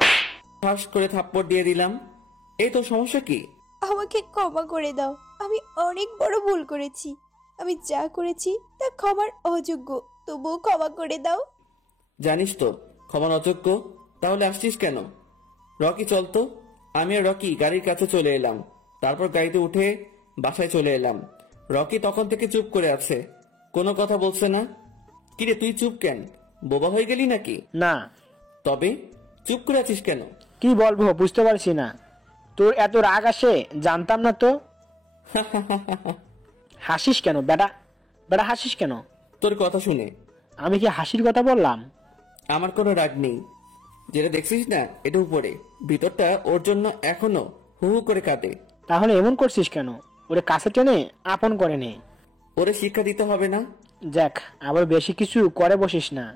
ঠাস করে থাপ্পড় দিয়ে দিলাম। এই তো সমস্যা কি? আমাকে ক্ষমা করে দাও, আমি অনেক বড় ভুল করেছি। আমি যা করেছি তা ক্ষমার অযোগ্য, তবুও ক্ষমা করে দাও। জানিস তো ক্ষমার অযোগ্য, তাহলে আসছিস কেন? রকি চলতো। আমি আর রকি গাড়ির কাছে চলে এলাম। তারপর গাড়িতে উঠে বাসায় চলে এলাম। রকি তখন থেকে চুপ করে আছে, কোনো কথা বলছে না। কিরে তুই চুপ কেন? বোবা হয়ে গেলি নাকি? না। তবে চুপ করে আছিস কেন? কি বলবো বুঝতে পারছি না। তোর এত রাগ আসে জানতাম না তো। হাসিস কেন বেটা? বেটা হাসিস কেন? তোর কথা শুনে। আমি কি হাসির কথা বললাম? আমার কোনো রাগ নেই। যেটা দেখছিস না এটা উপরে, ভিতরটা ওর জন্য এখনো হু হু করে কাঁদে। তাহলে এমন করছিস কেন? ওরে কাছে টেনে আপন করে নে। ওরে শিক্ষা দিতে হবে না? যাক, আবার বেশি কিছু করে বসিস না,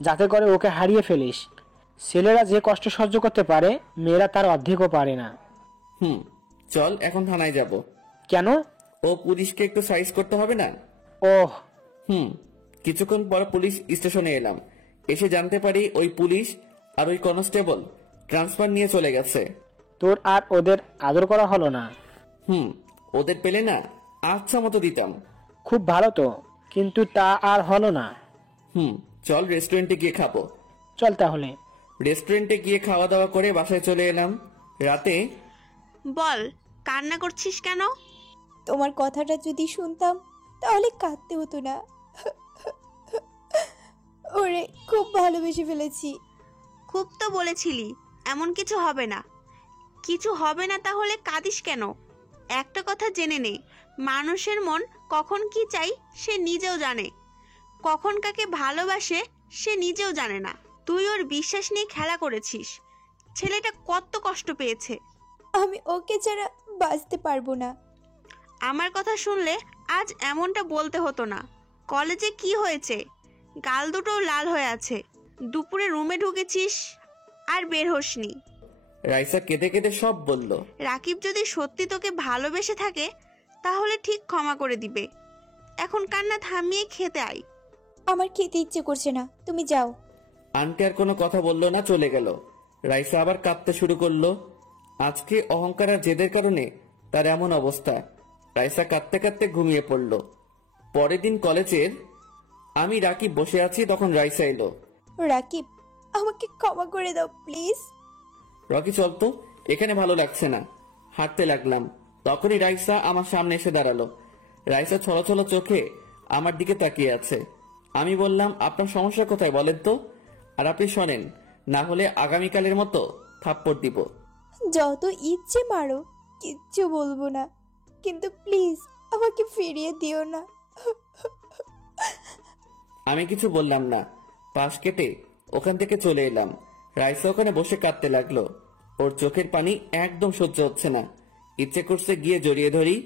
যাতে করে ওকে হারিয়ে ফেলিস। ছেলেরা যে কষ্ট সহ্য করতে পারে, মেয়েরা তার অর্ধেকও পারে না। চল এখন থানায় যাব। কেন? ও পুলিশকে একটু সাইজ করতে হবে না? ওহ। কিছুক্ষণ পর পুলিশ স্টেশনে এলাম। এসে জানতে পারি ওই পুলিশ আর ওই কনস্টেবল ট্রান্সফার নিয়ে চলে গেছে। তোর আর ওদের আদর করা হলো না? ওদের পেলে না আচ্ছা মতো দিতাম। খুব ভালো তো, কিন্তু তা আর হলো না। চল রেস্টুরেন্টে গিয়ে খাবো। চল তাহলে। রেস্টুরেন্টে গিয়ে খাওয়া দাওয়া করে বাসায় চলে এলাম। রাতে বল, কান্না করছিস কেন? তোমার কথাটা যদি শুনতাম তাহলে কাঁদতে হতো না। ওরে খুব ভালোবেসে ফেলেছি। খুব তো বলেছিলি এমন কিছু হবে না। কিছু হবে না তাহলে কাঁদিস কেন? একটা কথা জেনে নে, মানুষের মন কখন কি চাই সে নিজেও জানে, কখন কাকে ভালোবাসে সে নিজেও জানে না। তুই ওর বিশ্বাস নিয়ে খেলা করেছিস। ছেলেটা কত কষ্ট পেয়েছে। আমি ওকে ছাড়া বাঁচতে পারবো না। আমার কথা শুনলে আজ এমনটা বলতে হতো না। কলেজে কি হয়েছে? গাল দুটো লাল হয়ে আছে। দুপুরে রুমে ঢুকেছিস আর বের হসনি। রাইসা কেঁদে কেঁদে সব বলল। রাকিব যদি সত্যি তোকে ভালোবেসে থাকে তাহলে ঠিক ক্ষমা করে দিবে। এখন কান্না থামিয়ে খেতে আয়। আমার খেতে ইচ্ছে করছে না, তুমি যাও। আন্টি আর কোনো কথা বললো না, চলে গেল। রাইসা আবার কাঁদতে শুরু করলো। আজকে অহংকার আর জেদের কারণে তার এমন অবস্থা। রাইসা কাঁদতে কাঁদতে ঘুমিয়ে পড়ল। পরের দিন কলেজের আমি রাকিব বসে আছি, তখন রাইসা এলো। রাকিব, আমাকে ক্ষমা করে দাও প্লিজ। রকি চল তো, এখানে ভালো লাগছে না। হাঁটতে লাগলাম, তখনই রাইসা আমার সামনে এসে দাঁড়ালো। রাইসা ছলছল চোখে আমার দিকে তাকিয়ে আছে। আমি বললাম, আপনার সমস্যা কোথায় বলেন তো? আর আপনি শোনেন, না হলে আগামীকালের মতো থাপ্পড় দিব। যত ইচ্ছে মারো, কিচ্ছু বলবো না, কিন্তু প্লিজ আমাকে ফিরিয়ে দিও না। আমি কিছু বললাম না, পাশ কেটে ওখান থেকে চলে এলাম। রাইসা ওখানে বসে কাঁদতে লাগলো। ওর চোখের পানি একদম সহ্য হচ্ছে না। ইচ্ছে করছে গিয়ে জড়িয়ে ধরি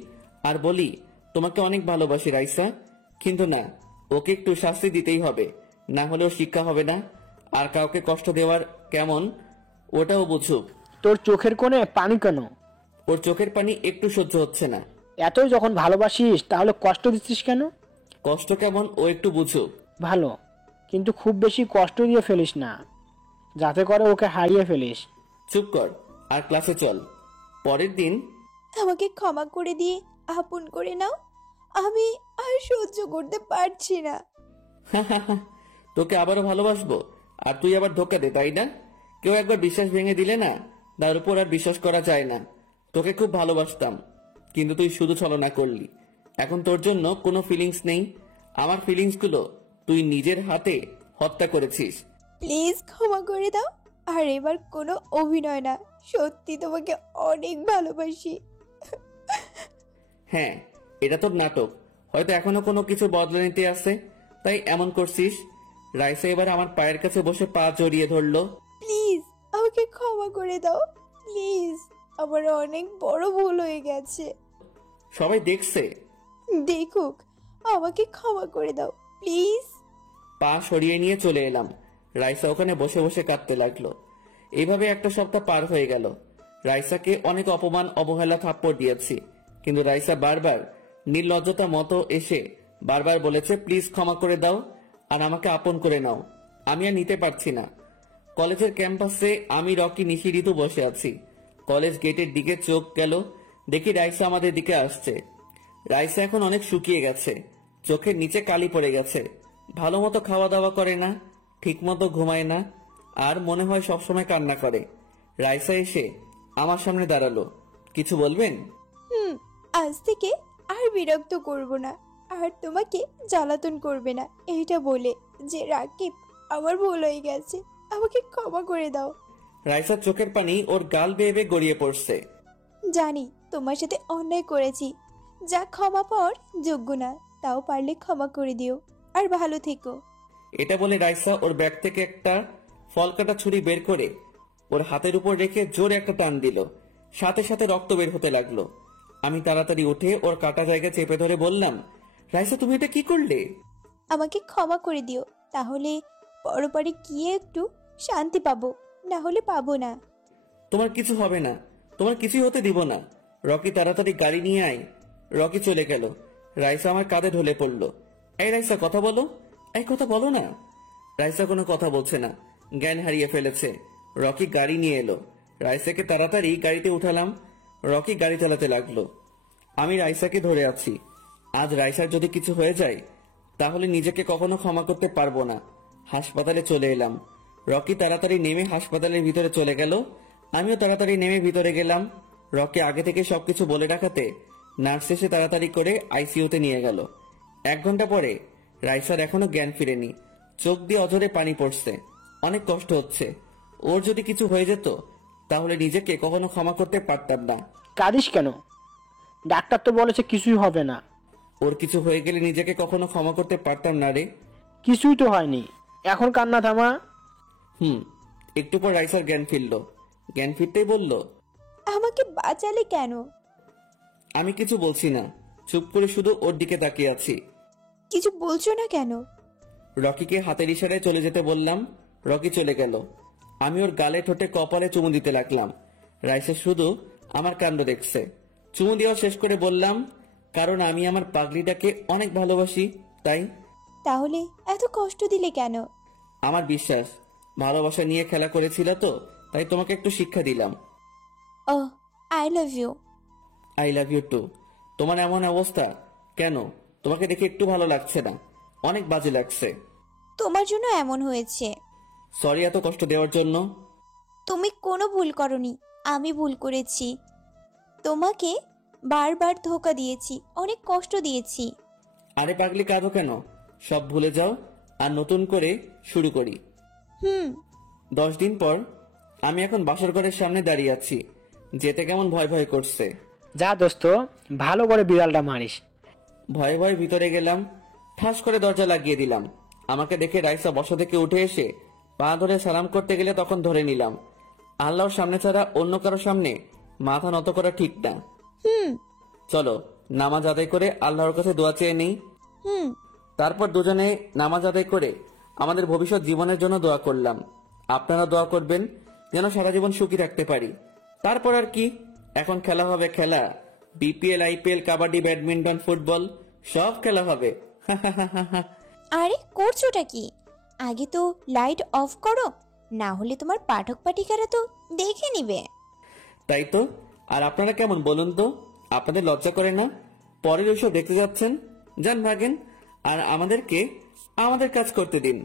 আর বলি, তোমাকে অনেক ভালোবাসি রাইসা, কিন্তু না, ওকে একটু শাস্তি দিতেই হবে, না হলেও শিক্ষা হবে না। আর কাউকে কষ্ট দেওয়ার কেমন ওটাও বুঝুক। তোর চোখের কোণে পানি কেন? ওর চোখের পানি একটু সহ্য হচ্ছে না। এতই যখন ভালোবাসিস তাহলে কষ্ট দিচ্ছিস কেন? কষ্ট কেমন ও একটু বুঝুক। ভালো, কিন্তু খুব বেশি কষ্ট দিয়ে ফেলিস না, যাতে করে ওকে হারিয়ে ফেলিস। চুপ কর আর ক্লাসে চল। পরের দিন, আমাকে ক্ষমা করে দিয়ে আপন করে নাও, আমি আর সহ্য করতে পারছি না। তোকে আবারও ভালোবাসবো আর তুই আবার ধোকা দে, তাই না? কেউ একবার বিশ্বাস ভেঙে দিলে না, তার উপর আর বিশ্বাস করা যায় না। তোকে খুব ভালোবাসতাম, কিন্তু তুই শুধু ছলনা করলি। এখন তোর জন্য কোনো ফিলিংস নেই। আমার ফিলিংসগুলো তুই নিজের হাতে হত্যা করেছিস। প্লিজ ক্ষমা করে দাও, আর এবার কোনো অভিনয় না, সত্যি তোমাকে অনেক ভালোবাসি। হ্যাঁ, এটা তোর নাটক, হয়তো এখনো কোনো কিছু বদলে নিতে আছে, তাই এমন করছিস। রাইসা এবার আমার পায়ের কাছে বসে পা জড়িয়ে ধরলো। প্লিজ আমাকে ক্ষমা করে দাও, প্লিজ, আমার অনেক বড় ভুল হয়ে গেছে। সবাই দেখছে, দেখুক, আমাকে ক্ষমা করে দাও প্লিজ। পা সরিয়ে নিয়ে চলে এলাম। রাইসা ওখানে বসে বসে কাঁদতে লাগলো। এইভাবে একটা সপ্তাহ পার হয়ে গেল। রাইসাকে অনেক অপমান অবহেলা থাপ্পড় দিয়েছি, কিন্তু রাইসা বারবার নির্লজ্জতা মতো এসে বারবার বলেছে, প্লিজ ক্ষমা করে দাও আর আমাকে আপন করে নাও। আমি আর নিতে পারছি না। কলেজের ক্যাম্পাসে আমি, রকি, নিশি, ঋতু বসে আছি। কলেজ গেটের দিকে চোখ গেল, দেখি রাইসা আমাদের দিকে আসছে। রাইসা এখন অনেক শুকিয়ে গেছে, চোখের নিচে কালি পড়ে গেছে। ভালো মতো খাওয়া দাওয়া করে না, ঠিক মতো ঘুমায় না, আর মনে হয় সবসময় কান্না করে। রাইসা এসে আমার সামনে দাঁড়ালো। কিছু বলবেন? আজ থেকে আর বিরক্ত করব না, আর তোমাকে জ্বালাতন করবে না, এইটা বলে যে রাকিব, আমার ভুল হয়ে গেছে, আমাকে ক্ষমা করে দাও। রাইসার চোখের পানি ওর গাল বেয়ে বেয়ে গড়িয়ে পড়ছে। জানি তোমার সাথে অন্যায় করেছি, যা ক্ষমা পাওয়ার যোগ্য না, তাও পারলে ক্ষমা করে দিও, আর ভালো থেকো। এটা বলে রাইসা ওর ব্যাগ থেকে একটা ফল কাটা ছুরি বের করে ওর হাতের উপর রেখে জোরে একটা টান দিল। সাথে সাথে রক্ত বের হতে লাগলো। আমি তাড়াতাড়ি উঠে ওর কাটা জায়গা চেপে ধরে বললাম, রাইসা তুমি এটা কি করলে? আমাকে ক্ষমা করে দিও, তাহলে পরপারে গিয়ে একটু শান্তি পাবো, না হলে পাবো না। তোমার কিছু হবে না, তোমার কিছুই হতে দিব না। রকি, তাড়াতাড়ি গাড়ি নিয়ে আয়। রকি চলে গেল। রাইসা আমার কাঁধে ঢলে পড়লো। এই রাইসা, কথা বলো, এই কথা বলো না। রাইসা কোনো কথা বলছে না, জ্ঞান হারিয়ে ফেলেছে। রকি গাড়ি নিয়ে এলো। রাইসাকে তাড়াতাড়ি গাড়িতে উঠালাম। রকি গাড়ি চালাতে লাগলো। আমি রাইসাকে ধরে আছি। আজ রাইসার যদি কিছু হয়ে যায় তাহলে নিজেকে কখনো ক্ষমা করতে পারবো না। হাসপাতালে চলে এলাম। রকি তাড়াতাড়ি নেমে হাসপাতালের ভিতরে চলে গেল। আমিও তাড়াতাড়ি নেমে ভিতরে গেলাম। রকি আগে থেকে সবকিছু বলে রাখাতে নার্স এসে তাড়াতাড়ি করে আইসিইউতে নিয়ে গেল। 1 ঘন্টা পরে রাইসার এখনো জ্ঞান ফিরেনি। চোখ দিয়ে অঝরে পানি পড়ছে। অনেক কষ্ট হচ্ছে। ওর যদি কিছু হয়ে যেত তাহলে নিজেকে কখনো ক্ষমা করতে পারতাম না। কাঁদিস কেন? ডাক্তার তো বলেছে কিছুই হবে না। ওর কিছু হয়ে গেলে নিজেকে কখনো ক্ষমা করতে পারতাম না রে। কিছুই তো হয়নি, এখন কান্না থামা। একটু পর রাইসার জ্ঞান ফিরল। জ্ঞান ফিরতেই বলল, আমাকে বাঁচালে কেন? আমি কিছু বলছি না, চুপ করে শুধু ওর দিকে তাকিয়ে আছি। কিছু বলছো না কেন? রকিকে হাতের ইশারায় চলে যেতে বললাম। রকি চলে গেল। আমি ওর গালে, ঠোঁটে, কপালে চুমু দিতে লাগলাম। রাইসা শুধু আমার কাণ্ড দেখছে। চুমু দেওয়া শেষ করে বললাম, কারণ আমি আমার পাগলিটাকে অনেক ভালোবাসি, তাই। তাহলে এত কষ্ট দিলে কেন? আমার বিশ্বাস ভালোবাসা নিয়ে খেলা করেছিল তো, তাই তোমাকে একটু শিক্ষা দিলাম। Oh, I love you. I love you too. তোমার এমন অবস্থা কেন? তোমাকে দেখে একটু ভালো লাগছে না। অনেক বাজে লাগছে। তোমার জন্য এমন হয়েছে। সরি এত কষ্ট দেওয়ার জন্য। তুমি কোনো ভুল করনি, আমি ভুল করেছি। তোমাকে বারবার ধোকা দিয়েছি, অনেক কষ্ট দিয়েছি। আরে পাগলি কাঁদো কেন? সব ভুলে যাও আর নতুন করে শুরু করি। 10 দিন পর আমি এখন বাসর ঘরের সামনে দাঁড়িয়ে আছি। যেতে কেমন ভয় ভয় করছে। যা দোস্ত, ভালো করে বিড়ালটা মারিস। ভয়ে ভয়ে ভিতরে গেলাম, ঠাস করে দরজা লাগিয়ে দিলাম। আমাকে দেখে রাইসা বসা থেকে উঠে এসে পা ধরে সালাম করতে গেলে তখন ধরে নিলাম। আল্লাহর সামনে ছাড়া অন্য কারো সামনে মাথা নত করা ঠিক না। চলো নামাজ আদায় করে আল্লাহর কাছে দোয়া চেয়ে নেই। তারপর দুজনে নামাজ আদায় করে আমাদের ভবিষ্যৎ জীবনের জন্য দোয়া করলাম। আপনারা দোয়া করবেন যেন সারা জীবন সুখী থাকতে পারি। তারপর আর কি, এখন খেলা হবে খেলা। BPL, IPL, kabaddi, badminton, football সব খেলা হবে। আরে করছোটা কি? আগে তো লাইট অফ করো, না হলে তোমার পাঠক পাঠিকারা তো দেখে নিবে। তাই তো। আর আপনারা কেমন বলুন তো? আপনাদের লজ্জা করে না? পরের ওইসব দেখতে যাচ্ছেন? যান ভাগেন আর আমাদেরকে আমাদের কাজ করতে দিন।